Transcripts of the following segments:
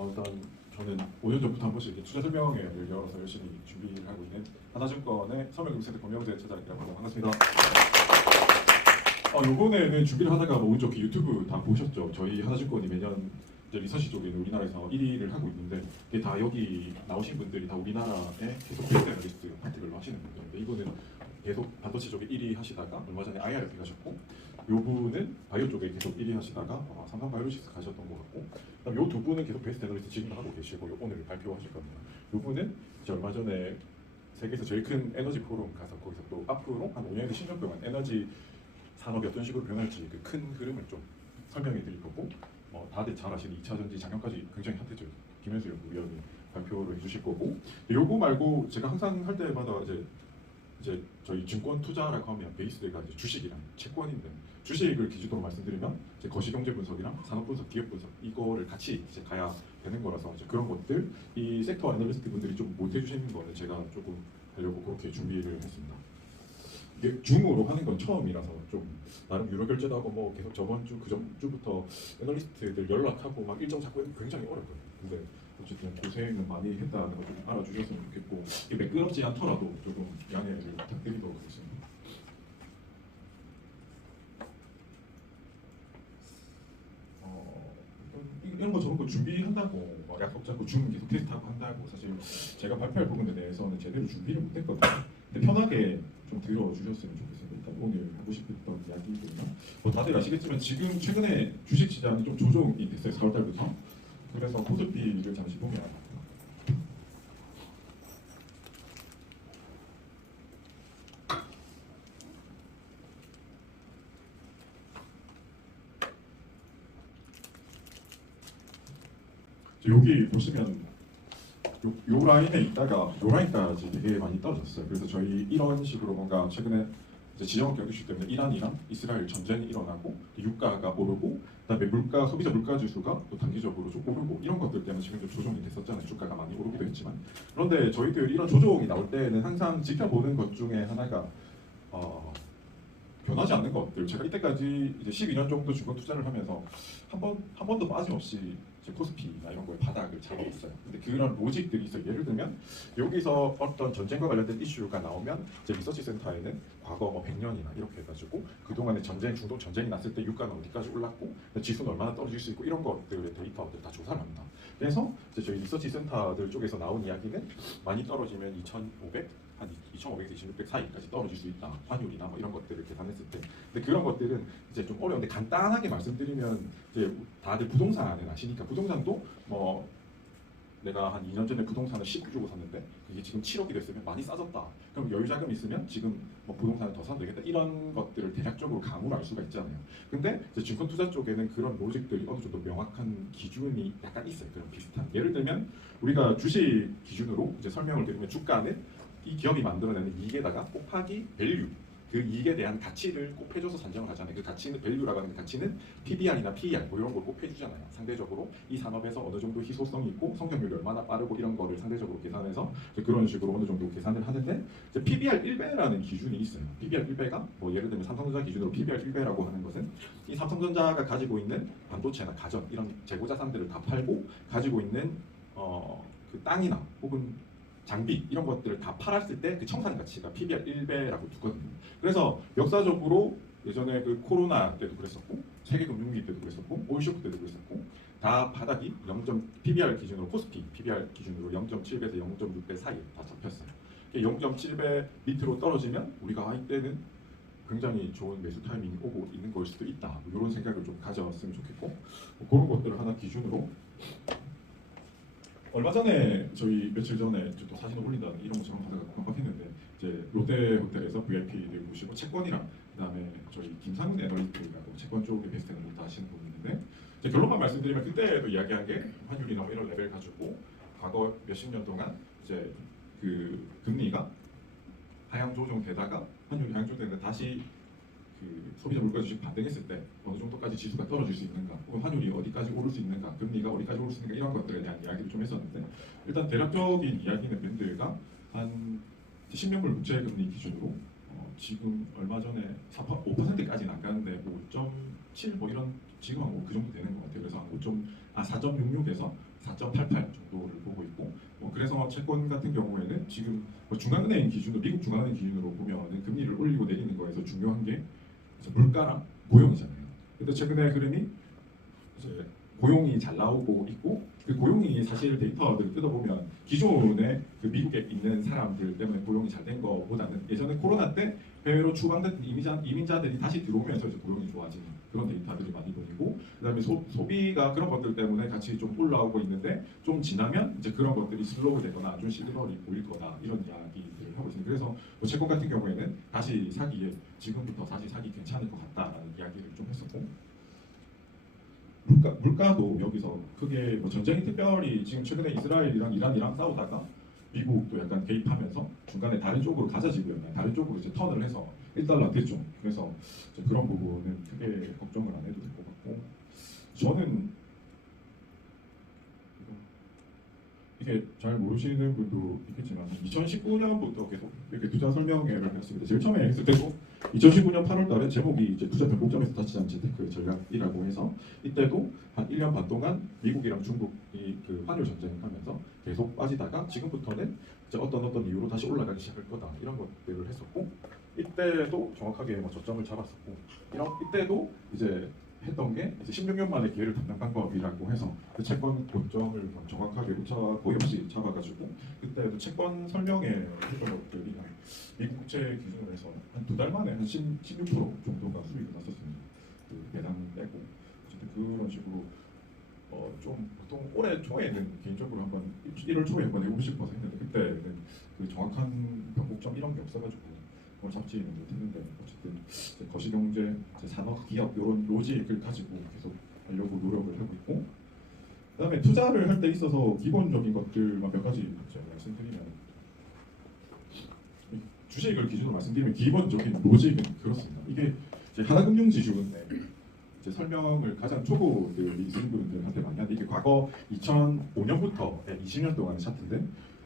일단 저는 5년 전부터 한 번씩 투자 설명회를 열어서 열심히 준비를 하고 있는 하나증권의 서명금센터 권명재 차장이라고 합니다. 반갑습니다. 요번에는 준비를 하다가 운 좋게 유튜브 다 보셨죠? 저희 하나증권이 매년 이제 리서치 쪽에는 우리나라에서 1위를 하고 있는데 이게 다 여기 나오신 분들이 다 우리나라의 계속 베스트 애널리스트 파트별로 하시는 분들인데 이분은 계속 반도체 쪽에 1위 하시다가 얼마 전에 IRP 가셨고 요 분은 바이오 쪽에 계속 1위 하시다가 삼성바이오로직스 가셨던 것 같고 그다음 요 두 분은 계속 베스트 애널리스트 지금도 하고 계시고 오늘 발표하실 겁니다. 요 분은 이제 얼마 전에 세계에서 제일 큰 에너지 포럼 가서 거기서 또 앞으로 한 5년에서 10년 동안 에너지 산업이 어떤 식으로 변할지 그 큰 흐름을 좀 설명해 드릴 거고 다들 잘 아시는 2차 전지 작년까지 굉장히 핫했죠. 김현수 연구위원이 발표를 해주실 거고 요거 말고 제가 항상 할 때마다 이제 저희 증권 투자라고 하면 베이스가 이제 주식이랑 채권인데 주식을 기준으로 말씀드리면 이제 거시경제 분석이랑 산업 분석, 기업 분석 이거를 같이 이제 가야 되는 거라서 이제 그런 것들 이 섹터 애널리스트 분들이 좀 못 해주시는 거는 제가 조금 하려고 그렇게 준비를 했습니다. 이게 줌으로 하는 건 처음이라서 좀 나름 유료 결제도 하고 뭐 계속 저번 주 그전 주부터 애널리스트들 연락하고 막 일정 잡고 굉장히 어렵거든요. 근데 어쨌든 고생은 많이 했다는 거 좀 알아주셨으면 좋겠고 이게 매끄럽지 않더라도 조금 양해를 부탁드리도록 하겠습니다. 이런 거 저런 거 준비한다고 약속 잡고 줌 계속 테스트하고 한다고 사실 제가 발표할 부분에 대해서는 제대로 준비를 못했거든요. 근데 편하게 좀 들어주셨으면 좋겠어요. 일단 오늘 하고 싶었던 이야기들이나 다들 아시겠지만 지금 최근에 주식 시장이 좀 조정이 됐어요. 4월 달부터. 그래서 코스피를 잠시 보면 여기 보시면 요 라인에 있다가 요 라인까지 되게 많이 떨어졌어요. 그래서 저희 이런 식으로 뭔가 최근에 이제 지정학 경기슈 때문에 이란이랑 이스라엘 전쟁이 일어나고 유가가 오르고 그다음에 물가 소비자 물가 지수가 또 단기적으로 좀 오르고 이런 것들 때문에 지금 좀 조정이 됐었잖아요. 주가가 많이 오르기도 했지만 그런데 저희들 이런 조정이 나올 때는 항상 지켜보는 것 중에 하나가 변하지 않는 것들. 제가 이때까지 이제 12년 정도 주권 투자를 하면서 한 번도 빠짐없이 이제 코스피나 이런 거에 바닥을 잡아왔어요. 근데 그런 로직들이 있어요. 예를 들면 여기서 어떤 전쟁과 관련된 이슈가 나오면 이제 리서치 센터에는 과거 뭐 100년이나 이렇게 해가지고 그동안에 중동 전쟁이 났을 때 유가는 어디까지 올랐고 지수는 얼마나 떨어질 수 있고 이런 것들의 데이터들 다 조사를 합니다. 그래서 이제 저희 리서치 센터들 쪽에서 나온 이야기는 많이 떨어지면 2,500 한 2,500에서 2,600 사이까지 떨어질 수 있다. 환율이나 뭐 이런 것들을 계산했을 때. 근데 그런 것들은 이제 좀 어려운데 간단하게 말씀드리면 이제 다들 부동산을 아시니까 부동산도 뭐 내가 한 2년 전에 부동산을 10억 주고 샀는데 그게 지금 7억이 됐으면 많이 싸졌다. 그럼 여유 자금 있으면 지금 뭐 부동산을 더 사도 되겠다. 이런 것들을 대략적으로 감으로 알 수가 있잖아요. 근데 이제 증권 투자 쪽에는 그런 로직들이 어느 정도 명확한 기준이 약간 있어요. 그런 비슷한. 예를 들면 우리가 주식 기준으로 이제 설명을 드리면 주가는 이 기업이 만들어내는 이익에다가 곱하기 밸류 그 이익에 대한 가치를 곱해줘서 산정을 하잖아요. 그 가치는 밸류라고 하는 가치는 PBR이나 PER 뭐 이런 걸 곱해주잖아요. 상대적으로 이 산업에서 어느 정도 희소성이 있고 성장률이 얼마나 빠르고 이런 거를 상대적으로 계산해서 그런 식으로 어느 정도 계산을 하는데 이제 PBR 1배라는 기준이 있어요. PBR 1배가 뭐 예를 들면 삼성전자 기준으로 PBR 1배라고 하는 것은 이 삼성전자가 가지고 있는 반도체나 가전 이런 재고 자산들을 다 팔고 가지고 있는 그 땅이나 혹은 장비 이런 것들을 다 팔았을 때 그 청산 가치가 PBR 1배라고 두거든요. 그래서 역사적으로 예전에 그 코로나 때도 그랬었고 세계 금융위기 때도 그랬었고 오일쇼크 때도 그랬었고 다 바닥이 PBR 기준으로 코스피 PBR 기준으로 0.7배에서 0.6배 사이에 다 잡혔어요. 0.7배 밑으로 떨어지면 우리가 이때는 굉장히 좋은 매수 타이밍이 오고 있는 걸 수도 있다. 이런 생각을 좀 가져왔으면 좋겠고 그런 것들을 하나 기준으로 얼마 전에 저희 며칠 전에 또 사진을 올린다는 이런 것처럼 하다가 깜빡했는데 이제 롯데 호텔에서 VIP들 모시고 채권이랑 그다음에 저희 김상훈 애널리스트라고 채권 쪽에 베스트 애널리스트 하시는 분이 있는데 이제 결론만 말씀드리면 그때도 이야기한 게 환율이나 뭐 이런 레벨 가지고 과거 몇십 년 동안 이제 그 금리가 하향 조정되다가 환율이 하향 조정되는데 다시 그 소비자 물가 주식 반등했을 때 어느 정도까지 지수가 떨어질 수 있는가, 혹은 환율이 어디까지 오를 수 있는가, 금리가 어디까지 오를 수 있는가 이런 것들에 대한 이야기를 좀 했었는데 일단 대략적인 이야기는 밴드가 한 10년물 국채 금리 기준으로 지금 얼마 전에 5%까지는 안 가는데 5.7 뭐 이런 지금 한그 정도 되는 것 같아요. 그래서 4.66에서 4.88 정도를 보고 있고, 그래서 채권 같은 경우에는 지금 중앙은행 기준으로, 미국 중앙은행 기준으로 보면 금리를 올리고 내리는 거에서 중요한 게 물가랑 고용이잖아요. 근데 최근에 흐름이 이제 고용이 잘 나오고 있고, 그 고용이 사실 데이터들을 뜯어보면 기존에 그 미국에 있는 사람들 때문에 고용이 잘 된 거보다는 예전에 코로나 때 해외로 추방된 이민자들이 다시 들어오면서 이제 고용이 좋아지는 그런 데이터들이 많이 보이고, 그다음에 소비가 그런 것들 때문에 같이 좀 올라오고 있는데, 좀 지나면 이제 그런 것들이 슬로우 되거나 좀 시그널이 보일 거다, 이런 이야기들을 하고 있습니다. 그래서 채권 같은 경우에는 다시 사기에 지금부터 다시 사기 괜찮을 것 같다라는 이야기를 좀 했었고, 물가도 여기서 크게 전쟁이 특별히 지금 최근에 이스라엘이랑 이란이랑 싸우다가 미국도 약간 개입하면서 중간에 다른 쪽으로 가자지고요. 다른 쪽으로 이제 턴을 해서 1달러 됐죠. 그래서 그런 부분은 크게 걱정을 안 해도 될 것 같고, 저는 이게 잘 모르시는 분도 있겠지만 2019년부터 계속 이렇게 투자 설명회를 했습니다. 제일 처음에 했을 때도 2019년 8월달에 제목이 이제 투자 변곡점에서 다시 한번 재테크 전략이라고 해서, 이때도 한 1년 반 동안 미국이랑 중국이 그 환율 전쟁하면서 계속 빠지다가 지금부터는 이제 어떤 이유로 다시 올라가기 시작할 거다, 이런 것들을 했었고, 이때도 정확하게 저점을 잡았었고, 이때도 이제 했던 게 이제 16년 만에 기회를 잡는 방법이라고 해서 그 채권 고점을 정확하게 오차 거의 없이 잡아가지고, 그때도 채권 설명회 했던 것들이 미국 국채 기준으로 해서 한 2달 만에 한 16% 정도가 수익이 났었습니다. 그 배당 빼고 어쨌든 그런 식으로 좀 보통 올해 초에는 개인적으로 한번 1월 초에 한번 해보고 싶어서 했는데, 그때는 그 정확한 변곡점 이런 게 없어가지고 잡지는 못했는데, 어쨌든 거시경제, 산업, 기업 이런 로직을 가지고 계속 하려고 노력을 하고 있고, 그다음에 투자를 할 때 있어서 기본적인 것들만 몇 가지 말씀드리면, 주식을 기준으로 말씀드리면 기본적인 로직은 그렇습니다. 이게 하나금융지주인데 설명을 가장 초보들이 있는 분들한테 많이 하는데, 이게 과거 2005년부터 20년 동안의 차트인데,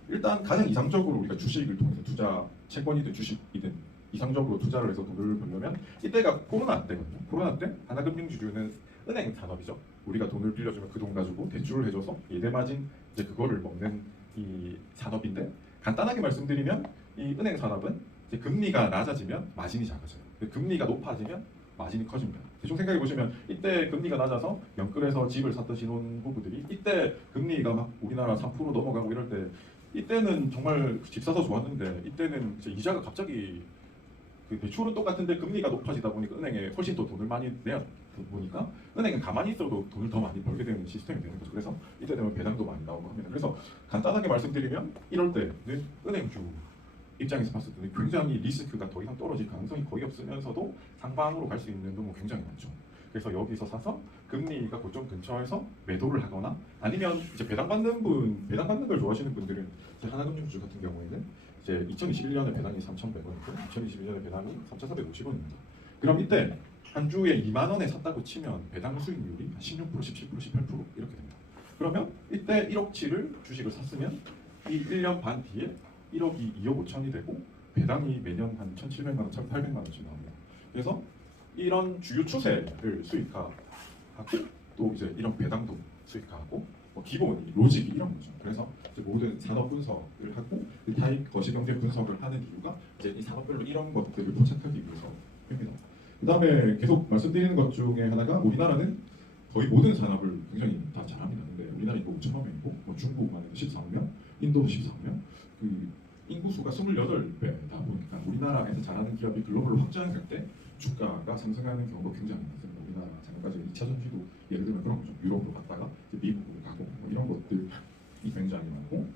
일단 가장 이상적으로 우리가 주식을 통해서 채권이든 주식이든 이상적으로 투자를 해서 돈을 벌려면 이때가 코로나 때거든요. 코로나 때 하나금융지주는 은행 산업이죠. 우리가 돈을 빌려주면 그 돈 가지고 대출을 해줘서 예대마진 이제 그거를 먹는 이 산업인데, 간단하게 말씀드리면 이 은행 산업은 이제 금리가 낮아지면 마진이 작아져요. 금리가 높아지면 마진이 커집니다. 대충 생각해 보시면 이때 금리가 낮아서 영끌에서 집을 샀던 신혼부부들이 이때 금리가 막 우리나라 3% 넘어가고 이럴 때, 이때는 정말 집 사서 좋았는데, 이때는 이제 이자가 갑자기 그 대출은 똑같은데 금리가 높아지다 보니까 은행에 훨씬 더 돈을 많이 내야 보니까 은행은 가만히 있어도 돈을 더 많이 벌게 되는 시스템이 되는 거죠. 그래서 이때 되면 배당도 많이 나오고 합니다. 그래서 간단하게 말씀드리면 이럴 때는 은행주 입장에서 봤을 때는 굉장히 리스크가 더 이상 떨어질 가능성이 거의 없으면서도 상방으로 갈 수 있는 놈은 굉장히 많죠. 그래서 여기서 사서 금리가 고점 근처에서 매도를 하거나, 아니면 이제 배당받는 걸 좋아하시는 분들은 하나금융주 같은 경우에는 이제 2021년에 배당이 3,100원이고 2022년에 배당이 3,450원입니다. 그럼 이때 한 주에 2만 원에 샀다고 치면 배당 수익률이 16%, 17%, 18% 이렇게 됩니다. 그러면 이때 1억치를 주식을 샀으면 이 1년 반 뒤에 1억이 2억 5천이 되고 배당이 매년 한 1,700만 원, 1,800만 원씩 나옵니다. 그래서 이런 주요 추세를 수익화하고, 또 이제 이런 배당도 수익화하고, 기본이 로직이 이런 거죠. 그래서 이제 모든 산업 분석을 하고 타입 거시경제 분석을 하는 이유가 이제 이 산업별로 이런 것들을 포착하기 위해서입니다. 그다음에 계속 말씀드리는 것 중에 하나가, 우리나라는 거의 모든 산업을 굉장히 다 잘합니다. 근데 우리나라 인구 5천만 명이고, 중국만 해도 14만 명, 인도도 14만 명, 그 인구 수가 28배다 보니까 우리나라에서 잘하는 기업이 글로벌로 확장할 때 주가가 상승하는 경우가 굉장히 많습니다. 우리나라 지금까지 2차 전지도 예를 들면 그런 거죠. 유럽으로 갔다가 미국으로 가고 이런 것들이 굉장히 많고,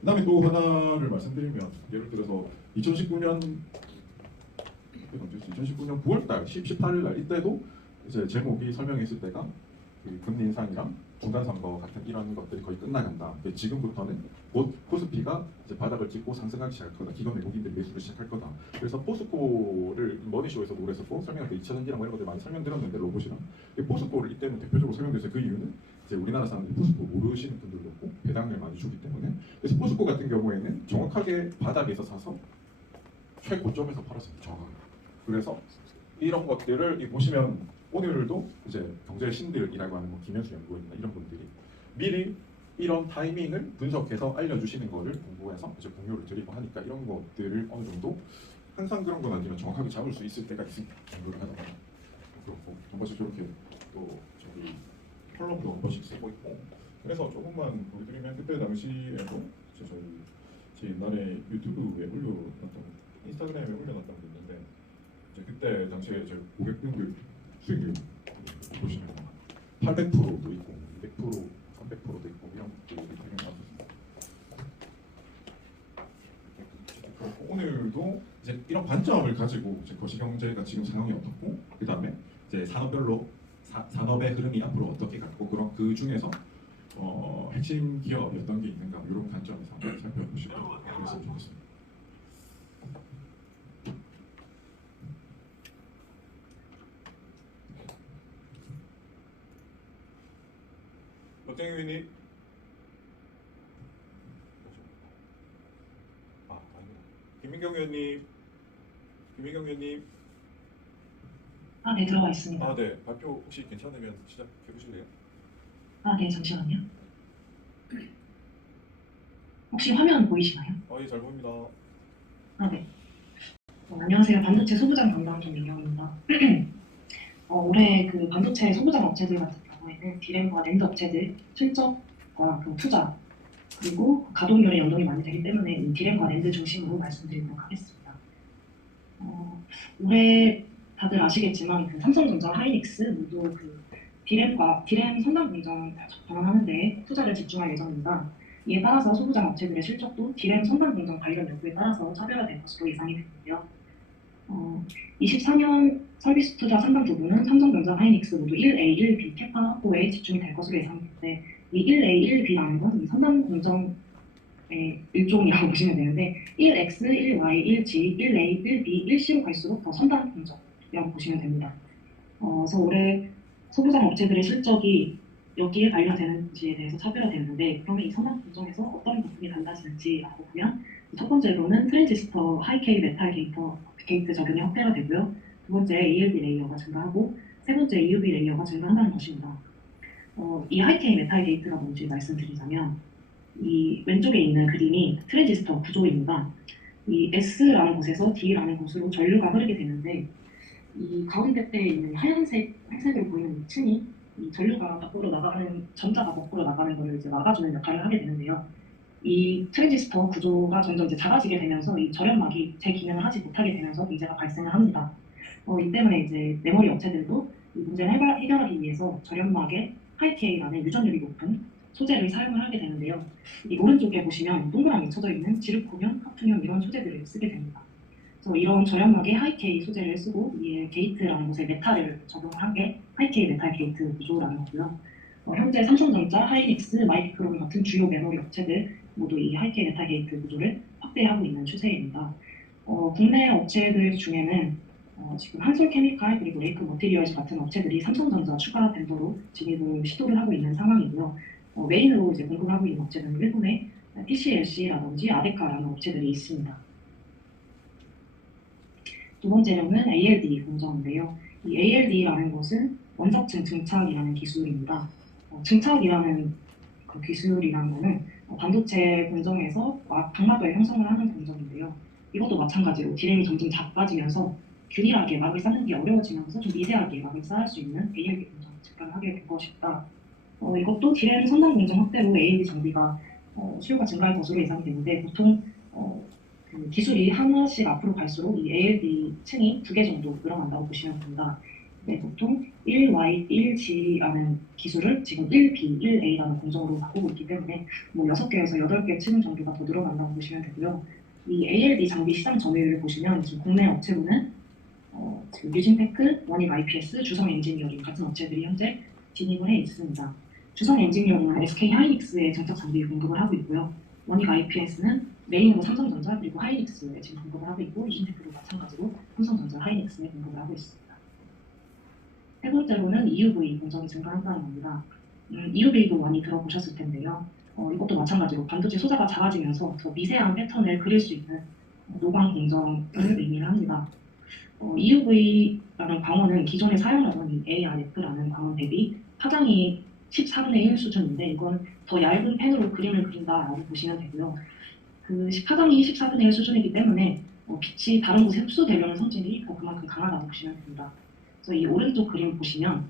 그다음에 또 하나를 말씀드리면, 예를 들어서 2019년 9월달 18일 날 이때도 이제 제목이 설명했을 때가 그 금리 인상이랑 중간 선거 같은 이런 것들이 거의 끝나간다. 지금부터는 곧 코스피가 이제 바닥을 찍고 상승하기 시작할 거다. 기관 외국인들이 매수를 시작할 거다. 그래서 포스코를 머니쇼에서도 오래 했었고, 설명할 때 2차전지랑 이런 것들 많이 설명드렸는데, 로봇이랑 포스코를 이때는 대표적으로 설명드렸어요. 그 이유는 이제 우리나라 사람들이 포스코 모르시는 분들도 있고 배당을 많이 주기 때문에. 그래서 포스코 같은 경우에는 정확하게 바닥에서 사서 최고점에서 팔았습니다. 정확하게. 그래서 이런 것들을 보시면 오늘도 이제 경제 신들이라고 하는 뭐 김현수 연구원이나 이런 분들이 미리 이런 타이밍을 분석해서 알려주시는 거를 공부해서 이제 공유를 드리고 하니까 이런 것들을 어느 정도 항상 그런 건 아니지만 정확하게 잡을 수 있을 때가 있으니까 공부를 하다가 그렇고 한 번씩 저렇게 또 저기 컬럼도 한 번씩 쓰고 있고 그래서 조금만 보여드리면 그때 당시에도 저희 제 옛날에 유튜브에 올려놨던 인스타그램에 올려놨던 게 있는데 이제 그때 당시에 제 고객분들 수익률 보시면 800%도 있고 200% 300%도 있고 이런 것들이 되게 많았습니다. 오늘도 이제 이런 관점을 가지고 이제 거시경제가 지금 상황이 어떻고 그 다음에 이제 산업별로 산업의 흐름이 앞으로 어떻게 갔고 그런 그 중에서 핵심 기업이 어떤 게 있는가 이런 관점에서 한번 살펴보시고 그랬으면 좋겠습니다. 박정희 의원님. 아닙니다. 김민경 의원님. 김민경 의원님. 네, 들어가 있습니다. 네. 발표 혹시 괜찮으면 시작해 보실래요? 네, 잠시만요. 혹시 화면 보이시나요? 예, 잘 보입니다. 네. 안녕하세요. 반도체 소부장 담당 김민경입니다. 올해 그 반도체 소부장 업체들 같은 경우에는 디램과 낸드 업체들 실적과 그 투자 그리고 가동률에 연동이 많이 되기 때문에 이 디램과 낸드 중심으로 말씀드리도록 하겠습니다. 올해 다들 아시겠지만 그 삼성전자, 하이닉스 모두 그 디램 선단 공정 전환하는데 투자를 집중할 예정입니다. 이에 따라서 소부장 업체들의 실적도 디램 선단 공정 관련 요구에 따라서 차별화될 것으로 예상이 되는데요. 24년 서비스 투자 상당 부분은 삼성전자, 하이닉스 모두 1A, 1B 캐파 확보에 집중이 될 것으로 예상되는데 이 1A, 1B라는 건 이 선단 공정의 일종이라고 보시면 되는데 1X, 1Y, 1G, 1A, 1B, 1C로 갈수록 더 선단 공정이라고 보시면 됩니다. 그래서 올해 소부장 업체들의 실적이 여기에 관련되는지에 대해서 차별화되는데 그러면 이 선단 공정에서 어떤 부분이 달라지는지라고 보면 첫 번째로는 트랜지스터 하이K 메탈 게이트 적용이 확대가 되고요. 두 번째 ALD 레이어가 증가하고 세 번째 EUV 레이어가 증가한다는 것입니다. 이 하이K 메탈 게이트가 뭔지 말씀드리자면 이 왼쪽에 있는 그림이 트랜지스터 구조입니다. 이 S라는 곳에서 D라는 곳으로 전류가 흐르게 되는데 이 가운데 때에 있는 회색으로 보이는 이 층이 이 전류가 밖으로 나가는 전자가 밖으로 나가는 것을 이제 막아주는 역할을 하게 되는데요. 이 트랜지스터 구조가 점점 이제 작아지게 되면서 이 절연막이 제 기능을 하지 못하게 되면서 문제가 발생을 합니다. 이 때문에 이제 메모리 업체들도 이 문제를 해결하기 위해서 절연막에 하이K라는 유전율이 높은 소재를 사용을 하게 되는데요. 이 오른쪽에 보시면 동그라미 쳐져 있는 지르코늄, 하프늄 이런 소재들을 쓰게 됩니다. 그래서 이런 절연막에 하이K 소재를 쓰고 이에 게이트라는 곳에 메탈을 적용을 한 게 하이K 메탈 게이트 구조라는 거고요. 현재 삼성전자, 하이닉스, 마이크론 같은 주요 메모리 업체들 모두 이 하이K 메탈 게이트 구조를 확대하고 있는 추세입니다. 국내 업체들 중에는 지금 한솔케미칼 그리고 레이크 머티리얼즈 같은 업체들이 삼성전자 추가 벤더로 진입을 시도를 하고 있는 상황이고요. 메인으로 이제 공급하고 있는 업체는 일본의 TCLC라든지 아데카라는 업체들이 있습니다. 두 번째로는 ALD 공정인데요. 이 ALD라는 것은 원자층 증착이라는 기술입니다. 증착이라는 그 기술이라는 것은 반도체 공정에서 방막을 형성을 하는 공정인데요. 이것도 마찬가지로 디램이 점점 작아지면서 균일하게 막을 쌓는 게 어려워지면서 좀 미세하게 막을 쌓을 수 있는 ALD 공정을 증가하게 된 것이다. 이것도 디램 선단 공정 확대로 ALD 장비가 수요가 증가할 것으로 예상이 되는데 보통 그 기술이 하나씩 앞으로 갈수록 이 ALD 층이 2개 정도 늘어난다고 보시면 됩니다. 네, 보통 1Y, 1G라는 기술을 지금 1B, 1A라는 공정으로 바꾸고 있기 때문에 뭐 6개에서 8개 층 정도가 더 늘어난다고 보시면 되고요. 이 ALD 장비 시장 점유율을 보시면 지금 국내 업체로는 지금 유진테크, 원익 IPS, 주성 엔지니어링 같은 업체들이 현재 진입을 해 있습니다. 주성 엔지니어링은 SK 하이닉스에 장착 장비 공급을 하고 있고요. 원익 IPS는 메인으로 삼성전자 그리고 하이닉스에 지금 공급을 하고 있고 유진테크도 마찬가지로 삼성전자, 하이닉스에 공급을 하고 있습니다. 세 번째로는 EUV 공정이 증가한다는 겁니다. EUV도 많이 들어보셨을 텐데요. 이것도 마찬가지로 반도체 소자가 작아지면서 더 미세한 패턴을 그릴 수 있는 노광 공정을 의미를 합니다. EUV 라는 광원은 기존에 사용하던 이 ARF라는 광원 대비 파장이 14분의 1 수준인데 이건 더 얇은 펜으로 그림을 그린다라고 보시면 되고요. 그 파장이 14분의 1 수준이기 때문에 빛이 다른 곳에 흡수되려는 성질이 그만큼 강하다고 보시면 됩니다. 그래서 이 오른쪽 그림 보시면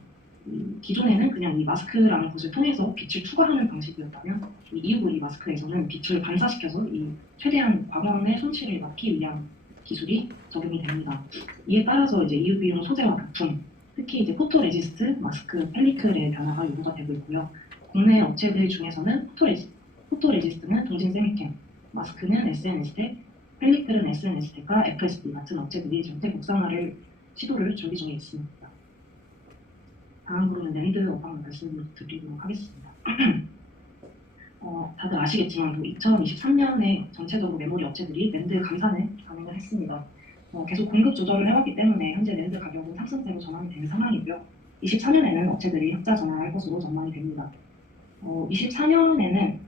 기존에는 그냥 이 마스크라는 것을 통해서 빛을 투과하는 방식이었다면 이 이후리 마스크에서는 빛을 반사시켜서 이 최대한 광원의 손실을 막기 위한 기술이 적용이 됩니다. 이에 따라서 이제 EUV용 소재와 부품, 특히 이제 포토레지스트, 마스크, 펠리클의 변화가 요구가 되고 있고요. 국내 업체들 중에서는 포토레지스트는 동진 세미캠, 마스크는 SNS텍, 펠리클은 SNS텍과 FSD 같은 업체들이 전체 국산화를 시도를 준비 중에 있습니다. 다음으로는 랜드 어방 말씀드리도록 하겠습니다. 다들 아시겠지만 2023년에 전체적으로 메모리 업체들이 랜드 감산에 감행을 했습니다. 계속 공급 조절을 해왔기 때문에 현재 랜드 가격은 상승세로 전환이 되는 상황이고요. 24년에는 업체들이 흑자 전환할 것으로 전망이 됩니다. 24년에는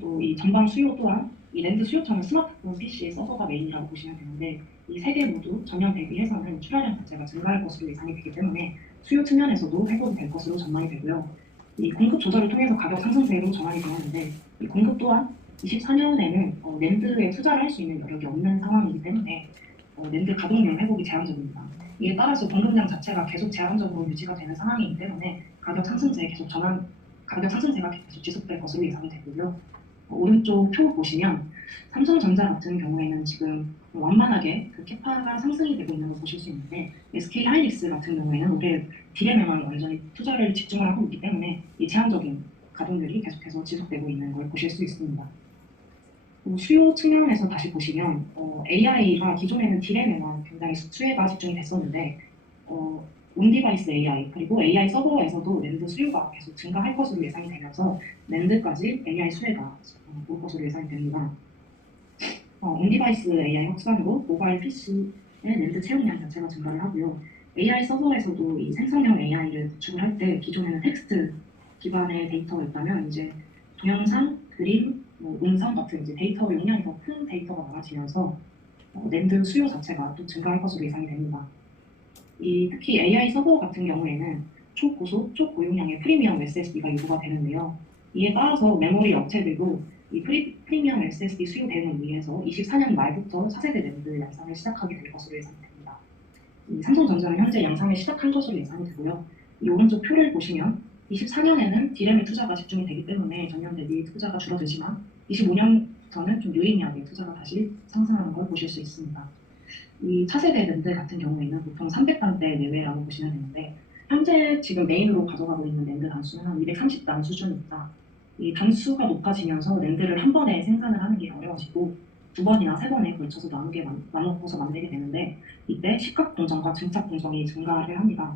또 이 전방 수요 또한 이 랜드 수요처는 스마트폰, PC, 서버가 메인이라고 보시면 되는데 이 세 개 모두 전년 대비해서는 출하량 자체가 증가할 것으로 예상이 되기 때문에 수요 측면에서도 회복이 될 것으로 전망이 되고요. 이 공급 조절을 통해서 가격 상승세로 전환이 되었는데 이 공급 또한 24년에는 랜드에 투자를 할 수 있는 여력이 없는 상황이기 때문에 랜드 가동률 회복이 제한적입니다. 이에 따라서 공급량 자체가 계속 제한적으로 유지가 되는 상황이기 때문에 가격 상승세가 계속 지속될 것으로 예상이 되고요. 오른쪽 표 보시면 삼성전자 같은 경우에는 지금 완만하게 그 캐파가 상승이 되고 있는 걸 보실 수 있는데 SK 하이닉스 같은 경우에는 올해 D램에만 완전히 투자를 집중을 하고 있기 때문에 이 제한적인 가동률이 계속해서 지속되고 있는 걸 보실 수 있습니다. 수요 측면에서 다시 보시면 AI가 기존에는 D램에만 굉장히 수혜가 집중이 됐었는데 온디바이스 AI 그리고 AI 서버에서도 랜드 수요가 계속 증가할 것으로 예상이 되면서 랜드까지 AI 수혜가 올 것으로 예상이 됩니다. 온디바이스 AI 확산으로 모바일 PC의 랜드 채용량 자체가 증가를 하고요. AI 서버에서도 이 생성형 AI를 구축을 할 때 기존에는 텍스트 기반의 데이터가 있다면 이제 동영상, 그림, 음성 같은 이제 데이터 용량이 더 큰 데이터가 많아지면서 랜드 수요 자체가 또 증가할 것으로 예상이 됩니다. 특히 AI 서버 같은 경우에는 초고속, 초고용량의 프리미엄 SSD가 요구가 되는데요. 이에 따라서 메모리 업체들도 이 프리미엄 SSD 수요 대응을 위해서 24년 말부터 차세대 랜드 양산을 시작하게 될 것으로 예상이 됩니다. 삼성전자는 현재 양산을 시작한 것으로 예상이 되고요. 이 오른쪽 표를 보시면 24년에는 D램에 투자가 집중이 되기 때문에 전년 대비 투자가 줄어들지만 25년부터는 좀 유의미하게 투자가 다시 상승하는 걸 보실 수 있습니다. 이 차세대 랜드 같은 경우에는 보통 300단대 내외라고 보시면 되는데 현재 지금 메인으로 가져가고 있는 랜드 단수는 한 230단 수준입니다. 이 단수가 높아지면서 랜드를 한 번에 생산을 하는 게 어려워지고 두 번이나 세 번에 걸쳐서 나눠서 만들게 되는데 이때 식각 공정과 증착 공정이 증가를 합니다.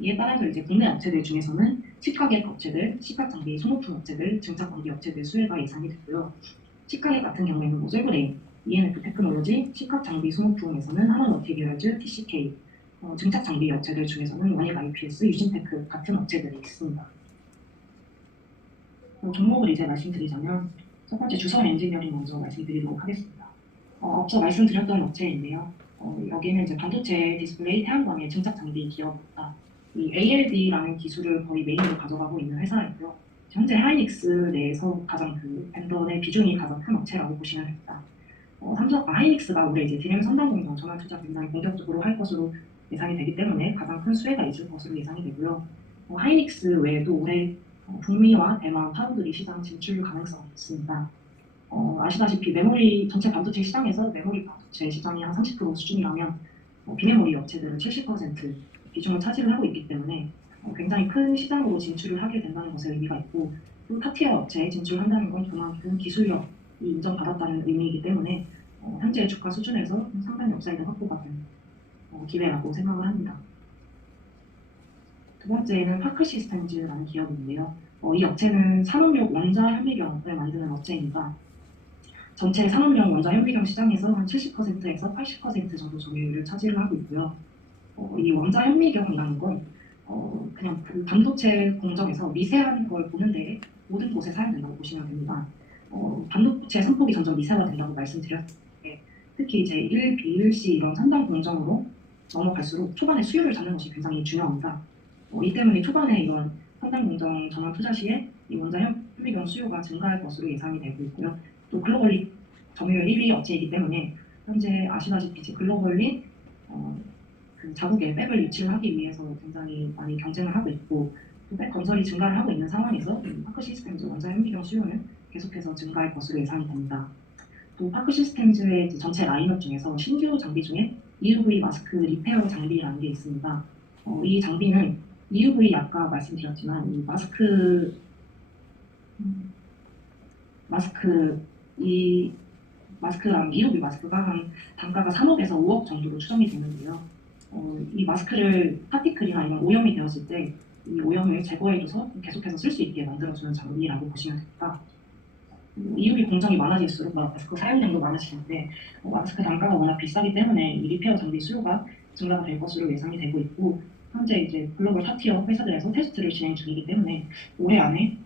이에 따라서 이제 국내 업체들 중에서는 식가격 업체들, 식각 장비 소모품 업체들, 증착 장비 업체들 수혜가 예상이 되고요. 식가격 같은 경우에는 솔브레인, ENF 테크놀로지, 식각 장비 소모품에서는 하나머티리얼즈, TCK, 증착 장비 업체들 중에서는 원익 IPS, 유진테크 같은 업체들이 있습니다. 종목을 이제 말씀드리자면 첫 번째 주성 엔지니어링 먼저 말씀드리도록 하겠습니다. 앞서 말씀드렸던 업체인데요. 여기는 이제 반도체 디스플레이 태양광의 증착 장비 기업입니다. 이 ALD라는 기술을 거의 메인으로 가져가고 있는 회사이고요. 현재 하이닉스 내에서 가장 그 벤더의 비중이 가장 큰 업체라고 보시면 됩니다. 하이닉스가 올해 이제 D램 선단 공정 전환 투자 굉장히 본격적으로 할 것으로 예상이 되기 때문에 가장 큰 수혜가 있을 것으로 예상이 되고요. 하이닉스 외에도 올해 북미와 대만, 파운드리 시장 진출 가능성이 있습니다. 아시다시피 메모리 전체 반도체 시장에서 메모리 반도체 시장이 한 30% 수준이라면 비메모리 업체들은 70% 비중을 차지를 하고 있기 때문에 굉장히 큰 시장으로 진출을 하게 된다는 것에 의미가 있고 또 탑티어 업체에 진출한다는 건 그만큼 기술력이 인정받았다는 의미이기 때문에 현재 주가 수준에서 상당히 업사이드 확보가 된 기회라고 생각을 합니다. 두 번째는 파크 시스템즈라는 기업인데요. 이 업체는 산업용 원자 현미경을 만드는 업체입니다. 전체 산업용 원자 현미경 시장에서 한 70%에서 80% 정도 점유율을 차지를 하고 있고요. 이 원자 현미경이라는 건 그냥 그 반도체 공정에서 미세한 걸 보는데 모든 곳에 사용된다고 보시면 됩니다. 반도체 선폭이 점점 미세화된다고 말씀드렸을 때 특히 이제 1B, 1C 이런 3단 공정으로 넘어갈수록 초반에 수요를 잡는 것이 굉장히 중요합니다. 이 때문에 초반에 이런 선단 공정 전환 투자 시에 이 원자 현미경 수요가 증가할 것으로 예상이 되고 있고요. 또 글로벌리 점유율 1위 업체이기 때문에 현재 아시다시피 이제 글로벌리 그 자국의 팹을 유치를 하기 위해서 굉장히 많이 경쟁을 하고 있고 또 팹 건설이 증가를 하고 있는 상황에서 파크 시스템즈 원자 현미경 수요는 계속해서 증가할 것으로 예상이 됩니다. 또 파크 시스템즈의 전체 라인업 중에서 신규 장비 중에 EUV 마스크 리페어 장비라는 게 있습니다. 이 장비는 EUV 아까 말씀드렸지만 이 마스크랑 EUV 마스크가 한 단가가 3억에서 5억 정도로 추정이 되는데요. 이 마스크를 파티클이나 이런 오염이 되었을 때 이 오염을 제거해줘서 계속해서 쓸 수 있게 만들어주는 장비라고 보시면 됩니다. EUV 공정이 많아질수록 마스크 사용량도 많아지는데 마스크 단가가 워낙 비싸기 때문에 이 리페어 장비 수요가 증가가 될 것으로 예상이 되고 있고 현재 이제 글로벌 탑티어 회사들에서 테스트를 진행 중이기 때문에 올해 안에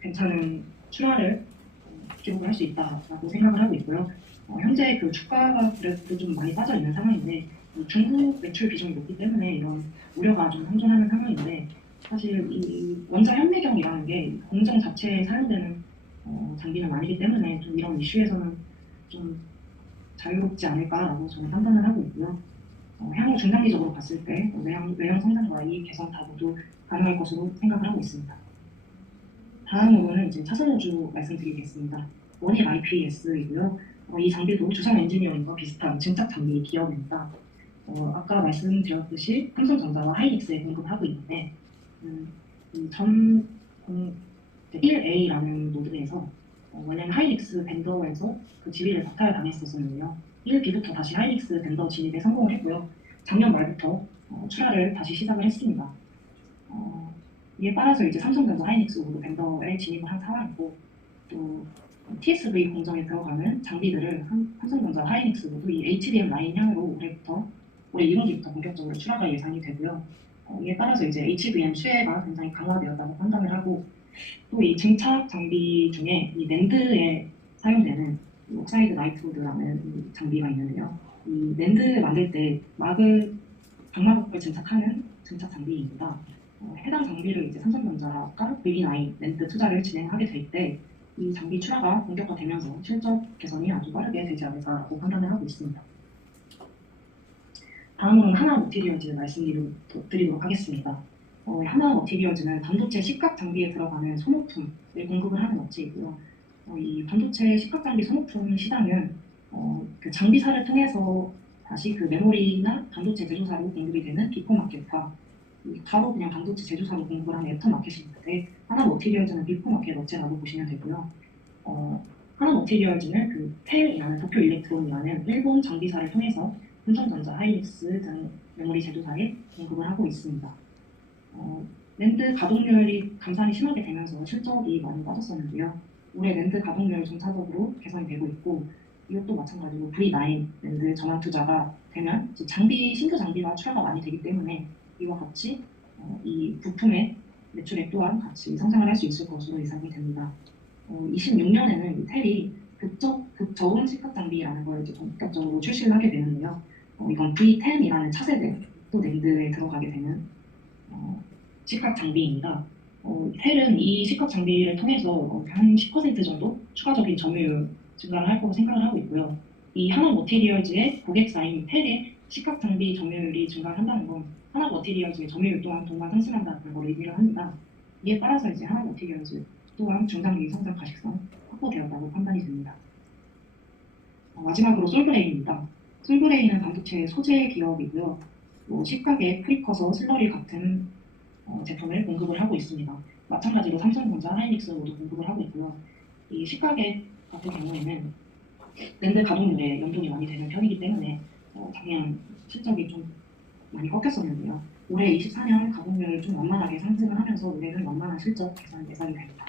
괜찮은 출하를 기록을 할 수 있다라고 생각을 하고 있고요. 현재 그 주가가 그래도 좀 많이 빠져 있는 상황인데 중국 매출 비중이 높기 때문에 이런 우려가 좀 상존하는 상황인데 사실 이 원자 현미경이라는 게 공정 자체에 사용되는 장비는 아니기 때문에 좀 이런 이슈에서는 좀 자유롭지 않을까라고 저는 판단을 하고 있고요. 향후 중장기적으로 봤을 때 외형 성장과 이익 개선 다 모두 가능할 것으로 생각을 하고 있습니다. 다음으로는 이제 차선 우주 말씀드리겠습니다. 원일 IPS이고요. 이 장비도 주성 엔지니어링과 비슷한 증착 장비 기업입니다. 아까 말씀드렸듯이 삼성전자와 하이닉스에 공급하고 있는데 이 1A라는 모드에서 원래는 하이닉스 벤더에서 그 지위를 박탈 당했었는데요. 1B부터 다시 하이닉스 벤더 진입에 성공을 했고요. 작년 말부터 출하를 다시 시작을 했습니다. 이에 따라서 이제 삼성전자 하이닉스 모두 벤더에 진입을 한 상황이고 또 TSV 공정에 들어가는 장비들을 삼성전자 하이닉스 모두 이 HBM 라인 향으로 올해 1분기부터 본격적으로 출하가 예상이 되고요. 이에 따라서 이제 HBM 수혜가 굉장히 강화되었다고 판단을 하고 또 이 증착 장비 중에 이 낸드에 사용되는 옥사이드 나이트보드라는 장비가 있는데요. 이 낸드 만들 때 방마국을 증착하는 증착 장비입니다. 해당 장비를 이제 삼성전자가 V9 낸드 투자를 진행하게 될 때 이 장비 출하가 본격화되면서 실적 개선이 아주 빠르게 되지 않을까라고 판단을 하고 있습니다. 다음으로는 하나머티리얼즈 말씀드리도록 하겠습니다. 하나머티리얼즈는 반도체 식각 장비에 들어가는 소모품을 공급을 하는 업체이고요. 이 반도체 식각 장비 소모품 시장은 그 장비사를 통해서 다시 그 메모리나 반도체 제조사로 공급이 되는 비포마켓과 바로 그냥 반도체 제조사로 공급을 하는 애터마켓이 있는데 하나머티리얼즈는 비포마켓 업체라고 보시면 되고요. 하나머티리얼즈는 그 텔이라는 도쿄 일렉트론이라는 일본 장비사를 통해서 삼성전자, 하이닉스 등 메모리 제조사에 공급을 하고 있습니다. 낸드 가동률이 감산이 심하게 되면서 실적이 많이 빠졌었는데요. 올해 낸드 가동률 점차적으로 개선이 되고 있고 이것도 마찬가지로 V9 낸드 전환 투자가 되면 신규 장비가 출하가 많이 되기 때문에 이와 같이 이 부품의 매출액 또한 같이 성장을 할 수 있을 것으로 예상이 됩니다. 26년에는 텔이 극저온 식각 장비라는 걸 이제 본격적으로 출시를 하게 되는데요. 이건 V10이라는 차세대 또 낸드에 들어가게 되는 식각 장비입니다. 텔은 이 식각 장비를 통해서 한 10% 정도 추가적인 점유율 증가를 할 거로 생각을 하고 있고요. 이 하나머티리얼즈의 고객사인 텔의 식각 장비 점유율이 증가한다는 건 하나머티리얼즈의 점유율 또한 동반 상승한다는 걸 의미를 합니다. 이에 따라서 이제 하나머티리얼즈 또한 중장기 성장 가식성 확보되었다고 판단이 됩니다. 마지막으로 솔브레인입니다. 솔브레인은 반도체 소재 기업이고요. 식각의 프리커서 슬러리 같은 제품을 공급을 하고 있습니다. 마찬가지로 삼성전자, 하이닉스 모두 공급을 하고 있고요. 이 식각의 같은 경우에는 낸드 가동률에 연동이 많이 되는 편이기 때문에 작년 실적이 좀 많이 꺾였었는데요. 올해 24년 가동률을 좀 완만하게 상승을 하면서 올해는 완만한 실적 개선 예상이 됩니다.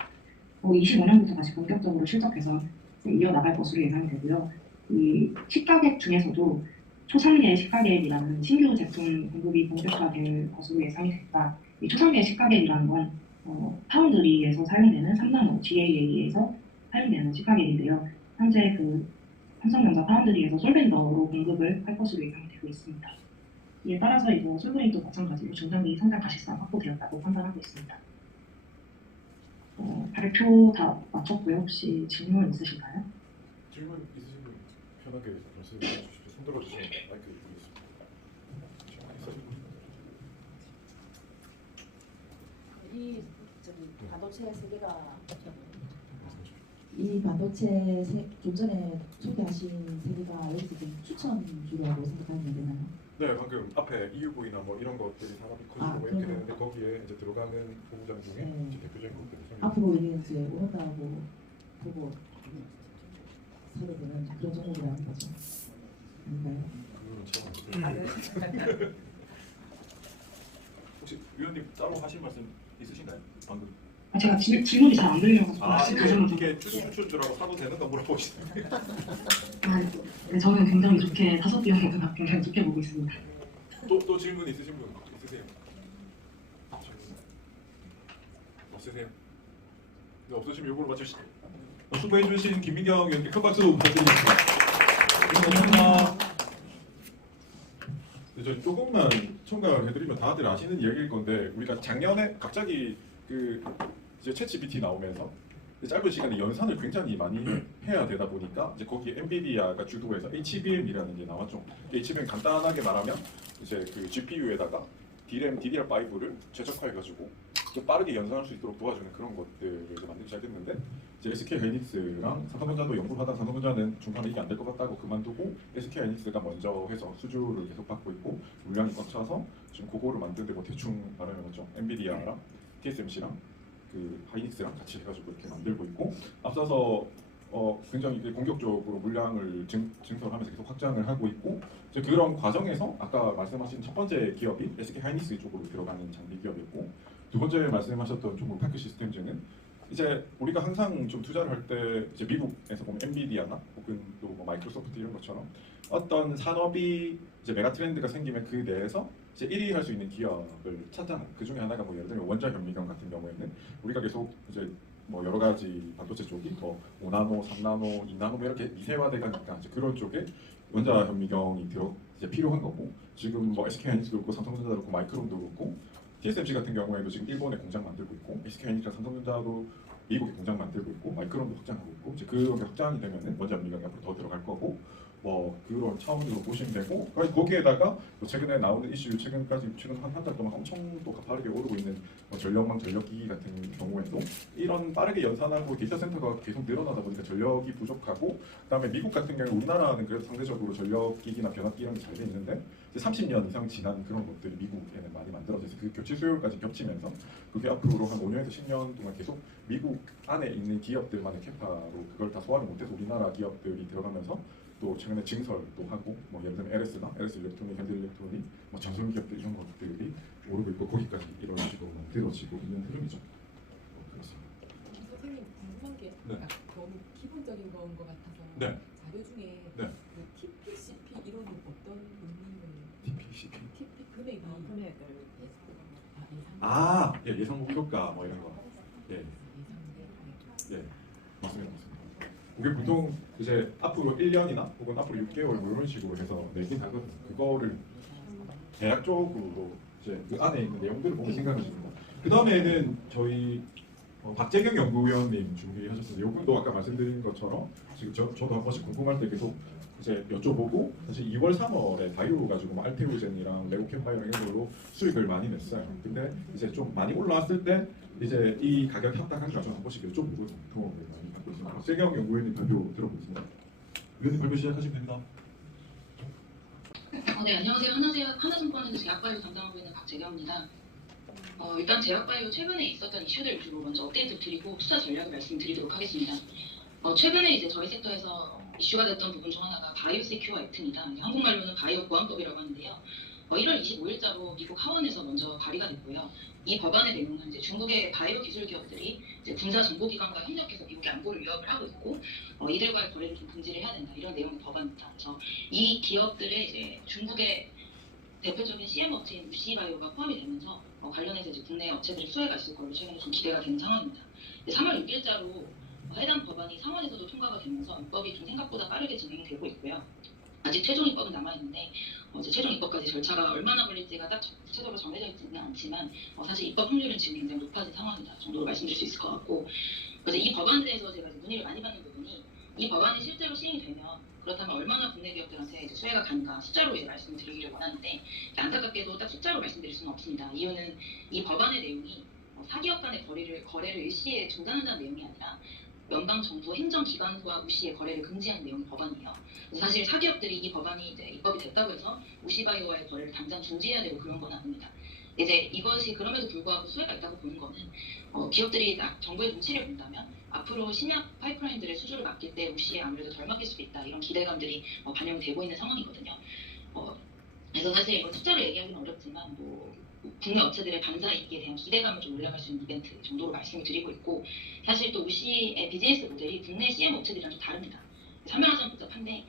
25년부터 다시 본격적으로 실적 개선 이어나갈 것으로 예상이 되고요. 이 식가격 중에서도 초상계 식가격이라는 신규 제품 공급이 본격화될 것으로 예상이 됩니다. 이 초상계 식가격이라는 건 파운드리에서 사용되는 3나노 GAA에서 사용되는 식가격인데요. 현재 그 삼성전자 파운드리에서 솔벤더로 공급을 할 것으로 예상이 되고 있습니다. 이에 따라서 이거 솔브레인도 마찬가지로 중장기 성장 가시성 확보되었다고 판단하고 있습니다. 발표 다 마쳤고요. 혹시 질문 있으실까요? 질문 있으신 분 편하게 말씀해 주십시오. 손 들어주시면 마이크 드리겠습니다. 이 반도체 세계가 이 반도체 좀 전에 소개하신 세계가 여기서 좀 추천주라고 생각하면 되나요? 네, 방금 앞에 EUV나 뭐 이런 것들이 사람이 커지고 이렇게 그러면- 되는데 거기에 이제 들어가는 보호장 중에 네. 이제 대표적인 것들이 앞으로 이게 이제 오른다고 보고 서게 되는 그런 종목이라는 거죠. 아닌가요? 그거는 안 들어요. 혹시 위원님 따로 하실 말씀 있으신가요? 방금 제가 질문이 잘 안 들려가지고 다시 한번 더. 이게 추천주라고 사도 되는 거 물어보시네. 네, 저는 굉장히 좋게 5비용보다 굉장히 좋게 보고 있습니다. 또 질문 있으신 분 있으세요? 없으세요? 네, 없으시면 요거로 맞추시죠. 수고해 주신 김민경 위원님 큰 박수 부탁드리겠습니다. 감사합니다. 네, 저 조금만 첨가를 해드리면 다들 아시는 이야기일 건데 우리가 작년에 갑자기 그 이제 챗GPT 나오면서 짧은 시간에 연산을 굉장히 많이 해야 되다 보니까 이제 거기에 엔비디아가 주도해서 HBM이라는 게 나왔죠. HBM 간단하게 말하면 이제 그 GPU에다가 DRAM, DDR5를 최적화해가지고 좀 빠르게 연산할 수 있도록 도와주는 그런 것들을 이제 만들기 시작했는데 이제 SK 하이닉스랑 삼성전자도 연구를 하다 삼성전자는 중간에 이게 안 될 것 같다고 그만두고 SK 하이닉스가 먼저 해서 수주를 계속 받고 있고 물량이 꽉 차서 지금 그거를 만드는데 뭐 대충 말하면 뭐죠? 엔비디아랑 TSMC랑 그 하이닉스랑 같이 해가지고 이렇게 만들고 있고 앞서서 굉장히 이제 공격적으로 물량을 증설하면서 계속 확장을 하고 있고 이제 그런 과정에서 아까 말씀하신 첫 번째 기업이 SK 하이닉스 쪽으로 들어가는 장비 기업이었고 두 번째 말씀하셨던 종목 파크 시스템즈는 이제 우리가 항상 좀 투자를 할 때 이제 미국에서 보면 엔비디아나 혹은 또 뭐 마이크로소프트 이런 것처럼 어떤 산업이 이제 메가 트렌드가 생기면 그 내에서 이제 1위 할 수 있는 기업을 찾잖아요. 그 중에 하나가 뭐 예를 들면 원자현미경 같은 경우에는 우리가 계속 이제 뭐 여러 가지 반도체 쪽이 더 5나노, 3나노, 2나노 이렇게 미세화돼 가니까 이제 그런 쪽에 원자현미경이 이제 필요한 거고 지금 뭐 SK하이닉스도 그렇고 삼성전자도 그렇고 마이크론도 그렇고 TSMC 같은 경우에도 지금 일본에 공장 만들고 있고 SK하이닉스랑 삼성전자도 미국에 공장 만들고 있고 마이크론도 확장하고 있고 이제 그런 게 확장이 되면은 원자현미경이 앞으로 더 들어갈 거고 뭐 그런 차원으로 보시면 되고 거기에다가 뭐 최근에 나오는 이슈 최근 한 달 동안 엄청 또 가파르게 오르고 있는 뭐 전력망 전력기기 같은 경우에도 이런 빠르게 연산하고 데이터 센터가 계속 늘어나다 보니까 전력이 부족하고 그다음에 미국 같은 경우 우리나라는 그래도 상대적으로 전력기기나 변압기 이런 게 잘 돼 있는데 이제 30년 이상 지난 그런 것들이 미국에는 많이 만들어져 있어서 그 교체 수요까지 겹치면서 그게 앞으로 한 5년에서 10년 동안 계속 미국 안에 있는 기업들만의 캐파로 그걸 다 소화를 못해서 우리나라 기업들이 들어가면서 또 최근에 증설도 하고 뭐 예를 들면 LS나 LS 일렉트로닉, 현대 일렉트로닉, 뭐 전송 기업들 이런 것들이 오르고 있고 거기까지 이런 식으로 만들어지고 있는 흐름이죠. 그렇습니다. 선생님 궁금한 게 네. 너무 기본적인 건 것 같아서 네. 자료 중에 네. 그 TPCP 이론은 어떤 의미를 TPCP. TP 금액이 금액을 아, 예, 예상 목표가 뭐 이런 거. 예, 예상돼. 예, 맞습니다, 맞습니다. 그게 보통 이제 앞으로 1년이나 혹은 앞으로 6개월 뭐 이런 식으로 해서 내긴 하거든요. 그거를 대략 쪽으로 이제 그 안에 있는 내용들을 보면 생각하시는 거. 그 다음에는 저희 박재경 연구위원님 준비하셨는데 이분도 아까 말씀드린 것처럼 지금 저도 한 번씩 궁금할 때 계속 이제 여쭤보고 사실 2월, 3월에 바이오 가지고 뭐 알테오젠이랑 레고캠바이오 이런 걸로 수익을 많이 냈어요. 근데 이제 좀 많이 올라왔을 때 이제 이 가격 합당한가 저는 한 번씩 여쭤보고 도움을 많이 받고 있습니다. 박재경 연구위원님 발표 들어보겠습니다. 위원님 발표 시작하시면 됩니다. 네, 안녕하세요. 하나증권에서 제약바이오 담당하고 있는 박재경입니다. 일단 제약바이오 최근에 있었던 이슈들 위주로 먼저 업데이트 드리고 투자 전략을 말씀드리도록 하겠습니다. 최근에 이제 저희 섹터에서 이슈가 됐던 부분 중 하나가 바이오 세큐어 액트입니다. 한국말로는 바이오 보안법이라고 하는데요. 1월 25일자로 미국 하원에서 먼저 발의가 됐고요. 이 법안의 내용은 이제 중국의 바이오 기술 기업들이 이제 군사 정보기관과 협력해서 미국의 안보를 위협을 하고 있고 이들과의 거래를 좀 금지를 해야 된다 이런 내용의 법안입니다. 그래서 이 기업들의 이제 중국의 대표적인 CM 업체인 UC바이오가 포함이 되면서 관련해서 이제 국내 업체들의 수혜가 있을 걸로 최근에 좀 기대가 되는 상황입니다. 3월 6일자로 해당 법안이 상원에서도 통과가 되면서 입법이 좀 생각보다 빠르게 진행되고 있고요. 아직 최종 입법은 남아 있는데 이제 최종 입법까지 절차가 얼마나 걸릴지가 딱 구체적으로 정해져 있지는 않지만 사실 입법 확률은 지금 굉장히 높아진 상황이다 정도로 말씀드릴 수 있을 것 같고, 그래서 이 법안에 대해서 제가 이제 문의를 많이 받는 부분이 이 법안이 실제로 시행이 되면 그렇다면 얼마나 국내 기업들한테 이제 수혜가 가는가 숫자로 이제 말씀을 드리기를 원하는데, 안타깝게도 딱 숫자로 말씀드릴 수는 없습니다. 이유는 이 법안의 내용이 사기업 간의 거래를 일시에 중단한다는 내용이 아니라 연방 정부 행정기관과 우시의 거래를 금지하는 내용의 법안이에요. 그래서 사실 사기업들이 이 법안이 이제 입법이 됐다고 해서 우시바이오와의 거래를 당장 중지해야 되고 그런 건 아닙니다. 이제 이것이 그럼에도 불구하고 수혜가 있다고 보는 거는 기업들이 정부의 눈치를 본다면 앞으로 신약 파이프라인들의 수주를 맡길 때 우시에 아무래도 덜 맡길 수도 있다, 이런 기대감들이 반영이 되고 있는 상황이거든요. 그래서 사실 이건 숫자로 얘기하기는 어렵지만 국내 업체들의 방사 이익에 대한 기대감을 좀 올려갈 수 있는 이벤트 정도로 말씀을 드리고 있고, 사실 또 우시의 비즈니스 모델이 국내 CM 업체들이랑 좀 다릅니다. 설명하자면 복잡한데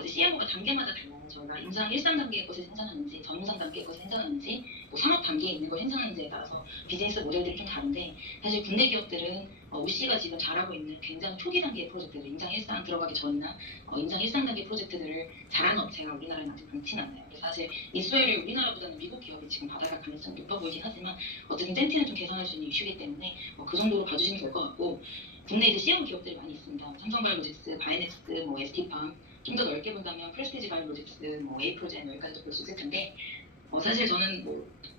이제 CMO가 단계마다 달라요. 저희가 임상 1, 3단계의 것을 생산하는지 전임상 단계의 것을 생산하는지 상업 단계에 있는 걸 생산하는지에 따라서 비즈니스 모델들이 좀 다른데, 사실 국내 기업들은 우시가 지금 잘하고 있는 굉장히 초기 단계의 프로젝트들, 임상 1상 들어가기 전이나 임상 1, 3단계 프로젝트들을 잘하는 업체가 우리나라에는 아직 많지는 않아요. 그래서 사실 이 수혜를 우리나라보다는 미국 기업이 지금 받아갈 가능성이 높아 보이긴 하지만 어쨌든 젠티는 좀 개선할 수 있는 이슈이기 때문에 그 정도로 봐주시면 될 것 같고, 국내 이제 CM 기업들이 많이 있습니다. 삼성바이오로직스, 바이넥스, ST팜, 좀 더 넓게 본다면 프레스티지 바이오로직스, 에이프로젠 여기까지도 볼 수 있을 텐데, 사실 저는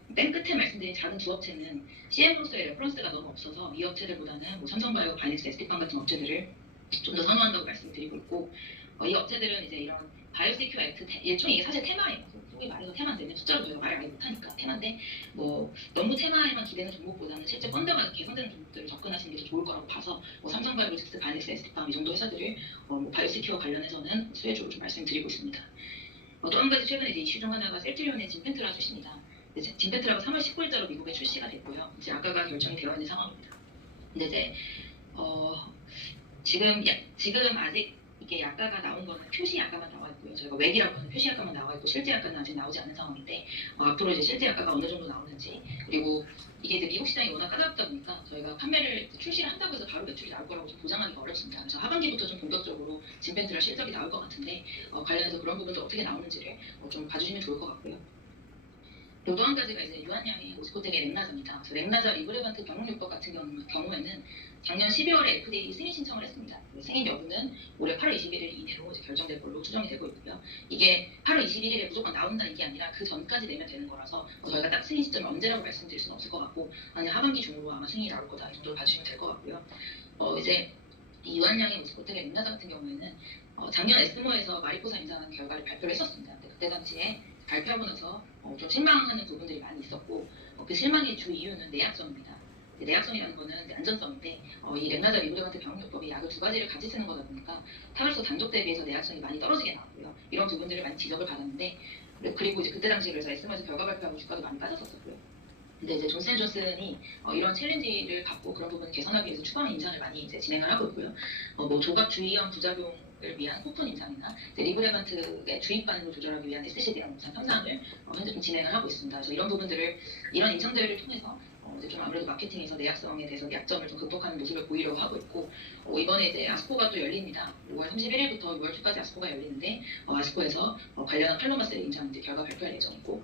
맨 끝에 말씀드린 작은 두 업체는 CM으로서의 레퍼런스가 너무 없어서 이 업체들보다는 삼성바이오, 바이넥스, ST팜 같은 업체들을 좀 더 선호한다고 말씀드리고 있고, 이 업체들은 이제 이런 바이오시큐 액트, 일종의 이게 사실 테마예요. 소위 말해서 테마인데 숫자로 저희가 말을 아예 못하니까 테마인데, 너무 테마에만 기대는 종목보다는 실제 펀드가 개선되는 종목들을 접근하시는 게 더 좋을 거라고 봐서 삼성바이오로직스, 바이넥스, ST팜 이 정도 회사들을 바이오시큐어 관련해서는 수혜주로 좀 말씀드리고 있습니다. 또 한 가지 최근에 이제 이슈 중 하나가 셀트리온의 진펜트라 출시입니다. 진펜트라가 3월 19일자로 미국에 출시가 됐고요. 이제 아까가 결정이 되어 있는 상황입니다. 근데 이제 지금 아직 이게 약가가 나온 거는 표시 약가만 나와 있고요. 저희가 외기라고 하는 표시 약가만 나와 있고 실제 약가는 아직 나오지 않은 상황인데, 앞으로 이제 실제 약가가 어느 정도 나오는지, 그리고 이게 이제 미국 시장이 워낙 까다롭다 보니까 저희가 판매를 출시를 한다고 해서 바로 매출이 나올 거라고 좀 보장하기가 어렵습니다. 그래서 하반기부터 좀 본격적으로 진펜트라 실적이 나올 것 같은데 관련해서 그런 부분도 어떻게 나오는지를 좀 봐주시면 좋을 것 같고요. 또 한 가지가 이제 유한양의 오스코텍의 렉나자입니다. 그래서 렉나자 리브레반트 경영요법 같은 경우에는 작년 12월에 FDA 승인 신청을 했습니다. 승인 여부는 올해 8월 21일 이내로 이제 결정될 걸로 추정이 되고 있고요. 이게 8월 21일에 무조건 나온다는 게 아니라 그 전까지 내면 되는 거라서 저희가 딱 승인 시점이 언제라고 말씀드릴 수는 없을 것 같고, 아니 하반기 중으로 아마 승인이 나올 거다 이 정도로 봐주시면 될 것 같고요. 이제 이 유한양의 오스코텍의 렉나자 같은 경우에는 작년 에스모에서 마리포사 임상 결과를 발표를 했었습니다. 근데 그때 당시에 발표하고 나서 좀 실망하는 부분들이 많이 있었고, 그 실망의 주 이유는 내약성입니다. 내약성이라는 거는 안전성인데 이 렉나자 리브레반트 병용요법이 약을 두 가지를 같이 쓰는 거다 보니까 타발소 단독 대비해서 내약성이 많이 떨어지게 나왔고요. 이런 부분들을 많이 지적을 받았는데, 그리고 이제 그때 당시에 그래서 에스모에서 결과 발표하고 주가도 많이 빠졌었고요. 근데 이제 존슨앤존슨이 이런 챌린지를 갖고 그런 부분을 개선하기 위해서 추가한 임상을 많이 이제 진행을 하고 있고요. 조각 주의형 부작용을 위한 코폰 임상이나 리브레반트의 주입 반응을 조절하기 위한 SCD형 임상 3상을 현재 좀 진행을 하고 있습니다. 그래서 이런 임상들을 통해서 이제 좀 아무래도 마케팅에서 내약성에 대해서 약점을 좀 극복하는 모습을 보이려고 하고 있고, 이번에 이제 아스코가 또 열립니다. 5월 31일부터 6월 초까지 아스코가 열리는데 아스코에서 관련한 팔로마셀 임상 이제 결과 발표할 예정이고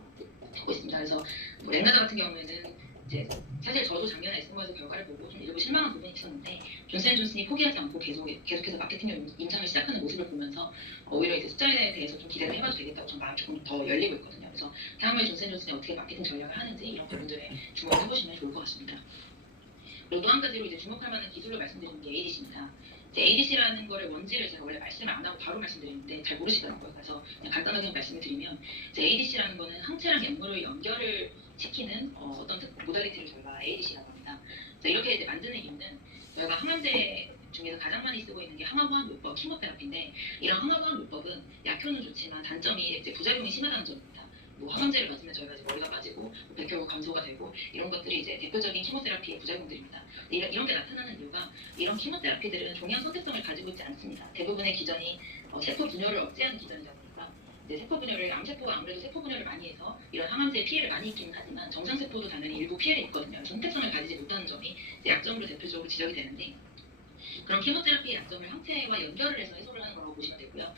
하고 있습니다. 그래서 렉나자 같은 경우에는 이제 사실 저도 작년에 에스모에서 결과를 보고 좀 일부 실망한 부분이 있었는데, 존슨앤존슨이 포기하지 않고 계속해서 마케팅 임상을 시작하는 모습을 보면서 오히려 이제 숫자에 대해서 좀 기대를 해봐도 되겠다고 좀 마음이 조금 더 열리고 있거든요. 그래서 향후에 존슨앤존슨이 어떻게 마케팅 전략을 하는지 이런 부분들에 주목을 해보시면 좋을 것 같습니다. 그리고 또 한 가지로 이제 주목할 만한 기술로 말씀드리는 게 ADC입니다. ADC라는 거를 원지를 제가 원래 말씀을 안 하고 바로 말씀드리는데 잘 모르시더라고요. 그래서 그냥 간단하게 말씀을 드리면, ADC라는 거는 항체랑 약물을 연결을 시키는 어떤 모달리티를 저희가 ADC라고 합니다. 이렇게 이제 만드는 이유는 저희가 항암제 중에서 가장 많이 쓰고 있는 게 항암화학요법, 키모테라피인데, 이런 항암화학요법은 약효는 좋지만 단점이 이제 부작용이 심하다는 점입니다. 항암제를 맞으면 저희가 이제 머리가 빠지고 백혈구 감소가 되고 이런 것들이 이제 대표적인 키모테라피의 부작용들입니다. 이런 게 나타나는 이유가, 이런 키모테라피들은 종양 선택성을 가지고 있지 않습니다. 대부분의 기전이 세포 분열을 억제하는 기전이다 보니까 세포 분열을, 암세포가 아무래도 세포 분열을 많이 해서 이런 항암제의 피해를 많이 입기는 하지만 정상세포도 당연히 일부 피해를 입거든요. 선택성을 가지지 못하는 점이 약점으로 대표적으로 지적이 되는데, 그럼 케모테라피의 약점을 항체와 연결을 해서 해소를 하는 거라고 보시면 되고요.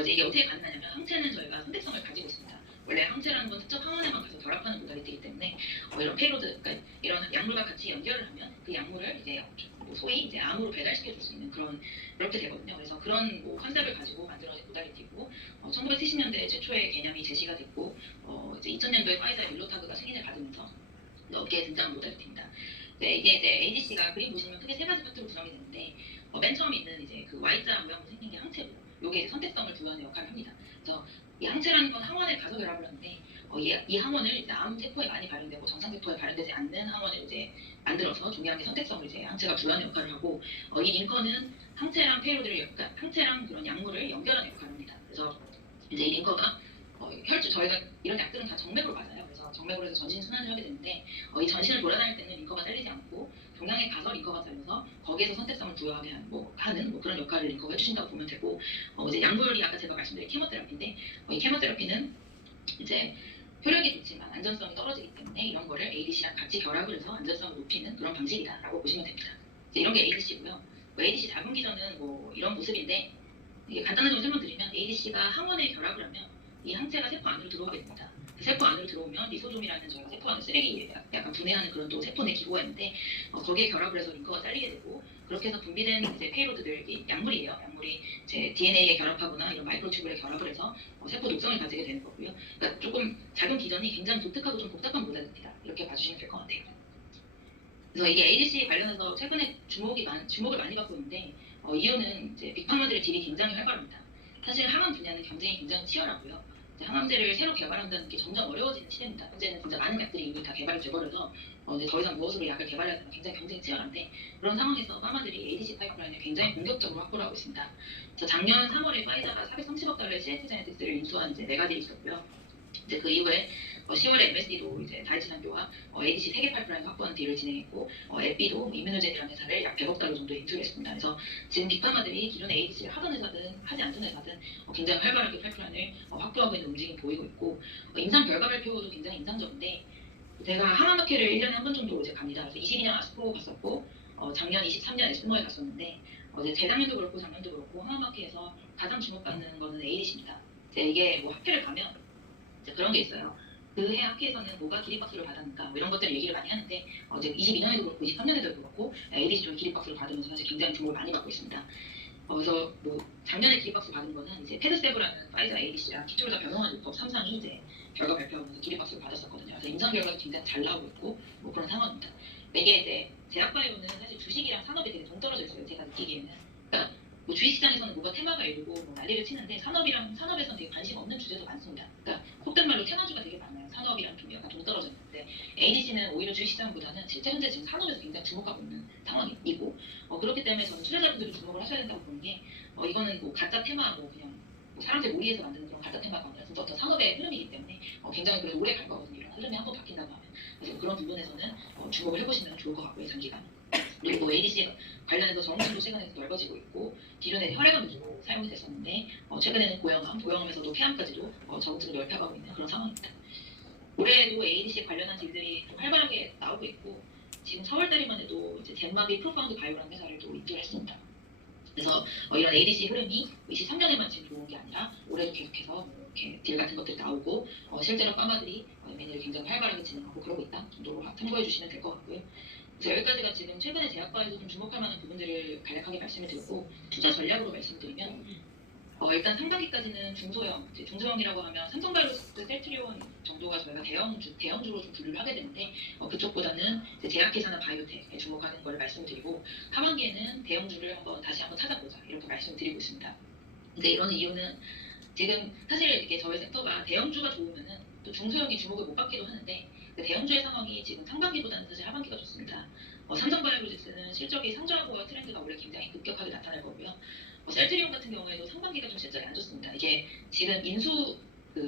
이제 이게 어떻게 가능하냐면 항체는 저희가 선택성을 가지고 있습니다. 원래 항체라는 건 특정 항원에만 가서 결합하는 모달리티이기 때문에 이런 페이로드, 그러니까 이런 약물과 같이 연결을 하면 그 약물을 이제 소위 이제 암으로 배달시켜 줄 수 있는 그렇게 되거든요. 그래서 그런 컨셉을 가지고 만들어진 모달리티고 1970년대 최초의 개념이 제시가 됐고 이제 2000년도에 파이자의 밀로타그가 승인을 받으면서 업계에 등장한 모달리티입니다. 네, 이게 이제 ADC가 그림 보시면 크게 세 가지 파트로 구성이 되는데 맨 처음에 있는 이제 그 Y자 모양으로 생긴 게 항체고, 요게 이제 선택성을 부여하는 역할을 합니다. 그래서 이 항체라는 건 항원에 가서 결합을 하는데 이 항원을 이제 암 세포에 많이 발현되고 정상 세포에 발현되지 않는 항원을 이제 만들어서 중요한 게 선택성을 이제 항체가 부여하는 역할을 하고 이 링커는 항체랑 페이로드를, 그러니까 항체랑 그런 약물을 연결하는 역할을 합니다. 그래서 이제 이 링커가 혈주, 저희가 이런 약들은 다 정맥으로 맞아요. 그래서 정맥으로 해서 전신 순환을 하게 되는데 이 전신을 돌아다닐 때는 링커가 잘리지 않고 종양에 가서 링커가 잘려서 거기에서 선택성을 부여하게 하는 그런 역할을 링커가 해주신다고 보면 되고 이제 약물이 아까 제가 말씀드린 케모테라피인데 이 케모테라피는 이제 효력이 좋지만 안전성이 떨어지기 때문에 이런 거를 ADC랑 같이 결합을 해서 안전성을 높이는 그런 방식이다라고 보시면 됩니다. 이런 게 ADC고요. ADC 잡은 기전은 이런 모습인데 이게 간단하게 설명드리면 ADC가 항원에 결합을 하면 이 항체가 세포 안으로 들어오게 됩니다. 그 세포 안으로 들어오면 리소솜이라는 저희가 세포 안에 쓰레기 약간 분해하는 그런 또 세포 내 기구가 있는데 거기에 결합을 해서 링커가 잘리게 되고 그렇게 해서 분비된 이제 페이로드들이 약물이에요. 약물이 이제 DNA에 결합하거나 이런 마이크로튜브에 결합을 해서 세포 독성을 가지게 되는 거고요. 그러니까 조금 작은 기전이 굉장히 독특하고 좀 복잡한 모델입니다. 이렇게 봐주시면 될 것 같아요. 그래서 이게 ADC 관련해서 최근에 주목을 많이 받고 있는데 이유는 이제 빅파마들의 딜이 굉장히 활발합니다. 사실 항암 분야는 경쟁이 굉장히 치열하고요. 항암제를 새로 개발한다는 게 점점 어려워지는 시대입니다. 현재는 진짜 많은 약들이 이미 다 개발이 돼버려서 이제 더 이상 무엇으로 약을 개발해야 되나 굉장히 경쟁이 치열한데 그런 상황에서 파마들이 ADC 파이프라인을 굉장히 공격적으로 확보를 하고 있습니다. 그래서 작년 3월에 파이자가 430억 달러의 CF 제네틱스를 인수한 이제 메가딜이 있었고요. 이제 그 이후에 10월에 MSD도 이제 다이치 산교와 ADC 3개 파이프라인 확보하는 딜을 진행했고 에피도 이뮤노젠이라는 회사를 약 100억 달러 정도 인수를 했습니다. 그래서 지금 빅파마들이 기존에 ADC를 하던 회사든 하지 않던 회사든 굉장히 활발하게 파이프라인을 확보하고 있는 움직임이 보이고 있고 임상 결과 발표도 굉장히 인상적인데 제가 하나마켓을 1년에 한 번 정도 이제 갑니다. 그래서 22년 아스코 갔었고 작년 23년 에스모에 갔었는데 이제 재작년도 그렇고 작년도 그렇고 하나마켓에서 가장 주목받는 거는 ADC입니다. 이게 학회를 가면 이제 그런 게 있어요. 그 해 학회에서는 뭐가 기립박수를 받았는가 이런 것들을 얘기를 많이 하는데 이제 22년에도 그렇고 23년에도 그렇고 ADC 좀 기립박수를 받으면서 사실 굉장히 주목을 많이 받고 있습니다. 그래서 작년에 기립박수 받은 거는 이제 패드세브라는 파이자 ADC랑 기초의사 병용한 요법 3상이 이제 결과 발표하면서 기립박수를 받았었거든요. 그래서 임상 결과도 굉장히 잘 나오고 있고 그런 상황입니다. 이게 이제 제약바이오는 사실 주식이랑 산업이 되게 동떨어져 있어요. 제가 느끼기에는. 그러니까 주식시장에서는 뭐가 테마가 일고 난리를 치는데 산업에서는 되게 관심 없는 주제도 많습니다. 그러니까 속된 말로 테마주가 되게 많아요. 산업이랑 좀 약간 동떨어져 있는데 ADC는 오히려 주식시장보다는 실제 현재 지금 산업에서 굉장히 주목하고 있는 상황이고 그렇기 때문에 저는 투자자분들이 주목을 하셔야 된다고 보는 게 이거는 가짜 테마 그냥 사람들 무리해서 만드는 그런 가짜 테마가 아니라 진짜 어떤 산업의 흐름이기 때문에 굉장히 그래서 오래 갈 거거든요. 이런 흐름이 한번 바뀐다고 하면 그래서 그런 부분에서는 주목을 해보시면 좋을 것 같고요. 장기간. 그리고 ADC 관련해서 정책도 최근에 넓어지고 있고 기존에 혈액암 위주로 사용이 됐었는데 최근에는 고형암에서도 폐암까지도 적극적으로 넓혀가고 있는 그런 상황입니다. 올해에도 ADC 관련한 딜들이 좀 활발하게 나오고 있고 지금 4월달에만 해도 이제 젠마비 프로파운드 바이오라는 회사를 또 인수를 했습니다. 그래서 이런 ADC 흐름이 23년에만 지금 들어온 게 아니라 올해도 계속해서 이렇게 딜 같은 것들이 나오고 실제로 파마들이 M&A를 굉장히 활발하게 진행하고 그러고 있다 정도로 참고해 주시면 될 것 같고요. 그래서 여기까지가 지금 최근에 제약바에서 좀 주목할 만한 부분들을 간략하게 말씀을 드렸고 투자 전략으로 말씀드리면 일단 상반기까지는 중소형이라고 하면 삼성바이오로직스, 셀트리온 정도가 저희가 대형주로 좀 분류를 하게 되는데 그쪽보다는 이제 제약회사나 바이오텍에 주목하는 걸 말씀드리고 하반기에는 대형주를 다시 한번 찾아보자 이렇게 말씀드리고 있습니다. 근데 이런 이유는 지금 사실 이게 저희 섹터가 대형주가 좋으면은 또 중소형이 주목을 못 받기도 하는데 대형주의 상황이 지금 상반기보다는 사실 하반기가 좋습니다. 삼성바이오로직스는 실적이 상저하고와 트렌드가 올해 굉장히 급격하게 나타날 거고요. 셀트리온 같은 경우에도 상반기가 좀 실적이 안 좋습니다. 이게 지금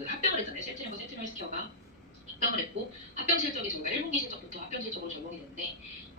합병을 했잖아요. 셀트리온과 셀트리온 헬스케어가 합병을 했고 합병 실적이 저희가 1분기 실적부터 합병 실적으로 적용이 되는데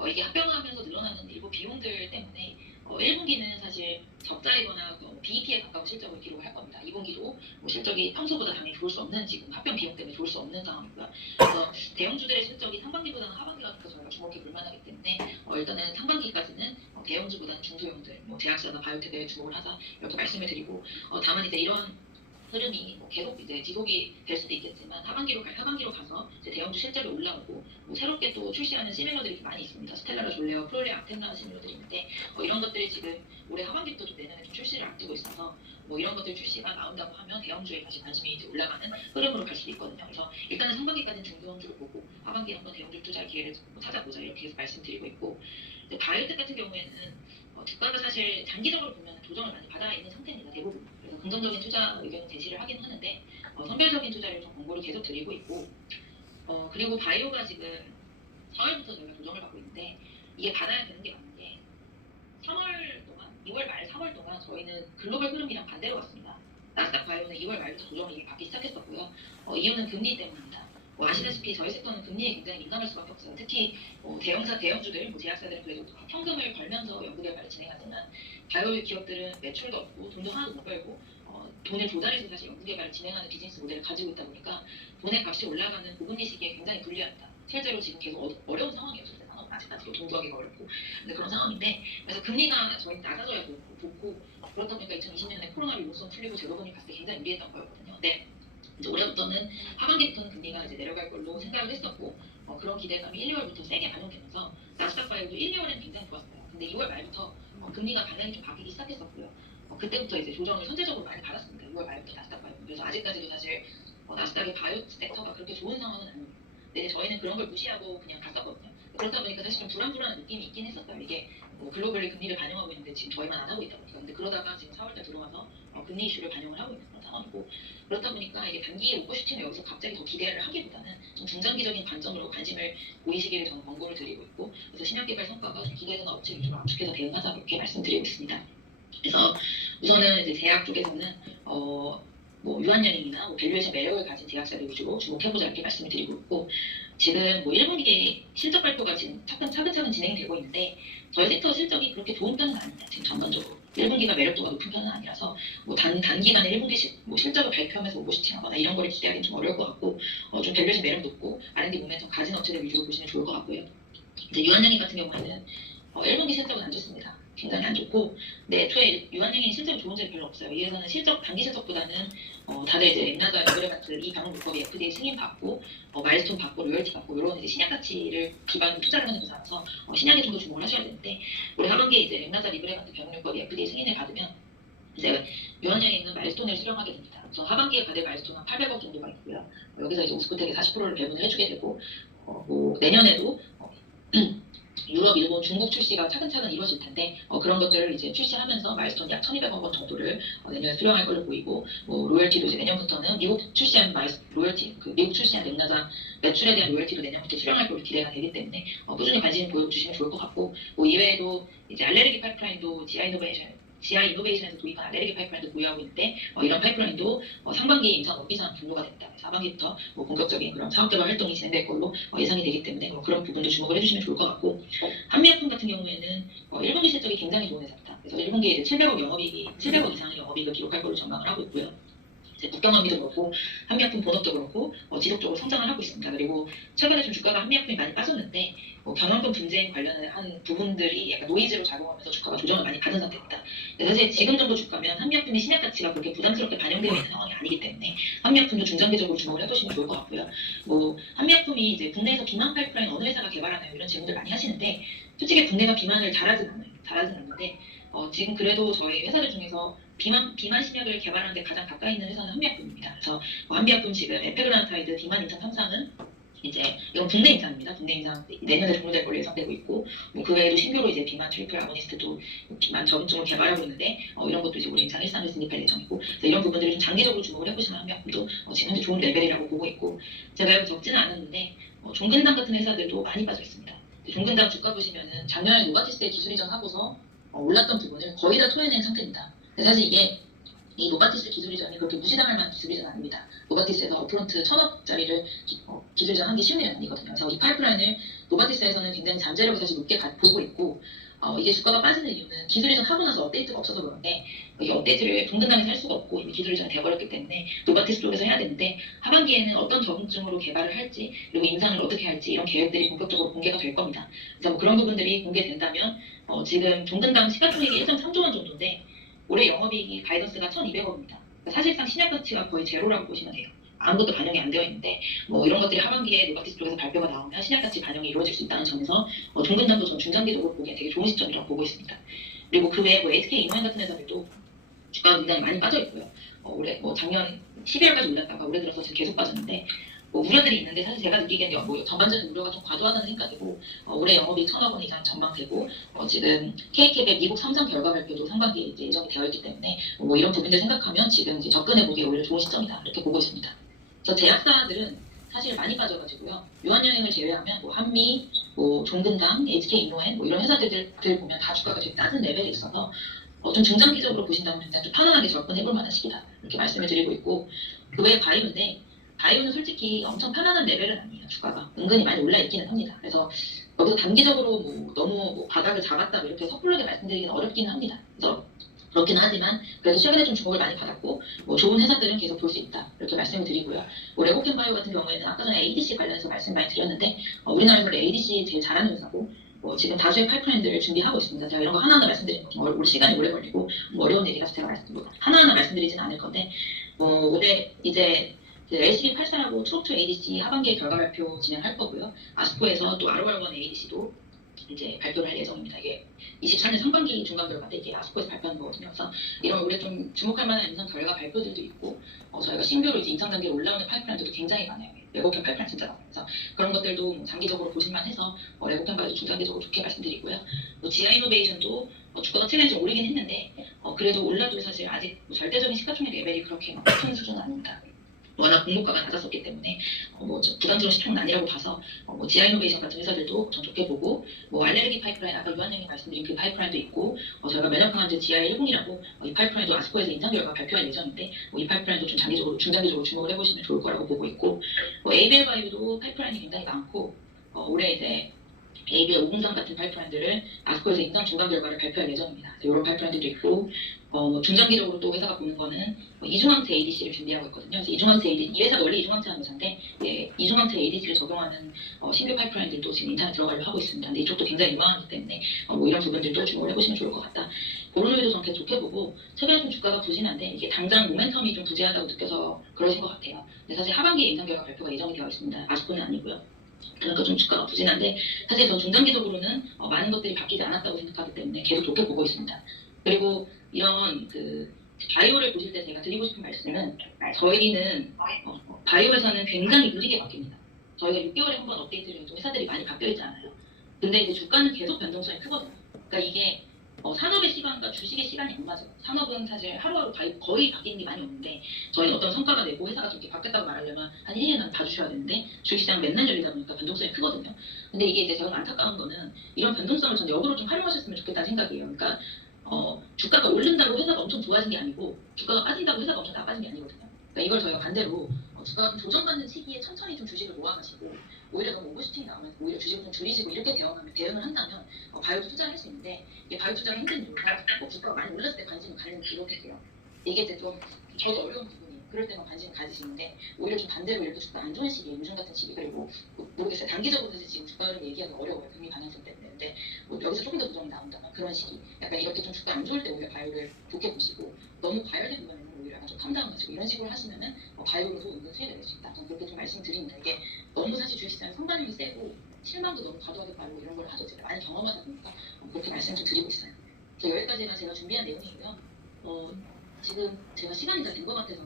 이게 합병하면서 늘어나는 일부 비용들 때문에 1분기는 사실 적자이거나 BEP에 가까운 실적을 기록을 할 겁니다. 2분기도 뭐 실적이 평소보다 당연히 좋을 수 없는 지금 합병 비용 때문에 좋을 수 없는 상황이고요. 그래서 대형주들의 실적이 상반기보다는 하반기가 더 저희가 주목해 볼 만하기 때문에 일단은 상반기까지는 대형주보다는 중소형들, 뭐 제약사나 바이오텍에 주목을 하자 이렇게 말씀을 드리고 다만 이제 이런 흐름이 계속 이제 지속이 될 수도 있겠지만 하반기로 가서 이제 대형주 실적이 올라오고 새롭게 또 출시하는 시밀러들이 많이 있습니다. 스텔라라 졸레어, 프롤레, 악텐나 시밀러들이 있는데 이런 것들이 지금 올해 하반기부터 좀 내년에 좀 출시를 앞두고 있어서 이런 것들 출시가 나온다고 하면 대형주에 다시 관심이 이제 올라가는 흐름으로 갈 수도 있거든요. 그래서 일단은 상반기까지는 중소형주를 보고 하반기에 한번 대형주 투자 기회를 찾아보자 이렇게 해서 말씀드리고 있고 바이오텍 같은 경우에는 주가가 사실 단기적으로 보면 조정을 많이 받아 있는 상태입니다. 대부분. 그래서 긍정적인 투자 의견을 제시를 하긴 하는데 선별적인 투자를 좀 권고를 계속 드리고 있고 그리고 바이오가 지금 4월부터 저희가 조정을 받고 있는데 이게 받아야 되는 게 맞는 게 3월 동안 2월 말 3월 동안 저희는 글로벌 흐름이랑 반대로 왔습니다. 나스닥 바이오는 2월 말부터 조정이 받기 시작했었고요. 이유는 금리 때문입니다. 아시다시피 저희 섹터는 금리에 굉장히 민감할 수밖에 없어요. 특히 대형주들, 제약사들은 그래도 현금을 벌면서 연구개발을 진행하지만 바이오 기업들은 매출도 없고 돈도 하나도 못 벌고 돈을 조달해서 사실 연구개발을 진행하는 비즈니스 모델을 가지고 있다 보니까 돈의 값이 올라가는 고금리 시기에 굉장히 불리합니다. 실제로 지금 계속 어려운 상황이에요. 산업은 아직까지도 동조하기가 어렵고 근데 그런 상황인데 그래서 금리가 저희 낮아져야 좋고 그렇다 보니까 2020년에 코로나로 용선 풀리고 재고금리 갔을 때 굉장히 유리했던 거였거든요. 네. 이제 올해부터는 하반기부터는 금리가 이제 내려갈 걸로 생각을 했었고 그런 기대감이 1, 2월부터 세게 반영되면서 나스닥 바이오도 1, 2월에는 굉장히 좋았어요. 근데 2월 말부터 금리가 방향이 좀 바뀌기 시작했었고요. 그때부터 이제 조정을 선제적으로 많이 받았습니다. 6월 말부터 나스닥 바이오. 그래서 아직까지도 사실 나스닥의 바이오 섹터가 그렇게 좋은 상황은 아닙니다. 근데 저희는 그런 걸 무시하고 그냥 갔었거든요. 그렇다 보니까 사실 좀 불안불안한 느낌이 있긴 했었어요. 이게 글로벌리 금리를 반영하고 있는데 지금 저희만 안 하고 있다 보니까 근데 그러다가 지금 4월달 들어와서 금리 이슈를 반영을 하고 있는 그런 상황이고 그렇다 보니까 이게 단기에 오버슈팅을 여기서 갑자기 더 기대를 하기보다는 좀 중장기적인 관점으로 관심을 보이시기를 저는 권고를 드리고 있고 그래서 신약개발 성과가 좀 기대되는 업체를 좀 압축해서 대응하자고 이렇게 말씀드리고 있습니다. 그래서 우선은 이제 제약 쪽에서는 유한양행이나 밸류에이션 매력을 가진 제약사들 위주로 주목해보자 이렇게 말씀을 드리고 있고 지금 1분기에 실적 발표가 지금 차근차근 진행되고 있는데 저희 섹터 실적이 그렇게 좋은 편은 아닙니다. 지금 전반적으로 1분기가 매력도가 높은 편은 아니라서 단기간에 1분기 실적을 발표하면서 오버슈팅하거나 이런 거를 기대하기는 좀 어려울 것 같고 좀 밸류에이션 매력 높고 R&D 모멘텀 가진 업체들 위주로 보시면 좋을 것 같고요. 이제 유한양행 같은 경우에는 1분기 실적은 안 좋습니다. 굉장히 안 좋고 애초에 유한양행 실적이 좋은 점이 별로 없어요. 이 회사는 단기 실적보다는 다들 이제 엠나자, 리브레반트 이 방역 물법이 FDA 승인 받고 마일스톤 받고 로열티 받고 이런 이제 신약 가치를 기반으로 투자를 하는 회사라서 신약에 좀 더 주목을 하셔야 되는데 올해 하반기에 이제 엠나자, 리브레반트 병역 물법이 FDA 승인을 받으면 이제 유한양행은 마일스톤을 수령하게 됩니다. 그래서 하반기에 받을 마일스톤은 800억 정도가 있고요. 여기서 이제 오스코텍에 40%를 배분을 해주게 되고 내년에도 유럽, 일본, 중국 출시가 차근차근 이루어질 텐데 그런 것들을 이제 출시하면서 마일스톤 약 1,200억 원 정도를 내년에 수령할 걸로 보이고 로열티도 이제 내년부터는 미국 출시한 로열티, 미국 출시한 엠나자 매출에 대한 로열티도 내년부터 수령할 걸로 기대가 되기 때문에 꾸준히 관심 보여주시면 좋을 것 같고 이외에도 이제 알레르기 파이프라인도 GI 이노베이션에서 도입한 알레르기 파이프라인도 보유하고 있는데 이런 파이프라인도 상반기에 임상 원비상 종료가 됩니다. 그래서 하반기부터 본격적인 그런 사업개발 활동이 진행될 걸로 예상이 되기 때문에 그런 부분도 주목을 해주시면 좋을 것 같고 한미약품 같은 경우에는 1분기 실적이 굉장히 좋은 회사입니다. 그래서 1분기에 이제 700억 이상의 영업이익을 기록할 걸로 전망을 하고 있고요. 국경화미도 그렇고 한미약품 본업도 그렇고 지속적으로 성장을 하고 있습니다. 그리고 최근에 좀 주가가 한미약품이 많이 빠졌는데 경영권 분쟁 관련한 부분들이 약간 노이즈로 작용하면서 주가가 조정을 많이 받은 상태입니다. 사실 지금 정도 주가면 한미약품이 신약 가치가 그렇게 부담스럽게 반영되어 있는 상황이 아니기 때문에 한미약품도 중장기적으로 주목을 해보시면 좋을 것 같고요. 한미약품이 이제 국내에서 비만 파이프라인 어느 회사가 개발하나요? 이런 질문들 많이 하시는데 솔직히 국내가 비만을 잘하진 않는데 지금 그래도 저희 회사들 중에서 비만 신약을 개발하는 데 가장 가까이 있는 회사는 한미약품입니다. 그래서 한미약품 지금 에페그란타이드 비만 임상 3상은 이제 이건 국내 임상입니다. 국내 임상 내년에 종료될 걸로 예상되고 있고 그 외에도 신규로 이제 비만 트리플 아고니스트도 비만 적응증을 개발하고 있는데 이런 것도 이제 올해 임상 1상을 진입할 예정이고 그래서 이런 부분들을 좀 장기적으로 주목을 해보시면 한미약품도 지금 현재 좋은 레벨이라고 보고 있고 제가 여기 적지는 않았는데 종근당 같은 회사들도 많이 빠져 있습니다. 종근당 주가 보시면은 작년에 노바티스의 기술 이전 하고서 올랐던 부분을 거의 다 토해낸 상태입니다. 사실 이게 이 노바티스 기술 이전이 그렇게 무시당할 만한 기술 이전 아닙니다. 노바티스에서 업프론트 1,000억짜리를 기술 이전 한 게 쉬운 일은 아니거든요. 그래서 이 파이프라인을 노바티스에서는 굉장히 잠재력을 사실 높게 보고 있고 이게 주가가 빠지는 이유는 기술 이전 하고 나서 업데이트가 없어서 그런데 이 업데이트를 동등당에서 할 수가 없고 이미 기술 이전이 돼버렸기 때문에 노바티스 쪽에서 해야 되는데 하반기에는 어떤 적응증으로 개발을 할지 그리고 인상을 어떻게 할지 이런 계획들이 본격적으로 공개가 될 겁니다. 그래서 뭐 그런 부분들이 공개된다면 지금 동등당 시가총액이 1.3조 원 정도인데 올해 영업이익이 가이던스가 1,200억입니다. 사실상 신약 가치가 거의 제로라고 보시면 돼요. 아무것도 반영이 안 되어 있는데 뭐 이런 것들이 하반기에 노바티스 쪽에서 발표가 나오면 신약 가치 반영이 이루어질 수 있다는 점에서 동등당도 전 중장기적으로 보기에 되게 좋은 시점이라고 보고 있습니다. 그리고 그 외에 뭐 SK 이노엔 같은 회사들도 주가가 굉장히 많이 빠져 있고요. 올해 뭐 작년 12월까지 올랐다가 올해 들어서 지금 계속 빠졌는데 뭐 우려들이 있는데 사실 제가 느끼기에는 뭐 전반적인 우려가 좀 과도하다는 생각이고 올해 영업이익 1,000억 원 이상 전망되고 지금 K캡의 미국 삼성 결과 발표도 상반기에 이제 예정이 되어 있기 때문에 뭐 이런 부분들 생각하면 지금 이제 접근해 보기에 오히려 좋은 시점이다 이렇게 보고 있습니다. 저 제약사들은 사실 많이 빠져가지고요. 유한여행을 제외하면 뭐 한미, 뭐 종근당, SK 이노엔 뭐 이런 회사들 보면 다 주가가 되게 낮은 레벨에 있어서 좀 중장기적으로 보신다면 굉장히 좀 편안하게 접근해볼 만한 시기다 이렇게 말씀을 드리고 있고 그 외에 바이오인데 바이오는 솔직히 엄청 편안한 레벨은 아니에요. 주가가 은근히 많이 올라 있기는 합니다. 그래서 여기서 단기적으로 뭐 너무 뭐 바닥을 잡았다 이렇게 섣불하게 말씀드리기는 어렵기는 합니다. 그래서 그렇기는 하지만 그래도 최근에 좀 주목을 많이 받았고 뭐 좋은 회사들은 계속 볼 수 있다 이렇게 말씀을 드리고요. 뭐 레고캔바이오 같은 경우에는 아까 전에 ADC 관련해서 말씀 많이 드렸는데 우리나라에서 ADC 제일 잘하는 회사고 뭐 지금 다수의 파이프라인들을 준비하고 있습니다. 제가 이런 거 하나하나 말씀드리면 우리 시간이 오래 걸리고 뭐 어려운 얘기라서 제가 하나하나 말씀드리지는 않을 건데 뭐 올해 이제 LCB84라고 트로트 ADC 하반기에 결과 발표 진행할 거고요. 아스코에서 또 ROR1 ADC도 이제 발표를 할 예정입니다. 이게 24년 상반기 중간 결과인데 이게 아스코에서 발표하는 거거든요. 그래서 이런 올해 좀 주목할 만한 임상 결과 발표들도 있고 저희가 신규로 이제 임상 단계로 올라오는 파이프라인들도 굉장히 많아요. 레고캔 파이프라인 진짜 많아요. 그래서 그런 것들도 뭐 장기적으로 보실만 해서 레고캔 바이오 중장기적으로 좋게 말씀드리고요. 뭐 지아이노베이션도 주가가 최근에 좀 오르긴 했는데 그래도 올라도 사실 아직 뭐 절대적인 시가총액 레벨이 그렇게 막 높은 수준은 아닙니다. 워낙 공모가가 낮았었기 때문에 부담스러운 시총은 아니라고 봐서 지아이노베이션 같은 회사들도 전 좋게 보고 뭐 알레르기 파이프라인 아까 유한영이 말씀드린 그 파이프라인도 있고 저희가 면역항암제 GI10이라고 이 파이프라인도 아스코에서 임상 결과 발표할 예정인데 이 파이프라인도 좀 중장기적으로 주목을 해보시면 좋을 거라고 보고 있고 에이벨 바이오도 파이프라인이 굉장히 많고 올해 이제 에이벨 503 같은 파이프라인들을 아스코에서 임상 중간 결과를 발표할 예정입니다. 이런 파이프라인들도 있고 중장기적으로 또 회사가 보는 거는 이중항체 ADC를 준비하고 있거든요. 그래서 이중항체 ADC, 이 회사가 원래 이중항체 하는 회사인데 이중항체 ADC를 적용하는 신규 파이프라인들도 지금 인터넷 들어가려고 하고 있습니다. 근데 이쪽도 굉장히 유망하기 때문에 뭐 이런 부분들도 주목을 해보시면 좋을 것 같다. 그런 의도 저는 좋게 보고 최근에 좀 주가가 부진한데 이게 당장 모멘텀이 좀 부진하다고 느껴서 그러신 것 같아요. 근데 사실 하반기에 임상 결과 발표가 예정이 되어 있습니다. 아직은 아니고요. 그러니까 좀 주가가 부진한데 사실 전 중장기적으로는 많은 것들이 바뀌지 않았다고 생각하기 때문에 계속 좋게 보고 있습니다. 그리고 이런 그 바이오를 보실 때 제가 드리고 싶은 말씀은 저희는 바이오 회사는 굉장히 느리게 바뀝니다. 저희가 6개월에 한 번 업데이트를 해도 회사들이 많이 바뀌어 있잖아요. 근데 이제 주가는 계속 변동성이 크거든요. 그러니까 이게 산업의 시간과 주식의 시간이 안 맞아요. 산업은 사실 하루하루 거의 바뀌는 게 많이 없는데 저희는 어떤 성과가 내고 회사가 저렇게 바뀌었다고 말하려면 한 1년은 봐주셔야 되는데 주식시장 맨날 열리다 보니까 변동성이 크거든요. 근데 이게 이제 제가 안타까운 거는 이런 변동성을 전 역으로 좀 활용하셨으면 좋겠다는 생각이에요. 그러니까 주가가 오른다고 회사가 엄청 좋아진 게 아니고 주가가 빠진다고 회사가 엄청 나빠진 게 아니거든요. 그러니까 이걸 저희가 반대로 주가가 좀 조정받는 시기에 천천히 좀 주식을 모아가시고 오히려 너무 오버슈팅이 나오면 오히려 주식을 좀 줄이시고 이렇게 대응을 한다면 바이오도 투자를 할 수 있는데 이게 바이오 투자가 힘든 이유가 주가가 많이 올랐을 때 관심을 가지는 이렇게 돼요. 이게 이제 좀 저도 어려운 부분이에요. 그럴 때만 관심을 가지시는데 오히려 좀 반대로 이렇게 주가 안 좋은 시기에 요즘 같은 시기 그리고 모르겠어요. 단기적으로 사실 지금 주가를 얘기하기 어려워요. 금리 반영성 때문에. 근데 여기서 조금 더 조정이 나온다면 그런 시기 약간 이렇게 좀 주가 안 좋을 때 오히려 바이오를 좋게 보시고 너무 과열된 부분에는 오히려 약간 좀 탐다운 가지고 이런 식으로 하시면은 바이오로도 은근 수혜를 낼 수 있다. 저는 그렇게 좀 말씀드립니다. 이게 너무 사실 주식시장 선반영이 세고 실망도 너무 과도하게 바르고 이런 걸 하도 제가 많이 경험하다 보니까 그렇게 말씀 좀 드리고 있어요. 여기까지가 제가 준비한 내용이고요. 지금 제가 시간이 다 된 것 같아서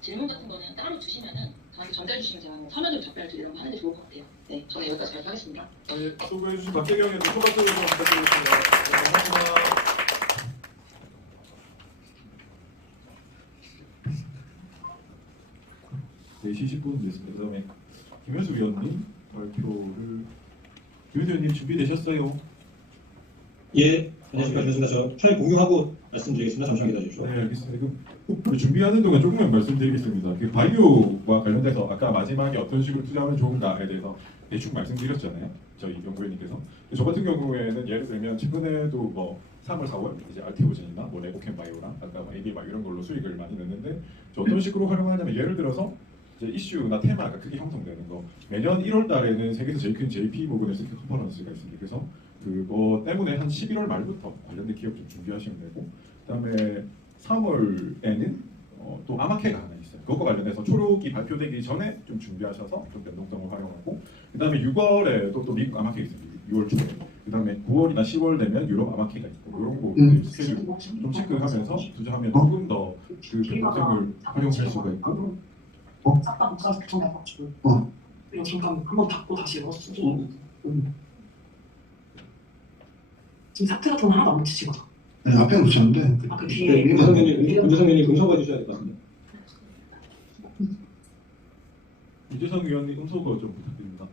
질문 같은 거는 따로 주시면은 저한테 전달해 주시면 제가 화면으로 답변을 드리려고 하는데 좋을 것 같아요. 네, 저는 여기까지 발표하겠습니다. 수고해 주신 박재경 의원님 소박으로 부탁드리겠습니다. 감사합니다. 네, 10분 됐습니다. 그다음에 김현수 위원님 발표를 김현수 위원님 준비되셨어요? 예, 안녕하십니까. 저 파일 공유하고 말씀드리겠습니다. 잠시만 기다려 주십시오. 네, 알겠습니다. 그 준비하는 동안 조금만 말씀드리겠습니다. 그 바이오와 관련돼서 아까 마지막에 어떤 식으로 투자하면 좋은가에 대해서 대충 말씀드렸잖아요. 저희 연구원님께서. 저 같은 경우에는 예를 들면 최근에도 뭐 3월, 4월 이제 알티오젠이나 뭐 레고캠 바이오랑 아까 뭐 AB 바이오 이런 걸로 수익을 많이 냈는데 저 어떤 식으로 활용하냐면 예를 들어서 이제 이슈나 테마가 크게 형성되는 거. 매년 1월 달에는 세계에서 제일 큰 JP 모건 S&P 컨퍼런스가 있습니다. 그래서 그거 때문에 한 11월 말부터 관련된 기업 좀 준비하시면 되고, 그다음에 3월에는 또 아마케가 하나 있어요. 그것과 관련해서 초록이 발표되기 전에 좀 준비하셔서 좀 변동성을 활용하고, 그다음에 6월에도 또 미국 아마케 있습니다. 6월 초에. 그다음에 9월이나 10월 되면 유럽 아마케가 있고 이런 거 스케줄 좀 체크하면서 투자하면 조금 더 그 변동성을 활용할 수가 있고. 싹다 목사에서 결정돼가지고 이거 잠깐 한번 닫고 다시 열었어. 지금 사태 같은 건 하나도 안 붙이신 거죠? 네, 앞에 놓쳤는데. 아, 그 네, 뒤에 윤재성님 음성해 주셔야 될 것 같습니다. 유재성 의원님 음소거 좀 부탁드립니다.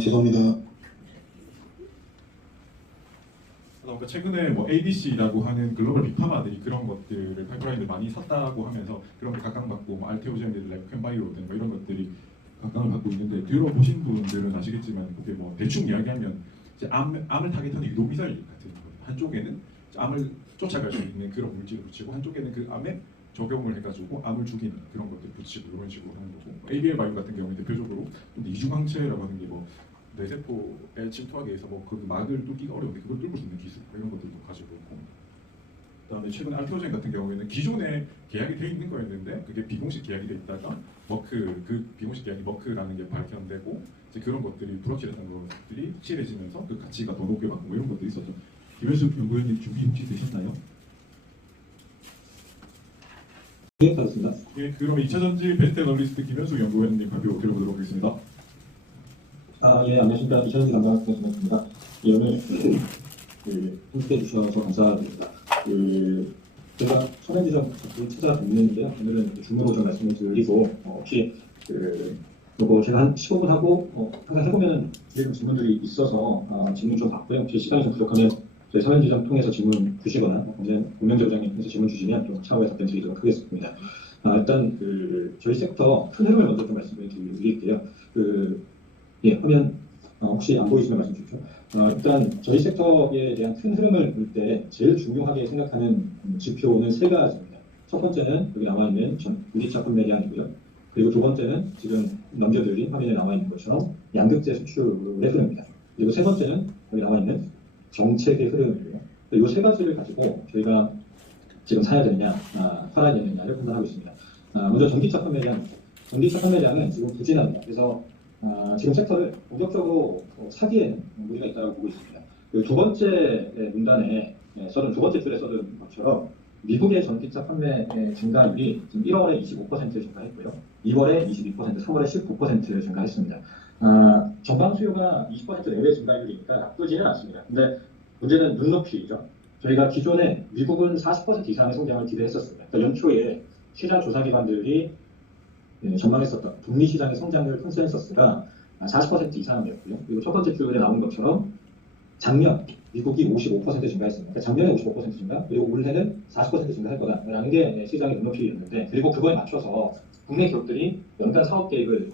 죄송합니다. 그러니까 최근에 뭐 ADC라고 하는 글로벌 빅파마들이 그런 것들을 파이프라인을 많이 샀다고 하면서 그런 걸 각광받고 뭐 알테오젠, 레크엠바이오든 뭐 이런 것들이 각광을 받고 있는데 들어보신 분들은 아시겠지만 그게 뭐 대충 이야기하면 이제 암을 타겟하는 유도 미사일 같은 거예요. 한쪽에는 암을 쫓아갈 수 있는 그런 물질을 붙이고 한쪽에는 그 암에 적용을 해가지고 암을 죽이는 그런 것들 붙이고 이런 식으로 하는 거고, ABL 바이오 같은 경우는 대표적으로 이중항체라고 하는 게 뭐 뇌세포에 침투하기 위해서 뭐 그 막을 뚫기가 어려운데 그걸 뚫을 수 있는 기술 이런 것들도 가지고 있고, 그다음에 최근 알테오젠 같은 경우에는 기존에 계약이 돼 있는 거였는데 그게 비공식 계약이 돼 있다가 그 비공식 계약이 머크라는 게 발견되고 이제 그런 것들이 불확실했던 것들이 확실해지면서 그 가치가 더 높게 받고 뭐 이런 것들이 있었죠. 김현숙 연구위원님 준비 혹시 되셨나요? 네, 하겠습니다. 예, 그럼 2차 전지 베스트 애널리스트 김현숙 연구위원님 발표 드려보도록 하겠습니다. 예, 안녕하십니까. 이찬희 담당 김현수입니다. 예, 오늘 함께 해주셔서 감사드립니다. 제가 천연지점 자꾸 찾아뵙는데요. 오늘은 줌으로 좀 말씀을 드리고 혹시 요거 제가 한 15분 하고 항상 해보면 드리는 질문들이 있어서 질문 좀 받고요. 혹시 시간이 좀 부족하면 저희 사면지점 통해서 질문 주시거나 공명재 부장님 통해서 질문 주시면 좀 차후에 답변 드리도록 하겠습니다. 일단 저희 섹터 큰 흐름을 먼저 좀 말씀을 드릴게요. 화면 혹시 안 보이시면 말씀 주십시오. 일단 저희 섹터에 대한 큰 흐름을 볼 때 제일 중요하게 생각하는 지표는 세 가지입니다. 첫 번째는 여기 나와 있는 유리차 판매량이고요. 그리고 두 번째는 지금 넘겨드린 화면에 나와 있는 것처럼 양극재 수출의 흐름입니다. 그리고 세 번째는 여기 나와 있는 정책의 흐름이고요. 이 세 가지를 가지고 저희가 지금 사야 되느냐, 팔아야 되느냐를 판단하고 있습니다. 먼저 전기차 판매량. 전기차 판매량은 지금 부진합니다. 그래서 지금 섹터를 본격적으로 사기에는 무리가 있다고 보고 있습니다. 그리고 두 번째 문단에 두 번째 줄에 써둔 것처럼 미국의 전기차 판매 증가율이 지금 1월에 25% 증가했고요. 2월에 22%, 3월에 19% 증가했습니다. 전방 수요가 20% 내외 증가율이니까 나쁘지는 않습니다. 근데 문제는 눈높이죠. 저희가 기존에 미국은 40% 이상의 성장을 기대했었습니다. 그러니까 연초에 시장 조사기관들이 전망했었던 북미 시장의 성장률 컨센서스가 40% 이상이었고요. 그리고 첫 번째 줄에 나온 것처럼 작년 미국이 55% 증가했습니다. 그러니까 작년에 55% 증가, 그리고 올해는 40% 증가할 거다라는 게 시장의 눈높이였는데, 그리고 그거에 맞춰서 국내 기업들이 연간 사업 계획을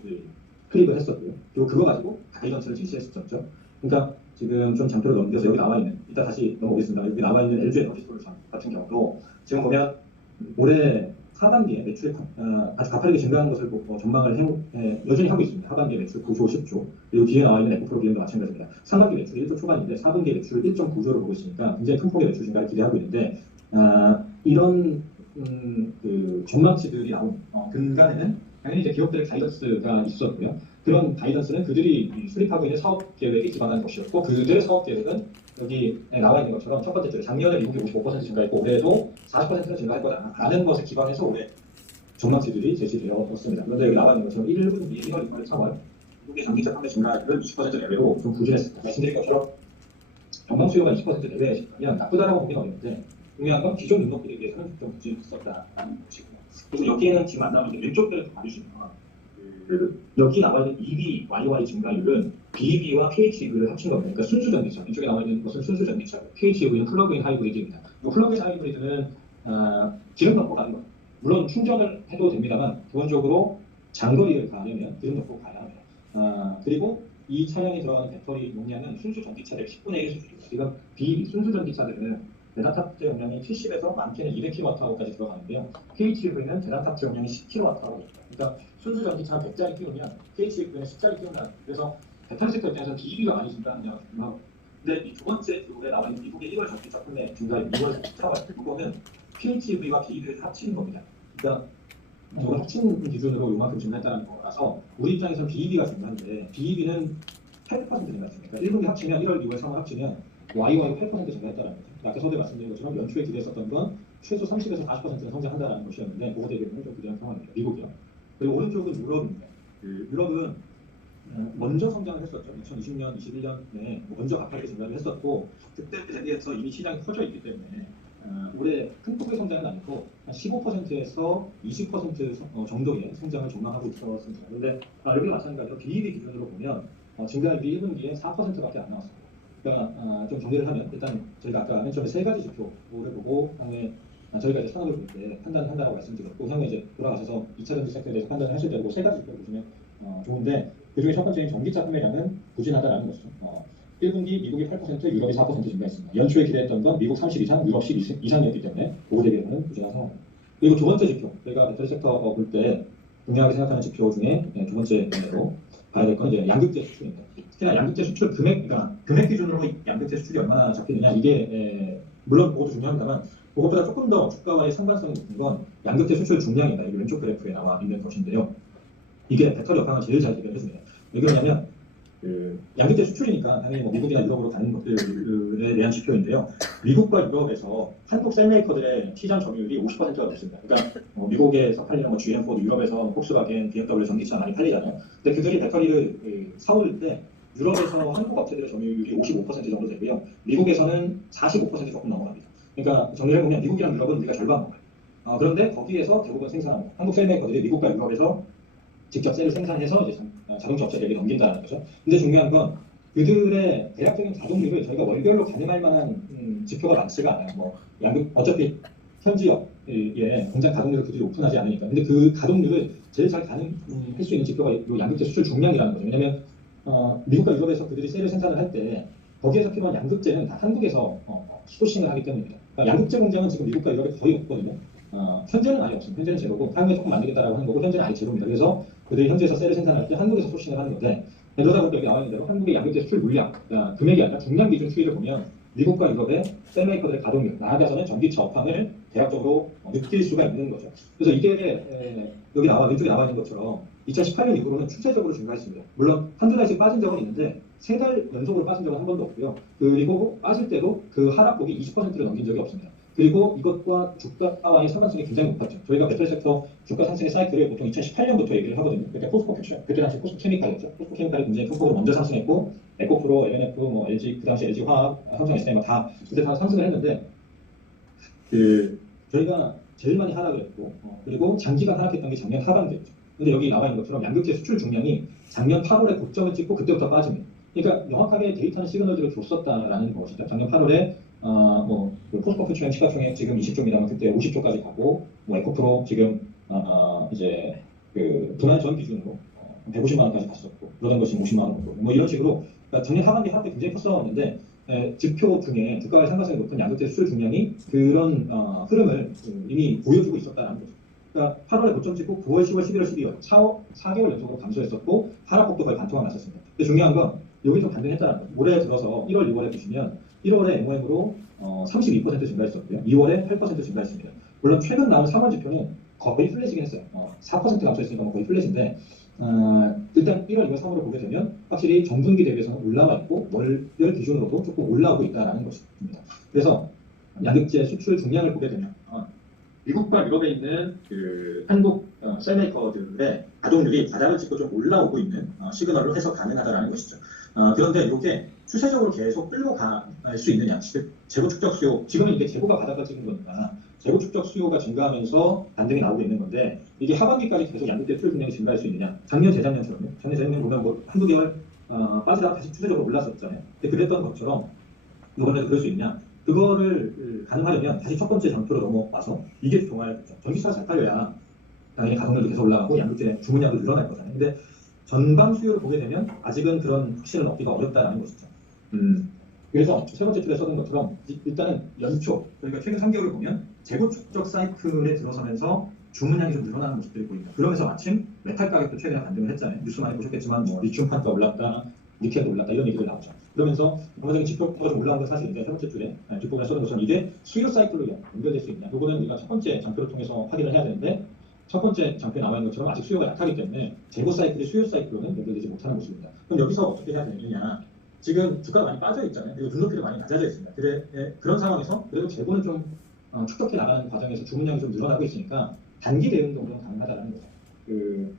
클릭을 했었고요. 그리고 그거 가지고 가이던스를 제시했었죠. 그러니까 지금 좀 장표를 넘겨서 여기 나와 있는, 이따 다시 넘어오겠습니다. 여기 나와 있는 LG 에너지 솔루션 같은 경우도 지금 보면 올해 하반기에 매출이 아주 가파르게 증가하는 것을 전망을 여전히 하고 있습니다. 하반기에 매출 9조 10조, 그리고 뒤에 나와 있는 F&B도 마찬가지입니다. 상반기 매출 1조 초반인데 4분기 매출 1.9조를 보고 있으니까 굉장히 큰 폭의 매출 증가를 기대하고 있는데, 이런 전망치들이 나온 근간에는 당연히 이제 기업들의 가이던스가 있었고요. 그런 가이던스는 그들이 수립하고 있는 사업 계획에 기반한 것이었고, 그들의 사업 계획은 여기 나와 있는 것처럼 첫 번째 줄 작년에 미국이 55% 증가했고 올해도 40%는 증가할 거다라는 것에 기반해서 올해 전망치들이 제시되었습니다. 그런데 여기 나와 있는 것처럼 1분기, 1월, 2월, 3월 미국의 전기차 판매 증가율은 20% 내외로 좀 부진했습니다. 말씀드린 것처럼 전망 수요가 20% 내외면 나쁘다라고 보기는 어려운데, 중요한 건 기존 눈높이에 비해서는 좀 부진했었다는 것이고요. 그리고 여기에는 지금 안 나오는데 왼쪽 배를 봐주시면 여기 나와 있는 EV YY 증가율은 BEV와 PHEV를 합친 겁니다. 그러니까 순수 전기차. 이쪽에 나와 있는 것은 순수 전기차. PHEV는 플러그인 하이브리드입니다. 이 플러그인 하이브리드는 기름 넣고 가는 거예요. 물론 충전을 해도 됩니다만 기본적으로 장거리를 가려면 기름 넣고 가야 합니다. 그리고 이 차량에 들어가는 배터리 용량은 순수 전기차의 10분의 1 수준입니다. 지금 순수 전기차들은 대단 탑재 용량이 70에서 많게는 200kWh까지 들어가는데요. PHEV는 대단 탑재 용량이 10kWh입니다. 그러니까 순수 전기차 100짜리 끼우면 PHEV는 10짜리 끼운다. 그래서 배터리 섹터 입장에서 BEV가 많이 증가하느냐고. 근데 이 두 번째 그룹에 나와 있는 미국의 1월 전기차 판매 증가율 2월 4월 이거는 PHEV와 BEV를 합치는 겁니다. 그러니까 저걸 합친 기준으로 요만큼 증가했다는 거라서 우리 입장에서는 BEV가 증가한데 BEV는 8% 증가했습니다. 그러니까 1분기 합치면 1월, 2월, 3월 합치면 YY 8% 증가했다는 거죠. 아까 서두에 말씀드린 것처럼 연초에 기대했었던 건 최소 30에서 40%는 성장한다는 것이었는데 그거 대비는 좀 부진한 상황입니다. 미국이요. 그리고 오른쪽은 유럽입니다. 유럽은 먼저 성장을 했었죠. 2020년, 21년에 먼저 가파르게 증가를 했었고 그때 대비해서 이미 시장이 커져 있기 때문에 올해 큰 폭의 성장은 아니고 한 15%에서 20% 정도의 성장을 전망하고 있었습니다. 그런데 여기도 마찬가지로 BEV 기준으로 보면 증가율이 1분기에 4%밖에 안 나왔습니다. 그러니까 좀 정리를 하면 일단 저희가 아까 맨 처음에 세 가지 지표를 보고 향후에 저희가 이제 산업을 볼 때 판단을 한다고 말씀드렸고 향후에 이제 돌아가셔서 2차 전지 섹터에 대해서 판단을 하실 때고 세 가지 지표를 보시면 좋은데 그중에 첫 번째는 전기차 판매량은 부진하다라는 것이죠. 1분기 미국이 8%, 유럽이 4% 증가했습니다. 연초에 기대했던 건 미국 30 이상, 유럽 10 이상이었기 때문에 그거 대비해서는 부진한 상황입니다. 그리고 두 번째 지표, 저희가 배터리 섹터 볼 때 중요하게 생각하는 지표 중에 두 번째로 봐야 될 건 이제 양극재 수출입니다. 특히나 양극재 수출 그러니까 금액 기준으로 양극재 수출이 얼마나 잡히느냐 이게 물론 그것도 중요합니다만 그것보다 조금 더 주가와의 상관성이 높은 건 양극재 수출 중량이다. 이게 왼쪽 그래프에 나와 있는 것인데요. 이게 배터리 업황을 제일 잘 대변해줍니다. 왜 그러냐면 양극재 수출이니까 당연히 뭐 미국이나 유럽으로 가는 것들에 대한 지표인데요. 미국과 유럽에서 한국 셀메이커들의 시장 점유율이 50%가 넘습니다. 그러니까 미국에서 팔리는 뭐 GM, 포드, 유럽에서 폭스바겐, BMW 전기차 많이 팔리잖아요. 근데 그들이 배터리를 사올 때 유럽에서 한국 업체들의 점유율이 55% 정도 되고요. 미국에서는 45% 조금 넘어갑니다. 그러니까 정리를 해보면 미국이랑 유럽은 우리가 절반 먹어요. 그런데 거기에서 대부분 생산합니다. 한국 셀메이커들이 미국과 유럽에서 직접 셀을 생산해서 이제 자동차 업체들에게 넘긴다는 거죠. 근데 중요한 건 그들의 대략적인 가동률을 저희가 월별로 가늠할 만한 지표가 많지가 않아요. 뭐 어차피 현지업의 공장 가동률을 그들이 오픈하지 않으니까. 근데 그 가동률을 제일 잘 가늠할 수 있는 지표가 이 양극재 수출 중량이라는 거죠. 왜냐하면 미국과 유럽에서 그들이 셀을 생산을 할 때 거기에서 필요한 양극재는 다 한국에서 소싱을 하기 때문입니다. 그러니까 양극재 공장은 지금 미국과 유럽에 거의 없거든요. 현재는 아예 없습니다. 현재는 제로고 향후에 조금 만들겠다라고 하는 거고 현재는 아예 제로입니다. 그래서 그들이 현지에서 셀을 생산할 때 한국에서 소싱을 하는 건데 그러다 보니까 여기 나와 있는 대로 한국의 양극재 수출 물량, 금액이 아니라 중량 기준 추이를 보면 미국과 유럽의 셀메이커들의 가동률, 나아가서는 전기차 업황을 대략적으로 느낄 수가 있는 거죠. 그래서 이게 여기 왼쪽에 나와 있는 것처럼 2018년 이후로는 추세적으로 증가했습니다. 물론 한두 달씩 빠진 적은 있는데 3달 연속으로 빠진 적은 한 번도 없고요. 그리고 빠질 때도 그 하락폭이 20%를 넘긴 적이 없습니다. 그리고 이것과 주가와의 상관성이 굉장히 높았죠. 저희가 배터리 섹터 주가 상승의 사이클을 보통 2018년부터 얘기를 하거든요. 그때 포스코 캐치요. 그때 당시 포스코 케미칼이었죠. 포스코 케미칼이 굉장히 큰 폭으로 먼저 상승했고 에코프로, LNF, 뭐 LG, 그 당시 LG 화학, 삼성 SDI 다 그때 다 상승을 했는데 저희가 제일 많이 하락을 했고 그리고 장기간 하락했던 게 작년 하반기였죠. 근데 여기 나와 있는 것처럼 양극재 수출 중량이 작년 8월에 고점을 찍고 그때부터 빠집니다. 그러니까 명확하게 데이터는 시그널들을 줬었다라는 것이죠. 작년 8월에 그 포스코 캐치형 시가총액 지금 20조입니다만 그때 50조까지 가고 에코프로 지금 이제 그 분할 전 기준으로 150만 원까지 갔었고 그러던 것이 50만 원 정도 뭐 이런 식으로 그러니까 작년 하반기 하락이 굉장히 컸었는데 지표 중에 주가의 상관성이 높은 양극재 수출 중량이 그런 흐름을 이미 보여주고 있었다는 거죠. 그러니까 8월에 고점 찍고 9월, 10월, 11월, 12월 4개월 연속으로 감소했었고 하락폭도 거의 반토막 났었습니다. 근데 중요한 건 여기 좀 반등했다는 거죠. 올해 들어서 1월, 2월에 보시면 1월에 MOM으로 32% 증가했었고요. 2월에 8% 증가했습니다. 물론 최근 나온 3월 지표는 거의 플랫이긴 했어요. 4% 감소했으니까 뭐 거의 플랫인데 일단 1월, 2월, 3월을 보게 되면 확실히 전분기 대비해서는 올라와 있고 월별 기준으로도 조금 올라오고 있다는 것입니다. 그래서 양극재 수출 중량을 보게 되면 미국과 유럽에 있는 그 한국 셀메이커들의 가동률이 바닥을 찍고 좀 올라오고 있는 시그널로 해석 가능하다는 것이죠. 그런데 이게 추세적으로 계속 끌고 갈 수 있느냐? 재고 축적 수요, 지금은 이게 재고가 바닥을 찍은 거니까 재고 축적 수요가 증가하면서 반등이 나오고 있는 건데 이게 하반기까지 계속 양극재 수출 중량이 증가할 수 있느냐? 작년, 재작년처럼요. 작년, 재작년 보면 뭐 한두 개월 빠지다가 다시 추세적으로 올랐었잖아요. 근데 그랬던 것처럼 이번에도 그럴 수 있냐? 그거를 가능하려면 다시 첫 번째 장표로 넘어와서 이게 정말 전기차가 잘 팔려야 당연히 가동률도 계속 올라가고 양극재 주문량도 늘어날 거잖아요. 근데 전방 수요를 보게 되면 아직은 그런 확신을 얻기가 어렵다는 것이죠. 그래서 세 번째 줄에 써둔 것처럼 일단은 연초, 그러니까 최근 3개월을 보면 재고 축적 사이클에 들어서면서 주문량이 좀 늘어나는 모습들이 보입니다. 그러면서 마침 메탈 가격도 최근에 반등을 했잖아요. 뉴스 많이 보셨겠지만 뭐 리튬 판가 올랐다, 니켈도 올랐다 이런 얘기들 나오죠. 그러면서 경제적인 지표가 좀 올라온 건 사실인데 세 번째 줄에 뒷부분에 써둔 것처럼 이게 수요 사이클로 연결될 수 있냐? 이거는 우리가 첫 번째 장표를 통해서 확인을 해야 되는데 첫 번째 장표에 나와 있는 것처럼 아직 수요가 약하기 때문에 재고 사이클이 수요 사이클로는 연결되지 못하는 모습입니다. 그럼 여기서 어떻게 해야 되느냐? 지금 주가가 많이 빠져 있잖아요. 그리고 눈높이도 많이 낮아져 있습니다. 그런 상황에서 그래도 재고는 좀 축적해 나가는 과정에서 주문량이 좀 늘어나고 있으니까 단기 대응 정도는 가능하다는 거죠. 그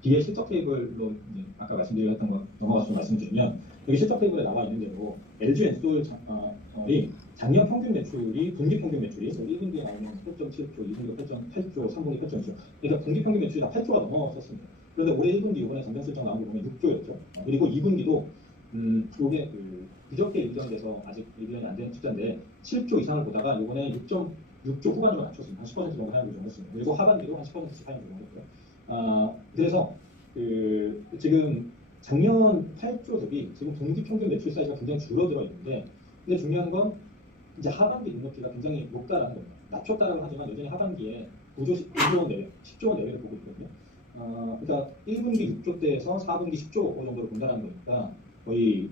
뒤에 실적 테이블로 아까 말씀드렸던 거 넘어가서 말씀드리면 여기 실적 테이블에 나와 있는 대로 LG 엔솔이 작년 평균 매출이 분기 평균 매출이 1분기에 나오면 8.7조, 2분기 8.8조, 3분기 8.2조. 그러니까 분기 평균 매출이 다 8조가 넘어섰습니다. 그런데 올해 1분기 이번에 정경 실적 나온 거 보면 6조였죠. 그리고 2분기도 이게 그저께 일정돼서 아직 일변이 안 된 숫자인데 7조 이상을 보다가 이번에 6조 후반으로 낮췄습니다. 한 10% 정도 하향 조정했습니다. 그리고 하반기도 한 10%씩 하향 조정했고요. 그래서 지금 작년 8조 대비 지금 분기 평균 매출 사이즈가 굉장히 줄어들어 있는데 근데 중요한 건 이제 하반기 눈높이가 굉장히 높다라는 겁니다. 낮췄다라고 하지만 여전히 하반기에 9조 원 내외, 10조 원 내외를 보고 있거든요. 그러니까 1분기 6조대에서 4분기 10조 정도로 본다는 거니까 거의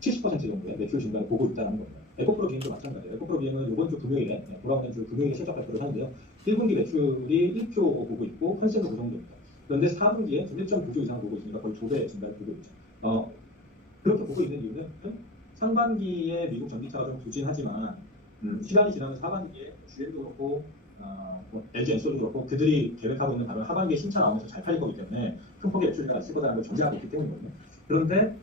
70% 정도의 매출 증가를 보고 있다는 겁니다. 에코프로 비행도 마찬가지예요. 에코프로 비행은 이번 주 금요일에 돌아오는 주 금요일에 실적 발표를 하는데요. 1분기 매출이 1조 보고 있고 컨센도 그 정도입니다. 그런데 4분기에 1.9조 이상 보고 있으니까 거의 2배 증가를 보고 있죠. 그렇게 보고 있는 이유는 상반기에 미국 전기차가 좀 부진하지만 시간이 지나면 하반기에 GM도 그렇고 LG 엔솔도 그렇고 그들이 계획하고 있는 바로 하반기에 신차 나오면서 잘 팔릴 거기 때문에 큰 폭의 매출이 있을 거라는 걸 전제하고 있기 때문이거든요. 그런데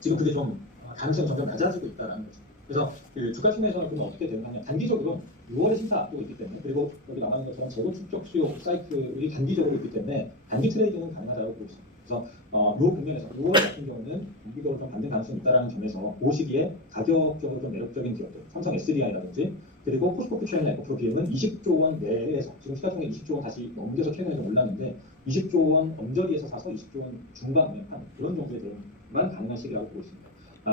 지금 그게 좀 가능성이 점점 낮아지고 있다는 거죠. 그래서 주가 측면에서는 그럼 어떻게 대응하냐? 단기적으로 6월에 신차 앞두고 있기 때문에 그리고 여기 나와 있는 것처럼 재고 축적 수요 사이클이 단기적으로 있기 때문에 단기 트레이딩은 가능하다고 보고 있습니다. 그래서 이 국면에서 6월 같은 경우는 단기적으로 좀 반등 가능성이 있다는 점에서 그 시기에 가격적으로 좀 매력적인 기업들, 삼성 SDI라든지 그리고 포스코 퓨처나 에코프로 비행은 20조 원 내에서 지금 시가총액 20조 원 다시 넘겨서 최근에 좀 올랐는데 20조 원 언저리에서 사서 20조 원 중반에 한 그런 정도의 대응만 가능한 시기라고 보고 있습니다.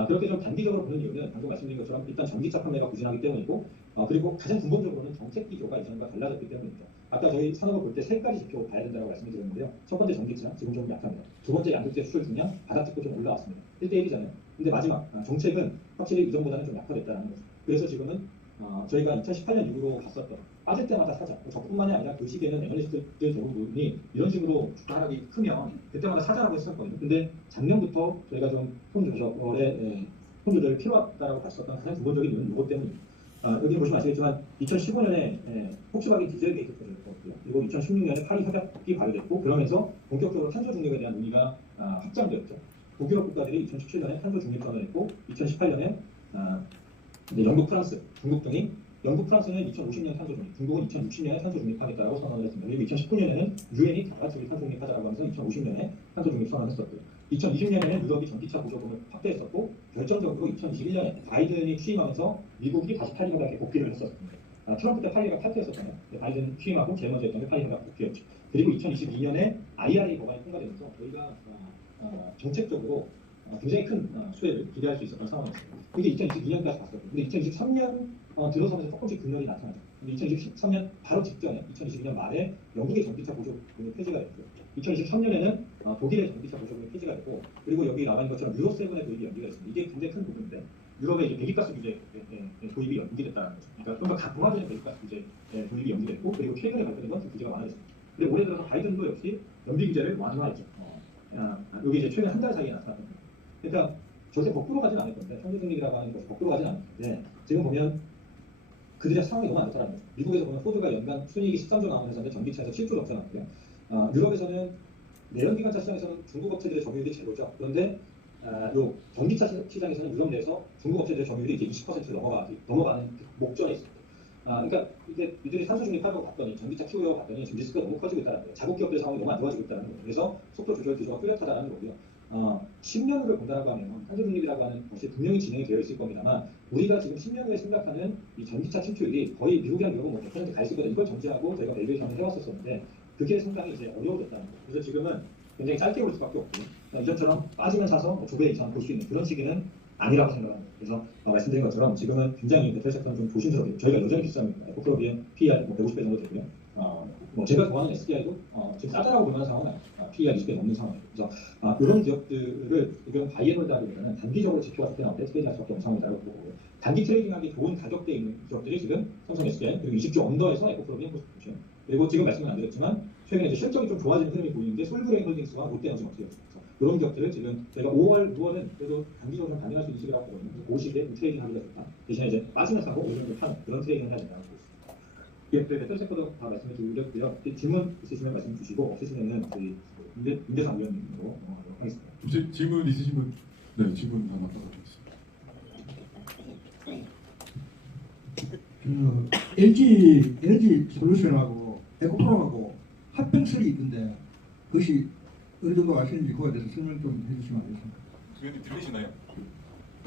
그렇게 좀 단기적으로 보는 이유는 방금 말씀드린 것처럼 일단 전기차 판매가 부진하기 때문이고 그리고 가장 근본적으로는 정책 기조가 이전과 달라졌기 때문입니다. 아까 저희 산업을 볼 때 세 가지 지표 봐야 된다고 말씀드렸는데요. 첫 번째 전기차 지금 좀 약합니다. 두 번째 양극재 수출 중량 바닥 찍고 좀 올라왔습니다. 1대1이잖아요. 근데 마지막 정책은 확실히 이전보다는 좀 약화됐다는 거죠. 그래서 지금은 저희가 2018년 이후로 갔었던 빠질 때마다 사자. 저뿐만이 아니라 그 시기에는 애널리스트들 대부분이 이런 식으로 주가 하락이 크면 그때마다 사자라고 했었거든요. 근데 작년부터 저희가 좀 손 조절이 필요하다고 봤었던 가장 근본적인 이유는 이것 때문입니다. 여기 보시면 아시겠지만 2015년에 폭스바겐 디젤 게이트 터졌고요. 그리고 2016년에 파리 협약이 발효됐고 그러면서 본격적으로 탄소 중립에 대한 논의가 확장되었죠. 북유럽 국가들이 2017년에 탄소 중립 선언했고 2018년에 영국, 프랑스, 중국 등이 영국, 프랑스는 2050년 탄소 중립, 중국은 2060년에 탄소 중립하겠다고 선언을 했습니다. 그리고 2019년에는 유엔이 다 같이 탄소 중립하자라고 하면서 2050년에 탄소 중립 선언했었고요. 2020년에는 유럽이 전기차 보조금을 확대했었고 결정적으로 2021년에 바이든이 취임하면서 미국이 다시 파리 협약에 복귀를 했었습니다. 트럼프 때 파리 협약 탈퇴했었잖아요. 바이든 취임하고 제일 먼저 했던 게 파리 협약 복귀였죠. 그리고 2022년에 IRA 법안이 통과되면서 저희가 정책적으로 굉장히 큰 수혜를 기대할 수 있었던 상황이었습니다. 그게 2022년까지 갔었고, 근데 2023년 들어서면서 조금씩 급락이 나타나죠. 근데 2023년 바로 직전에 2022년 말에 영국의 전기차 보조금이 폐지가 됐고요. 2023년에는 독일의 전기차 보조금이 폐지가 됐고, 그리고 여기 나와 있는 것처럼 유로7의 도입이 연기가 됐습니다. 이게 굉장히 큰 부분인데, 유럽의 이제 배기가스 규제 도입이 연기됐다는 거죠. 그러니까 좀 더 강화되는 배기가스 규제 도입이 연기됐고, 그리고 최근에 발표된 건 규제가 완화됐습니다. 근데 올해 들어서 바이든도 역시 연비 규제를 완화했죠. 여기 이제 최근 한 달 사이에 나타났던 겁니다. 그러니까 절대 거꾸로 가진 않을 건데, 현재중립이라고 하는 것이 거꾸로 가진 않을 건데, 지금 보면 그들의 상황이 너무 안 좋다는 거죠. 미국에서 보면 포드가 연간 순이익이 13조 나오는 회사인데 전기차에서 7조 적자났고요. 유럽에서는 내연기관차 시장에서는 중국 업체들의 점유율이 최고죠. 그런데 요 전기차 시장에서는 유럽 내에서 중국 업체들의 점유율이 이제 20%를 넘어가는 목전에 있습니다. 그러니까 이게 이들이 탄소 중립하려고 봤더니 전기차 키우려고 봤더니 지금 리스크가 너무 커지고 있다는 거예요. 자국 기업들 상황이 너무 안 좋아지고 있다는 거예요. 그래서 속도 조절 기조가 뚜렷하다는 거고요. 10년을 본다라고 하면 탄소 중립이라고 하는 것이 분명히 진행이 되어 있을 겁니다만 우리가 지금 10년 후에 생각하는 이 전기차 출출이 거의 미국이랑 유럽은 뭐 100% 갈 수 있거든요. 이걸 전제하고 저희가 밸류에이션을 해왔었었는데 그게 상당히 이제 어려워졌다는 거예요. 그래서 지금은 굉장히 짧게 볼 수밖에 없고 이전처럼 빠지면 사서 2배 이상 볼 수 있는 그런 시기는 아니라고 생각합니다. 그래서 말씀드린 것처럼 지금은 굉장히 배터리 섹터는 좀 조심스럽게 저희가 여전히 비쌉니다. 에코프로비엔 PER 150배 정도 되고요. 뭐 제가 좋아하는 SDI도 지금 싸다라고 보는 상황은 아니에요. PER 20배 넘는 상황이에요. 그래서 이런 기업들을 지금 바이앤홀드하기보다는 단기적으로 지켜왔을 때 나올 때 트레이딩할 수밖에 없는 상황이라고 보고요. 단기 트레이딩하기 좋은 가격대에 있는 기업들이 지금 삼성 SDI 그리고 20주 언더에서 에코프로비엔 코스피죠. 그리고 지금 말씀은 안 드렸지만 최근에 이제 실적이 좀 좋아지는 흐름이 보이는데 솔브레인 홀딩스와 롯데에너지 어떻게 됐어요. 이런 기업들을 지금 저희가 5월, 6월은 그래도 단기적으로 좀 반영할 수 있는 시기라고 보거든요. 그 시기에 트레이딩 하기가 좋다. 대신에 이제 빠지면 사고 오르면 파는 그런 트레이딩을 해야 된다고 보고 있습니다. 기업들 배터리 섹터도 다 말씀을 드렸고요. 질문 있으시면 말씀 주시고 없으시면은 저희 임대상 위원님으로 하겠습니다. 혹시 질문 있으신 분? 네, 질문 하나 받아보겠습니다. LG 에너지 솔루션하고 에코프로하고 합병설이 있는데 그것이 어느 정도 아시는지 그거에 대해서 설명 좀 해주시면 안 되겠습니까? 위원님 들리시나요?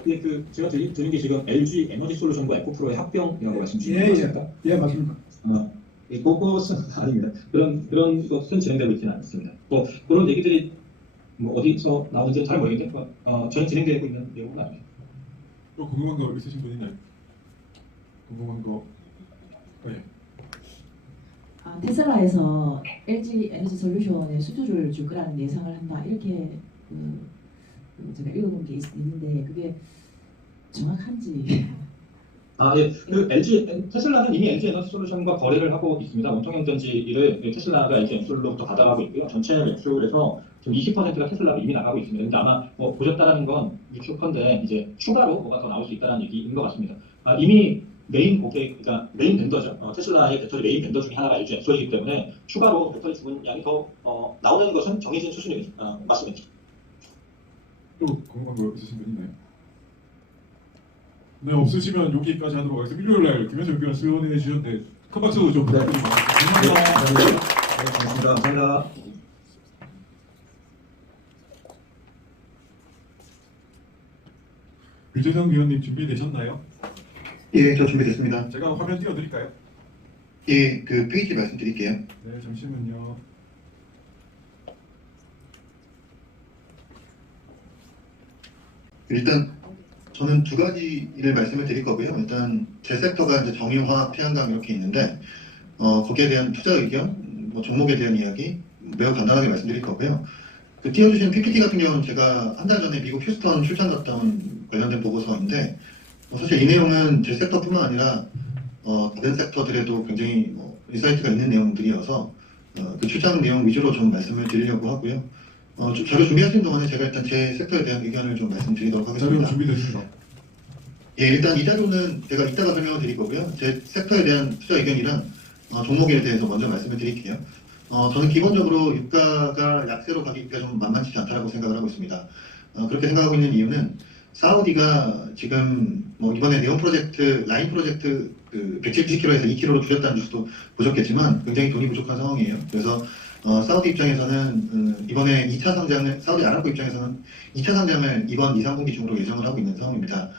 그 제가 드린 게 지금 LG 에너지 솔루션과 에코프로의 합병이라고 말씀 주신 예, 거습니까? 예, 맞습니다. 그것은 아닙니다. 그런 것은 진행되고 있지는 않습니다. 뭐 그런 얘기들이 뭐 어디서 나오는지 잘 모르겠는데 저는 진행되고 있는 내용은 아니에요. 또 궁금한 거 있으신 분 있나요? 궁금한 거? 네. 테슬라에서 LG 에너지 솔루션에 수주를 줄 거라는 예상을 한다 이렇게 제가 읽어본 게 있는데 그게 정확한지 예. 그 테슬라는 이미 LG 에너지 솔루션과 거래를 하고 있습니다. 원통형 전지를 테슬라가 LG 엔솔로부터 받아가고 있고요. 전체 매출에서 지금 20%가 테슬라로 이미 나가고 있습니다. 근데 아마 뭐 보셨다라는 건 유추컨대 이제 추가로 뭐가 더 나올 수 있다는 얘기인 것 같습니다. 이미 메인 고객, 그러니까 메인 벤더죠. 테슬라의 배터리 메인 벤더 중에 하나가 LG 엔솔이기 때문에 추가로 배터리 주문 양이 더 나오는 것은 정해진 수준입니다. 맞습니다. 또 궁금한 거 있으신 분 있나요? 네, 없으시면 여기까지 하도록 하겠습니다. 일요일날 김현수 의견 수요원해 주셨는데 큰 박수 좀 부탁드립니다. 감사합니다. 고맙습니다. 감사합니다. 유재성 위원님 준비되셨나요? 예, 저 준비됐습니다. 제가 화면 띄워드릴까요? 예, 그 페이지 말씀드릴게요. 네, 잠시만요. 일단 저는 두 가지를 말씀을 드릴 거고요. 일단 제 섹터가 이제 정유화학, 태양광 이렇게 있는데 거기에 대한 투자 의견, 뭐 종목에 대한 이야기 매우 간단하게 말씀드릴 거고요. 그 띄워주신 PPT 같은 경우는 제가 한 달 전에 미국 휴스턴 출장 갔다 온 관련된 보고서인데 사실 이 내용은 제 섹터뿐만 아니라 다른 섹터들에도 굉장히 인사이트가 있는 내용들이어서 그 출장 내용 위주로 좀 말씀을 드리려고 하고요. 자료 준비하시는 동안에 제가 일단 제 섹터에 대한 의견을 좀 말씀드리도록 자료 하겠습니다. 준비됐습니다. 예, 일단 이 자료는 제가 이따가 설명을 드릴 거고요. 제 섹터에 대한 투자 의견이랑 종목에 대해서 먼저 말씀을 드릴게요. 저는 기본적으로 유가가 약세로 가기가 좀 만만치 않다라고 생각을 하고 있습니다. 그렇게 생각하고 있는 이유는 사우디가 지금 이번에 네온 프로젝트, 라인 프로젝트 그 170km에서 2km로 줄였다는 뉴스도 보셨겠지만 굉장히 돈이 부족한 상황이에요. 그래서 사우디 입장에서는 이번에 2차 상장을, 사우디 아람코 입장에서는 2차 상장을 이번 2, 3분기 중으로 예정을 하고 있는 상황입니다.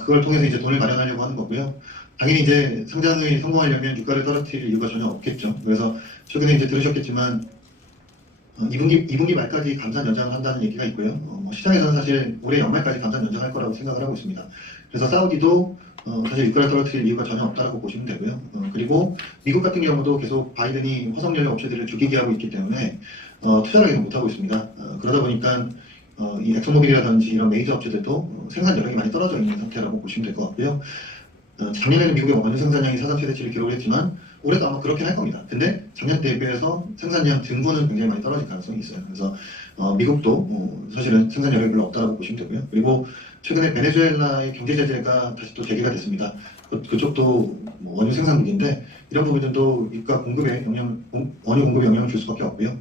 그걸 통해서 이제 돈을 마련하려고 하는 거고요. 당연히 이제 상장을 성공하려면 유가를 떨어뜨릴 이유가 전혀 없겠죠. 그래서 최근에 이제 들으셨겠지만 2분기 말까지 감산 연장을 한다는 얘기가 있고요. 시장에서는 사실 올해 연말까지 감산 연장할 거라고 생각을 하고 있습니다. 그래서 사우디도 사실 유가를 떨어뜨릴 이유가 전혀 없다고 보시면 되고요. 그리고 미국 같은 경우도 계속 바이든이 화석연료 업체들을 죽이게 하고 있기 때문에 투자를 계속 못하고 있습니다. 그러다 보니까 이 엑소모빌이라든지 이런 메이저 업체들도 생산 여력이 많이 떨어져 있는 상태라고 보시면 될 것 같고요. 작년에는 미국의 원유 생산량이 4.3대치를 기록을 했지만 올해도 아마 그렇게 할 겁니다. 근데 작년 대비해서 생산량 증부는 굉장히 많이 떨어질 가능성이 있어요. 그래서 미국도 사실은 생산 여력이 별로 없다고 보시면 되고요. 그리고 최근에 베네수엘라의 경제 제재가 다시 또 재개가 됐습니다. 그쪽도 원유 생산국인데 이런 부분들도 유가 공급에 원유 공급에 영향을 줄 수밖에 없고요.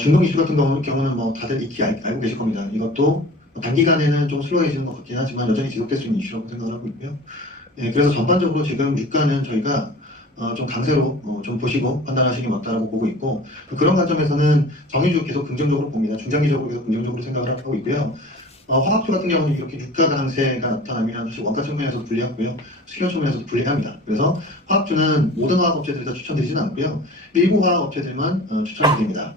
중동 이슈 같은 경우는 다들 익히 알고 계실 겁니다. 이것도 단기간에는 좀 슬로해지는 것 같긴 하지만 여전히 지속될 수 있는 이슈라고 생각을 하고 있고요. 예, 그래서 전반적으로 지금 유가는 저희가 좀 강세로 좀 보시고 판단하시기 맞다라고 보고 있고 그런 관점에서는 정유주 계속 긍정적으로 봅니다. 중장기적으로 계속 긍정적으로 생각을 하고 있고요. 화학주 같은 경우는 이렇게 유가 강세가 나타나면 사실 원가 측면에서도 불리하고요. 수요 측면에서도 불리합니다. 그래서 화학주는 모든 화학업체들이 다 추천드리지는 않고요. 일부 화학업체들만 추천드립니다.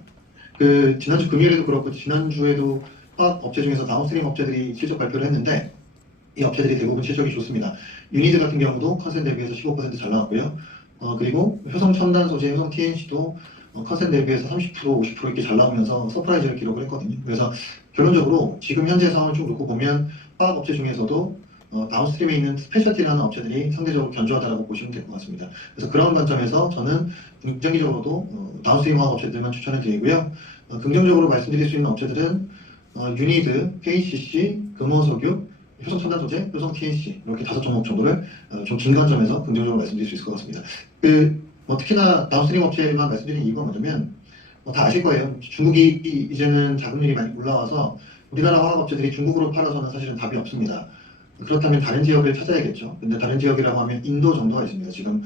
지난주 금요일에도 그렇고 지난주에도 화학업체 중에서 다운스트림 업체들이 실적 발표를 했는데 이 업체들이 대부분 실적이 좋습니다. 유니드 같은 경우도 컨센 대비해서 15% 잘 나왔고요. 그리고 효성 첨단 소재, 효성 TNC도 컨센 대비해서 30%, 50% 이렇게 잘 나오면서 서프라이즈를 기록을 했거든요. 그래서 결론적으로 지금 현재 상황을 쭉 놓고 보면 화학업체 중에서도 다운스트림에 있는 스페셜티라는 업체들이 상대적으로 견조하다고 보시면 될 것 같습니다. 그래서 그런 관점에서 저는 긍정적으로도 다운스트림 화학업체들만 추천을 드리고요. 긍정적으로 말씀드릴 수 있는 업체들은 유니드, KCC, 금호석유, 효성첨단소재, 효성 TNC 이렇게 5종목 정도를 좀 긴 관점에서 긍정적으로 말씀드릴 수 있을 것 같습니다. 특히나 다운스트림 업체만 말씀드리는 이유가 뭐냐면 다 아실 거예요. 중국이 이제는 자금률이 많이 올라와서 우리나라 화학업체들이 중국으로 팔아서는 사실은 답이 없습니다. 그렇다면 다른 지역을 찾아야겠죠. 근데 다른 지역이라고 하면 인도 정도가 있습니다. 지금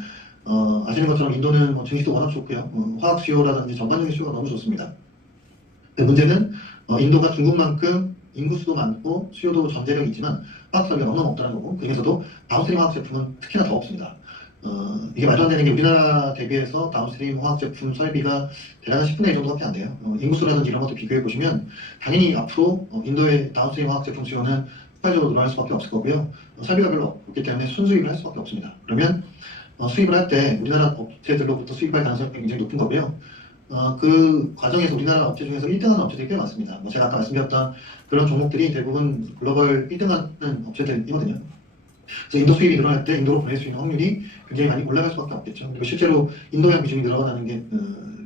아시는 것처럼 인도는 증시도 워낙 좋고요. 화학 수요라든지 전반적인 수요가 너무 좋습니다. 근데 문제는 인도가 중국만큼 인구수도 많고 수요도 전제력이 있지만 화학 설비가 너무 없다는 거고 그중에서도 다운스트림 화학 제품은 특히나 더 없습니다. 이게 말도 안 되는 게 우리나라 대비해서 다운스트림 화학 제품 설비가 대략 10분의 1 정도밖에 안 돼요. 인구수라든지 이런 것도 비교해 보시면 당연히 앞으로 인도의 다운스트림 화학 제품 수요는 폭발적으로 늘어날 수밖에 없을 거고요. 설비가 별로 없기 때문에 순수입을 할 수밖에 없습니다. 그러면 수입을 할 때 우리나라 업체들로부터 수입할 가능성이 굉장히 높은 거고요. 그 과정에서 우리나라 업체 중에서 1등하는 업체들이 꽤 많습니다. 제가 아까 말씀드렸던 그런 종목들이 대부분 글로벌 1등하는 업체들이거든요. 그래서 인도 수입이 늘어날 때 인도로 보낼 수 있는 확률이 굉장히 많이 올라갈 수밖에 없겠죠. 그리고 실제로 인도양 비중이 늘어나는 게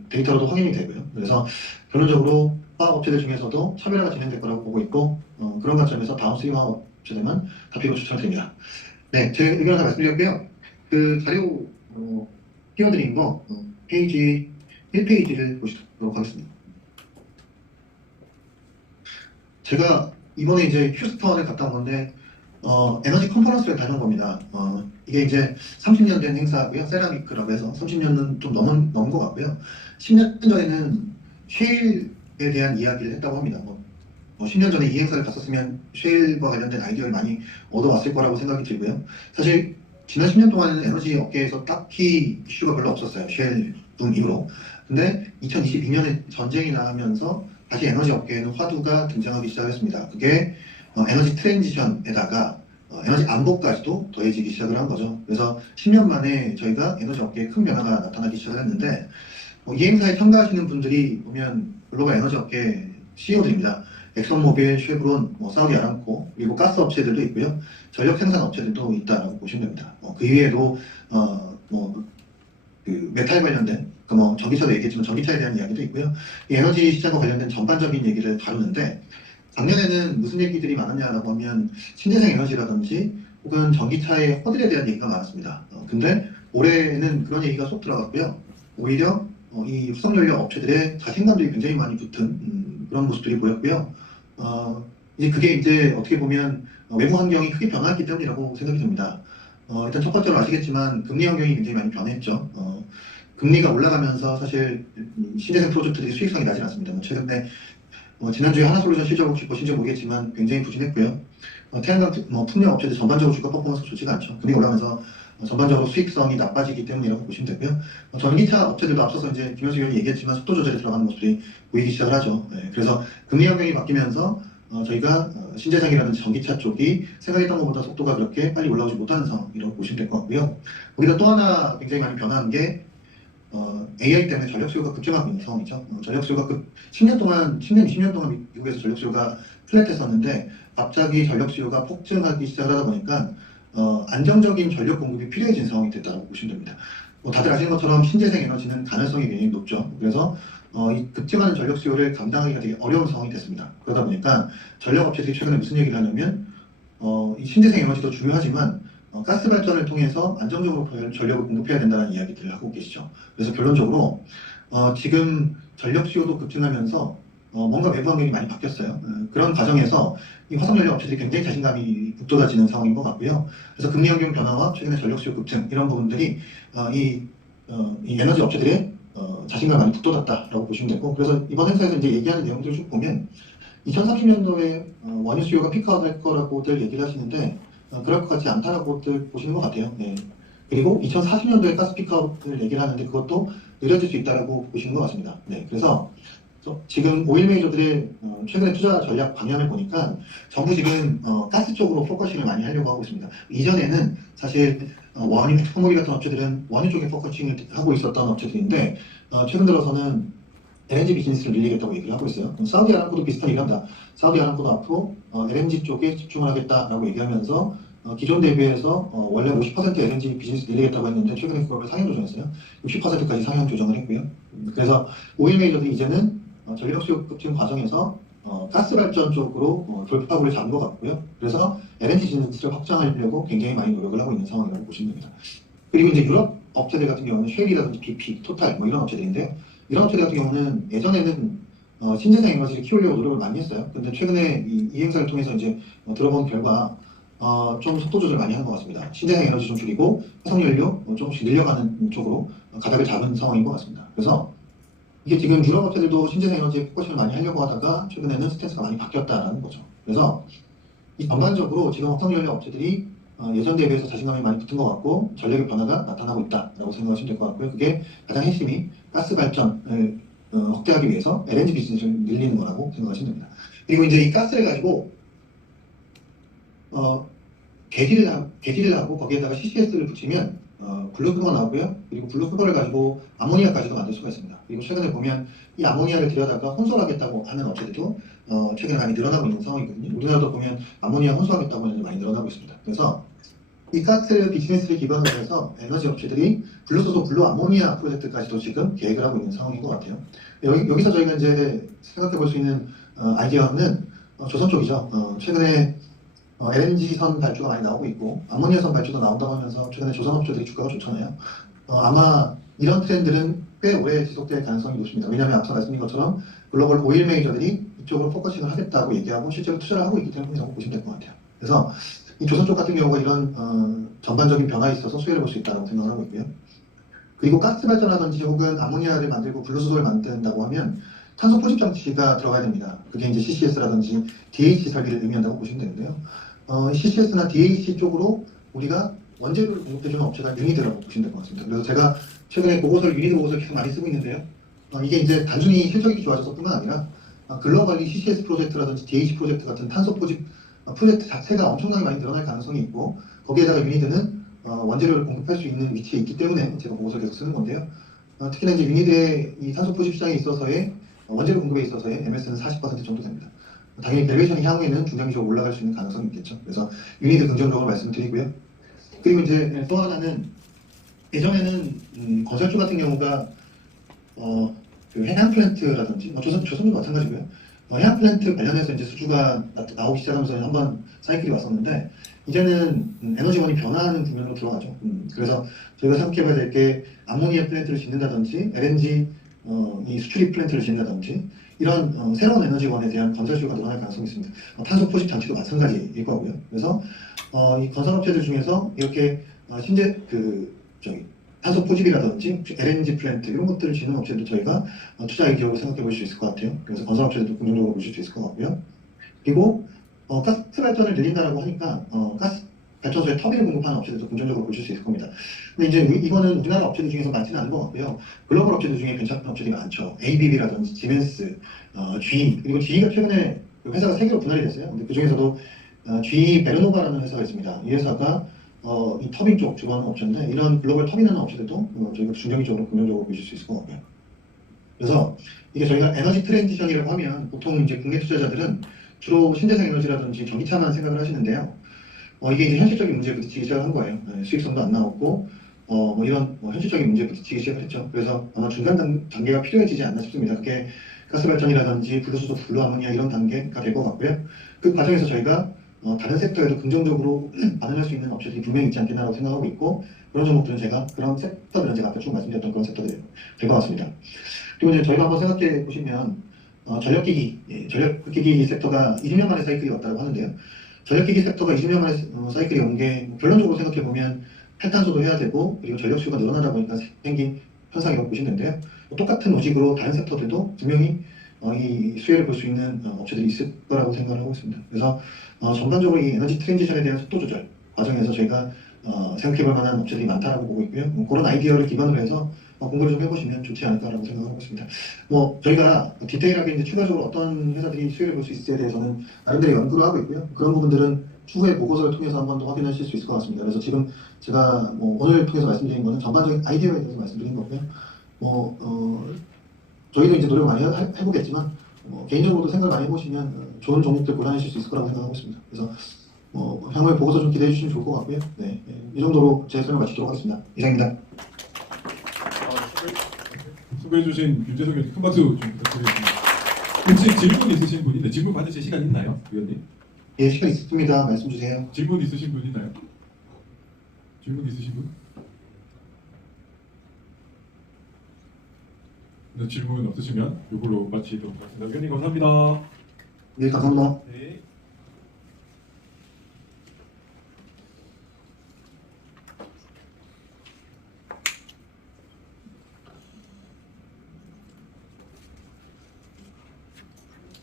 데이터로도 확인이 되고요. 그래서 결론적으로 화학업체들 중에서도 차별화가 진행될 거라고 보고 있고 그런 관점에서 다운스트림 화학업체들만 가피로 추천드립니다. 네, 제 의견을 다 말씀드렸고요. 그 자료 띄워드린 거 페이지 1페이지를 보시도록 하겠습니다. 제가 이번에 이제 휴스턴에 갔다 온 건데 에너지 컨퍼런스를 다녀온 겁니다. 이게 이제 30년 된 행사고요. 세라믹 클럽에서 30년은 좀 넘은 것 같고요. 10년 전에는 쉐일에 대한 이야기를 했다고 합니다. 10년 전에 이 행사를 갔었으면 쉐일과 관련된 아이디어를 많이 얻어왔을 거라고 생각이 들고요. 사실 지난 10년 동안은 에너지 업계에서 딱히 이슈가 별로 없었어요. 쉐일 붐 이후로. 근데 2022년에 전쟁이 나면서 다시 에너지 업계에는 화두가 등장하기 시작했습니다. 그게 에너지 트랜지션에다가 에너지 안보까지도 더해지기 시작을 한 거죠. 그래서 10년 만에 저희가 에너지 업계에 큰 변화가 나타나기 시작을 했는데 이 행사에 참가하시는 분들이 보면 글로벌 에너지 업계 CEO들입니다. 엑선모빌, 쉐브론, 사우디 아람코 그리고 가스 업체들도 있고요. 전력 생산 업체들도 있다라고 보시면 됩니다. 그 이외에도 그 메탈 관련된 전기차도 얘기했지만 전기차에 대한 이야기도 있고요. 이 에너지 시장과 관련된 전반적인 얘기를 다루는데 작년에는 무슨 얘기들이 많았냐라고 하면 신재생 에너지라든지 혹은 전기차의 허들에 대한 얘기가 많았습니다. 근데 올해는 그런 얘기가 쏙 들어갔고요. 오히려 이 후성연료 업체들의 자신감들이 굉장히 많이 붙은 그런 모습들이 보였고요. 그게 이제 어떻게 보면 외부 환경이 크게 변화했기 때문이라고 생각이 듭니다. 일단 첫 번째로 아시겠지만 금리 환경이 굉장히 많이 변했죠. 금리가 올라가면서 사실 신재생 프로젝트들이 수익성이 나지 않습니다. 최근에 지난주에 하나솔루션 실적 혹시 보신지 모르겠지만 굉장히 부진했고요. 태양광 풍력 업체들 전반적으로 주가 퍼포먼스 좋지가 않죠. 금리 올라가면서 전반적으로 수익성이 나빠지기 때문이라고 보시면 되고요. 전기차 업체들도 앞서서 이제 김현수 의원이 얘기했지만 속도 조절에 들어가는 모습들이 보이기 시작을 하죠. 그래서 금리 환경이 바뀌면서 저희가 신재생이라든지 전기차 쪽이 생각했던 것보다 속도가 그렇게 빨리 올라오지 못하는 상황이라고 보시면 될 것 같고요. 거기다 또 하나 굉장히 많이 변화한 게 AI 때문에 전력 수요가 급증하고 있는 상황이죠. 전력 수요가 10년, 20년 동안 미국에서 전력 수요가 플랫했었는데 갑자기 전력 수요가 폭증하기 시작하다 보니까 안정적인 전력 공급이 필요해진 상황이 됐다고 보시면 됩니다. 다들 아시는 것처럼 신재생 에너지는 가능성이 굉장히 높죠. 그래서 이 급증하는 전력 수요를 감당하기가 되게 어려운 상황이 됐습니다. 그러다 보니까 전력 업체들이 최근에 무슨 얘기를 하냐면 이 신재생 에너지도 중요하지만 가스 발전을 통해서 안정적으로 전력을 공급해야 된다는 이야기들을 하고 계시죠. 그래서 결론적으로 지금 전력 수요도 급증하면서 뭔가 외부 환경이 많이 바뀌었어요. 그런 과정에서 이 화석연료 업체들이 굉장히 자신감이 북돋아지는 상황인 것 같고요. 그래서 금리 환경 변화와 최근에 전력 수요 급증 이런 부분들이 이 이 에너지 업체들의 자신감이 많이 북돋았다라고 보시면 되고, 그래서 이번 행사에서 이제 얘기하는 내용들을 쭉 보면 2030년도에 원유 수요가 피크아웃할 거라고들 얘기를 하시는데 그럴 것 같지 않다라고들 보시는 것 같아요. 네. 그리고 2040년도에 가스 피크아웃을 얘기를 하는데 그것도 느려질 수 있다라고 보시는 것 같습니다. 네. 그래서 지금 오일 메이저들의 최근의 투자 전략 방향을 보니까 전부 지금 가스 쪽으로 포커싱을 많이 하려고 하고 있습니다. 이전에는 사실 원유, 코모리 같은 업체들은 원유 쪽에 포커싱을 하고 있었던 업체들인데 최근 들어서는 LNG 비즈니스를 늘리겠다고 얘기를 하고 있어요. 사우디 아람코도 비슷한 얘기를 합니다. 사우디 아람코도 앞으로 LNG 쪽에 집중을 하겠다라고 얘기하면서 기존 대비해서 원래 50% LNG 비즈니스 늘리겠다고 했는데 최근에 그걸 상향 조정했어요. 60%까지 상향 조정을 했고요. 그래서 오일 메이저들이 이제는 전력 수요 급증 과정에서 가스 발전 쪽으로 돌파구를 잡은 것 같고요. 그래서 LNG 비즈니스를 확장하려고 굉장히 많이 노력을 하고 있는 상황이라고 보시면 됩니다. 그리고 이제 유럽 업체들 같은 경우는 쉘이라든지 BP, 토탈 뭐 이런 업체들인데요. 이런 업체들 같은 경우는 예전에는 신재생 에너지를 키우려고 노력을 많이 했어요. 근데 최근에 이 행사를 통해서 이제 들어본 결과 좀 속도 조절 많이 한 것 같습니다. 신재생 에너지 좀 줄이고 해석연료 조금씩 늘려가는 쪽으로 가닥을 잡은 상황인 것 같습니다. 그래서 이게 지금 유럽 업체들도 신재생 에너지에 포커싱을 많이 하려고 하다가 최근에는 스탠스가 많이 바뀌었다라는 거죠. 그래서 이 전반적으로 지금 석탄연료 업체들이 예전 대비해서 자신감이 많이 붙은 것 같고 전략의 변화가 나타나고 있다라고 생각하시면 될 것 같고요. 그게 가장 핵심이 가스 발전을 확대하기 위해서 LNG 비즈니스를 늘리는 거라고 생각하시면 됩니다. 그리고 이제 이 가스를 가지고 계기를 하고 거기에다가 CCS를 붙이면 블루수거가 나오고요. 그리고 블루수거를 가지고 아모니아까지도 만들 수가 있습니다. 그리고 최근에 보면 이 아모니아를 들여다가 혼소하겠다고 하는 업체들도 최근에 많이 늘어나고 있는 상황이거든요. 우리나라도 보면 아모니아 혼소하겠다고 하는 많이 늘어나고 있습니다. 그래서 이 가스 비즈니스를 기반으로 해서 에너지 업체들이 블루소소 블루 아모니아 프로젝트까지도 지금 계획을 하고 있는 상황인 것 같아요. 여기서 저희가 이제 생각해 볼 수 있는 아이디어는 조선 쪽이죠. 최근에 LNG선 발주가 많이 나오고 있고 아모니아선 발주도 나온다고 하면서 최근에 조선업체들이 주가가 좋잖아요. 아마 이런 트렌드는 꽤 오래 지속될 가능성이 높습니다. 왜냐하면 앞서 말씀드린 것처럼 글로벌 오일 메이저들이 이쪽으로 포커싱을 하겠다고 얘기하고 실제로 투자를 하고 있기 때문이라고 보시면 될 것 같아요. 그래서 이 조선 쪽 같은 경우가 이런 전반적인 변화에 있어서 수혜를 볼 수 있다고 생각을 하고 있고요. 그리고 가스 발전하든지 혹은 아모니아를 만들고 블루수소를 만든다고 하면 탄소 포집 장치가 들어가야 됩니다. 그게 이제 CCS라든지 DHC 설비를 의미한다고 보시면 되는데요. CCS나 DHC 쪽으로 우리가 원재료를 공급해주는 업체가 유니드라고 보시면 될 것 같습니다. 그래서 제가 최근에 유니드 보고서를 계속 많이 쓰고 있는데요. 이게 이제 단순히 실적이 좋아져서 뿐만 아니라 글로벌리 CCS 프로젝트라든지 DHC 프로젝트 같은 탄소 포집 프로젝트 자체가 엄청나게 많이 늘어날 가능성이 있고 거기에다가 유니드는 원재료를 공급할 수 있는 위치에 있기 때문에 제가 보고서를 계속 쓰는 건데요. 특히나 이제 유니드의 이 탄소 포집 시장에 있어서의 원재료 공급에 있어서의 MS는 40% 정도 됩니다. 당연히 밸류에이션이 향후에는 중장기적으로 올라갈 수 있는 가능성이 있겠죠. 그래서 유니드 긍정적으로 말씀드리고요. 그리고 이제 또 하나는 예전에는 건설주 같은 경우가 그 해양 플랜트라든지 조선도 마찬가지고요. 해양 플랜트 관련해서 이제 수주가 나오기 시작하면서 한번 사이클이 왔었는데 이제는 에너지원이 변화하는 국면으로 들어가죠. 그래서 저희가 생각해봐야 될 게 아모니아 플랜트를 짓는다든지 LNG 이 수출입 플랜트를 짓는다든지 이런 새로운 에너지원에 대한 건설 수요가 늘어날 가능성이 있습니다. 탄소 포집 장치도 마찬가지일 거고요. 그래서 이 건설업체들 중에서 이렇게 탄소 포집이라든지 LNG 플랜트 이런 것들을 짓는 업체들도 저희가 투자 아이디어로 생각해 볼 수 있을 것 같아요. 그래서 건설업체들도 긍정적으로 보실 수 있을 것 같고요. 그리고 가스 발전을 늘린다라고 하니까 가스 발전소에 터빈을 공급하는 업체들도 긍정적으로 보실 수 있을 겁니다. 근데 이제 이거는 우리나라 업체들 중에서 많지는 않은 것 같고요. 글로벌 업체들 중에 괜찮은 업체들이 많죠. ABB라든지 지멘스, GE 그리고 GE가 최근에 회사가 3개로 분할이 됐어요. 근데 그 중에서도 GE 베르노바라는 회사가 있습니다. 이 회사가 이 터빈 쪽 주관 업체인데 이런 글로벌 터빈하는 업체들도 저희가 중장기적으로 긍정적으로 보실 수 있을 것 같고요. 그래서 이게 저희가 에너지 트랜지션이라고 하면 보통 이제 국내 투자자들은 주로 신재생 에너지라든지 전기차만 생각을 하시는데요. 이게 이제 현실적인 문제에 부딪히기 시작한 거예요. 수익성도 안 나왔고, 이런 현실적인 문제에 부딪히기 시작을 했죠. 그래서 아마 중간 단계가 필요해지지 않나 싶습니다. 그게 가스 발전이라든지 블루수소, 블루아모니아 이런 단계가 될 것 같고요. 그 과정에서 저희가 다른 섹터에도 긍정적으로 반응할 수 있는 업체들이 분명히 있지 않겠나라고 생각하고 있고, 그런 종목들은 그런 섹터들은 제가 아까 쭉 말씀드렸던 그런 섹터들이 될 것 같습니다. 그리고 이제 저희가 한번 생각해 보시면, 전력기기 섹터가 20년 만에 사이클이 왔다고 하는데요. 전력기기 섹터가 20년 만에 사이클이 온 게 결론적으로 생각해 보면 탈탄소도 해야 되고 그리고 전력 수요가 늘어나다 보니까 생긴 현상이라고 보시면 되는데요. 똑같은 로직으로 다른 섹터들도 분명히 이 수혜를 볼 수 있는 업체들이 있을 거라고 생각을 하고 있습니다. 그래서 전반적으로 이 에너지 트랜지션에 대한 속도 조절 과정에서 저희가 생각해볼 만한 업체들이 많다라고 보고 있고요. 그런 아이디어를 기반으로 해서 공부를 좀 해보시면 좋지 않을까라고 생각하고 있습니다. 저희가 디테일하게 이제 추가적으로 어떤 회사들이 수혜를 볼 수 있을지에 대해서는 나름대로 연구를 하고 있고요. 그런 부분들은 추후에 보고서를 통해서 한 번 더 확인하실 수 있을 것 같습니다. 그래서 지금 제가 오늘 통해서 말씀드린 거는 전반적인 아이디어에 대해서 말씀드린 거고요. 저희도 이제 노력 많이 해보겠지만 개인적으로도 생각을 많이 해보시면 좋은 종목들 골라내실 수 있을 거라고 생각하고 있습니다. 그래서 향후에 보고서 좀 기대해 주시면 좋을 것 같고요. 네, 이 정도로 제 설명 마치도록 하겠습니다. 이상입니다. 수고해주신 윤재석 의원님 큰 박수 좀 부탁드리겠습니다. 혹시 질문 있으신 분 있나요? 질문 받으실 시간 있나요, 의원님? 예, 시간 있습니다. 말씀 주세요. 질문 있으신 분 있나요? 질문 있으신 분? 네, 질문 없으시면 이걸로 마치도록 하겠습니다. 의원님 감사합니다. 네, 감사합니다. 네.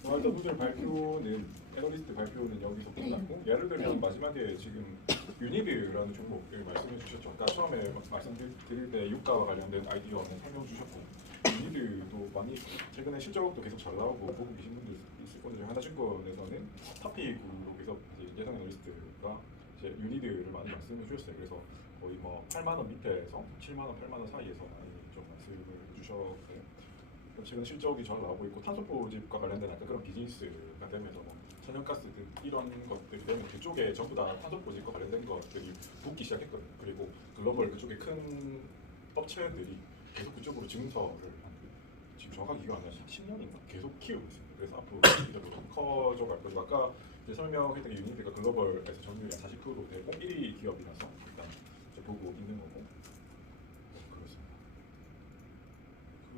일단 오늘 발표는 애널리스트 발표는 여기서 끝났고 예를 들면 마지막에 지금 유니드라는 종목을 말씀해 주셨죠. 아까 처음에 말씀드릴 때 유가와 관련된 아이디어는 설명 주셨고 유니드도 많이 최근에 실적도 계속 잘 나오고 보고 계신 분들 있을 건데 하나증권에서는 탑픽으로 계속 이제 예상 애널리스트가 이제 유니드를 많이 말씀해 주셨어요. 그래서 거의 8만 원 밑에서 7만 원, 8만 원 사이에서 많이 좀 말씀을 주셨어요. 최근 실적이 잘 나오고 있고 탄소포집과 관련된 아까 그런 비즈니스가 되면서 천연가스 등 이런 것들이 되면 그쪽에 전부 다 탄소포집과 관련된 것들이 붙기 시작했거든요. 그리고 글로벌 그쪽에 큰 업체들이 계속 그쪽으로 증설을 지금 정확하게 기억 안 나서 10년인가 계속 키우고 있습니다. 그래서 앞으로 기대적으로 커져갈 거죠. 아까 설명했던 게 유니드가 글로벌에서 점유율이 40% 되고 1위 기업이라서 일단 보고 있는 거고 그렇습니다.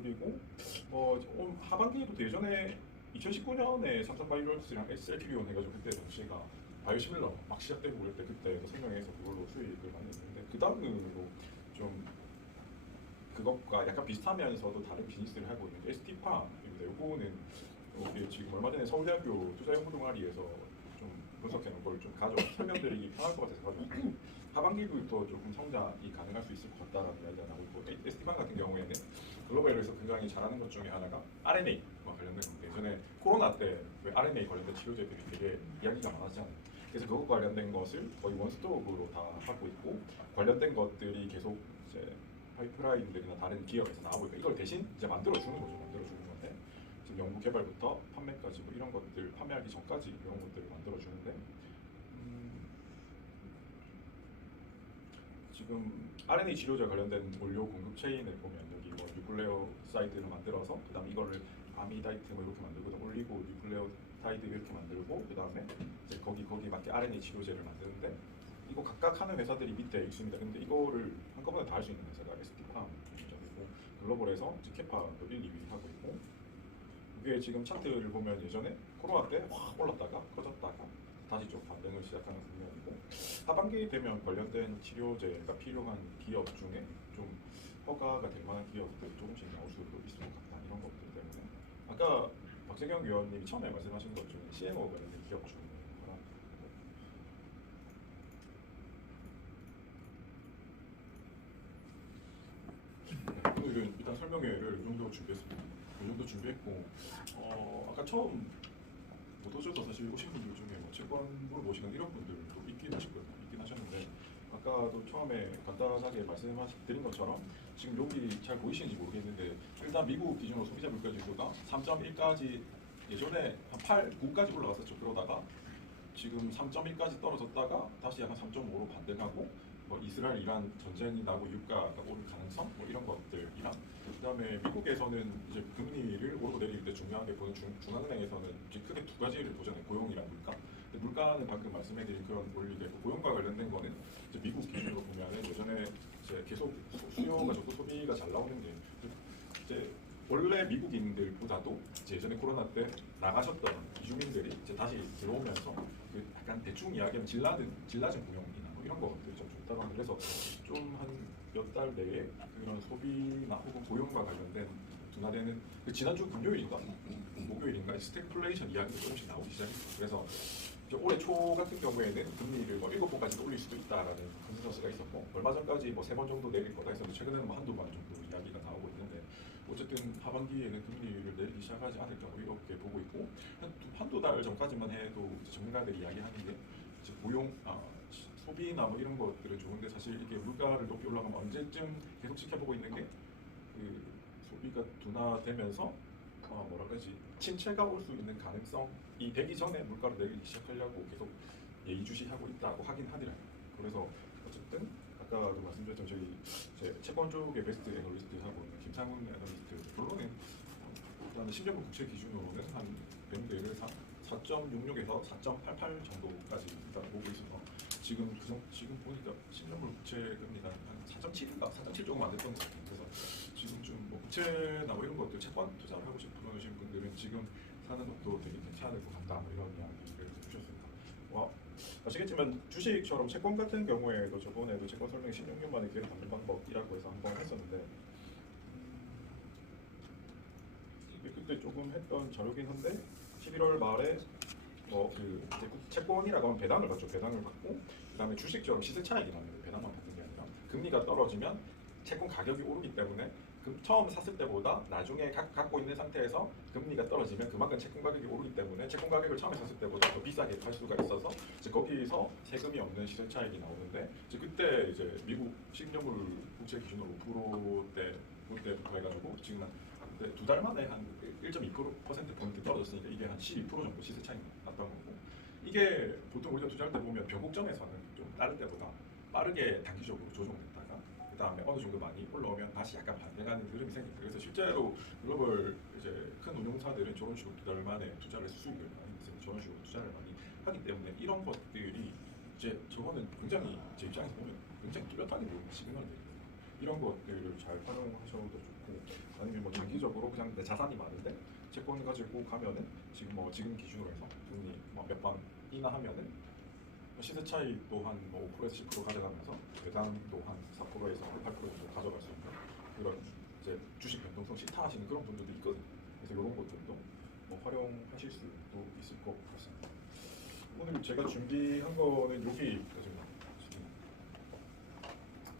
그리고 하반기에도 예전에 2019년에 삼성바이오로스랑 SLPB온 해가지고 그때 당시가 바이오시밀러 막 시작되고 그럴 때 그때 설명해서 그걸로 수익을 많이 했는데 그 다음으로 좀 그것과 약간 비슷하면서도 다른 비즈니스를 하고 있는 ST팜입니다. 요거는 지금 얼마 전에 서울대학교 투자연구 동아리에서 좀 분석해 놓은 걸 좀 설명드리기 편할 것 같아서 가져왔고 하반기부터 조금 성장이 가능할 수 있을 것 같다라는 이야기가 나오고 있고 ST팜 같은 경우에는 글로벌에서 굉장히 잘하는 것 중에 하나가 RNA와 관련된 건데 예전에 코로나 때 RNA 관련된 치료제들이 되게 이야기가 많았잖아요. 그래서 그것과 관련된 것을 거의 원스톱으로 다 하고 있고 관련된 것들이 계속 이제 파이프라인들이나 다른 기업에서 나오고 있고 이걸 대신 이제 만들어주는 거죠. 만들어주는 건데 지금 연구 개발부터 판매까지 뭐 이런 것들 판매하기 전까지 이런 것들을 만들어주는데 지금 RNA 치료제 관련된 원료 공급 체인을 보면 여기 뉴클레오사이드를 만들어서 그다음 이거를 아미다이트 이렇게 만들고 그다음 올리고 뉴클레오타이드 이렇게 만들고 그다음에 이제 거기 맞게 RNA 치료제를 만드는데 이거 각각 하는 회사들이 밑에 있습니다. 근데 이거를 한꺼번에 다 할 수 있는 회사가 ST팜이고 글로벌에서 캐파도 1, 2위 하고 있고 이게 지금 차트를 보면 예전에 코로나 때 확 올랐다가 커졌다가 다시 좀 반등을 시작하는 국면이고 하반기 되면 관련된 치료제가 필요한 기업 중에 좀 허가가 될 만한 기업들이 조금씩 나올 수도 있을 것 같다 이런 것들 때문에 아까 박재경 의원님이 처음에 말씀하신 것 중에 CMO 관련된 기업 중에 오늘은 일단 설명회를 이 정도 준비했습니다. 이 정도 준비했고 아까 처음 못 오셔서 사실 오신 분들 중에 채권을 모시는 이런 분들도 있긴 하셨는데 아까도 처음에 간단하게 말씀드린 것처럼 지금 여기 잘 보이시는지 모르겠는데 일단 미국 기준으로 소비자 물가 지수가 3.1까지 예전에 한 8, 9까지 올라갔었죠. 그러다가 지금 3.1까지 떨어졌다가 다시 약간 3.5로 반등하고 이스라엘 이란 전쟁이 나고 유가가 오를 가능성 이런 것들이랑 그다음에 미국에서는 이제 금리를 오르고 내릴 때 중요하게 보는 중앙은행에서는 이제 크게 두 가지를 보잖아요. 고용이랑 물가. 근데 물가는 방금 말씀해드린 그런 원리가 있고 고용과 관련된 거는 이제 미국 기준으로 보면은 예전에 이제 계속 수요가 적고 소비가 잘 나오는 게 이제 원래 미국인들보다도 이제 예전에 코로나 때 나가셨던 이주민들이 이제 다시 들어오면서 그 약간 대충 이야기하면 질 낮은 고용이나 이런 것들이 좀 있다고 합니다. 그래서 좀 한 몇 달 내에 그런 소비나 혹은 고용과 관련된 둔화되는 그 지난주 금요일인가 목요일인가 스태그플레이션 이야기가 조금씩 나오기 시작했어요. 그래서 이제 올해 초 같은 경우에는 금리를 뭐 7번까지 올릴 수도 있다라는 컨센서스가 있었고 얼마 전까지 뭐 3번 정도 내릴 거다 했었는데 최근에는 뭐 한두 번 정도 이야기가 나오고 있는데 어쨌든 하반기에는 금리를 내리기 시작하지 않을까 뭐 이렇게 보고 있고 한두 달 전까지만 해도 이제 전문가들이 이야기하는 게 이제 고용 소비나 뭐 이런 것들은 좋은데 사실 이게 물가를 높이 올라가면 언제쯤 계속 지켜보고 있는 게 그 소비가 둔화되면서 뭐랄까지 침체가 올 수 있는 가능성이 되기 전에 물가를 내리기 시작하려고 계속 예의주시하고 있다고 하긴 하더라고요. 그래서 어쨌든 아까도 말씀드렸던 저희 채권 쪽의 베스트 애널리스트하고 김상훈 애널리스트 결론은 일단은 10년물 국채 기준으로는 한 밴드를 4.66에서 4.88 정도까지 일단 보고 있어서 지금 보니까 10년물 국채 금리가 한 4.7인가 4.7 조금 안 됐던 것 같아요. 그래서 지금 좀 뭐 국채나 뭐 이런 것들 채권 투자를 하고 싶으신 분들은 지금 사는 것도 되게 괜찮을 것 같다 뭐 이런 이야기를 해주셨습니다. 아시겠지만 주식처럼 채권 같은 경우에도 저번에도 채권 설명 16년 만에 기회를 받는 방법이라고 해서 한번 했었는데 이게 그때 조금 했던 자료긴 한데 11월 말에 그 채권이라고 하면 배당을 받죠. 배당을 받고 그다음에 주식처럼 시세 차익이 나는데 배당만 받는 게 아니라 금리가 떨어지면 채권 가격이 오르기 때문에 처음 샀을 때보다 나중에 갖고 있는 상태에서 금리가 떨어지면 그만큼 채권 가격이 오르기 때문에 채권 가격을 처음에 샀을 때보다 더 비싸게 팔 수가 있어서 이제 거기서 세금이 없는 시세 차익이 나오는데 이제 그때 이제 미국 10년물 국채 기준으로 5%대 그때부터 해가지고 지금 한 2달 만에 한 1.2%포인트 떨어졌으니까 이게 한 12% 정도 시세 차익이 났던 거고 이게 보통 우리가 투자할 때 보면 변곡점에서는 좀 다른 때보다 빠르게 단기적으로 조정됐다가 그 다음에 어느 정도 많이 올라오면 다시 약간 반대가는 흐름이 생깁니다. 그래서 실제로 글로벌 이제 큰 운용사들은 저런 식으로 2달 만에 투자를 수익을 많이 내서 저런 식으로 투자를 많이 하기 때문에 이런 것들이 이제 저거는 굉장히 제 입장에서 보면 굉장히 뚜렷하게 보이는 시그널이 되거든요. 이런 것들을 잘 활용하셔도 좋고 아니면 뭐 장기적으로 그냥 내 자산이 많은데 채권 가지고 가면은 지금 기준으로 해서 금리 몇 번이나 하면은 시세 차익도 한 5%에서 10% 가져가면서 배당도 한 4%에서 8% 정도 가져갈 수 있는 그런 이제 주식 변동성 싫다하시는 그런 분들도 있거든요. 그래서 이런 것들도 활용하실 수도 있을 것 같습니다. 오늘 제가 준비한 거는 여기까지입니다.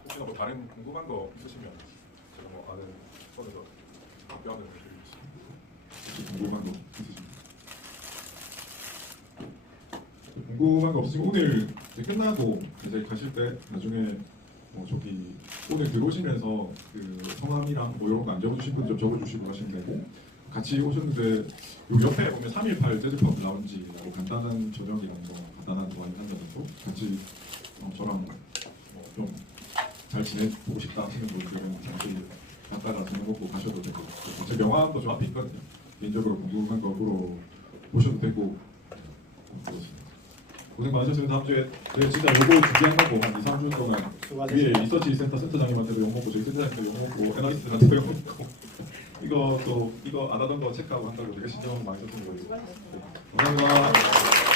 혹시나 뭐 다른 궁금한 거 있으시면 제가 뭐 아는 선에서 답변을 드리겠습니다. 궁금한 거 있으십니까? 궁금한 거 없으시고 오늘 이제 끝나고 이제 가실 때 나중에 뭐 저기 오늘 들어오시면서 그 성함이랑 뭐 이런 거 안 적어주신 분 좀 적어주시고 가시면 되고 같이 오셨는데 요 옆에 보면 318 재즈펍 라운지라고 간단한 저녁이라는 거 간단한 와인 한 잔 정도 같이 저랑 좀 잘 지내보고 싶다 하시는 분들은 잠시 갔다가 저녁 먹고 가셔도 되고 제 명함도 좀 앞에 있거든요. 개인적으로 궁금한 거 물어보셔도 되고 그렇습니다. 고생 많으셨습니다. 다음 주에 저희 진짜 요거 준비한 거고 한 2, 3주 동안 위에 리서치 센터 센터장님한테도 욕먹고 저희 센터장님한테도 욕먹고 애널리스트한테도 욕먹고 이거 안 하던 거 체크하고 한다고 되게 신경 많이 썼습니다. 감사합니다.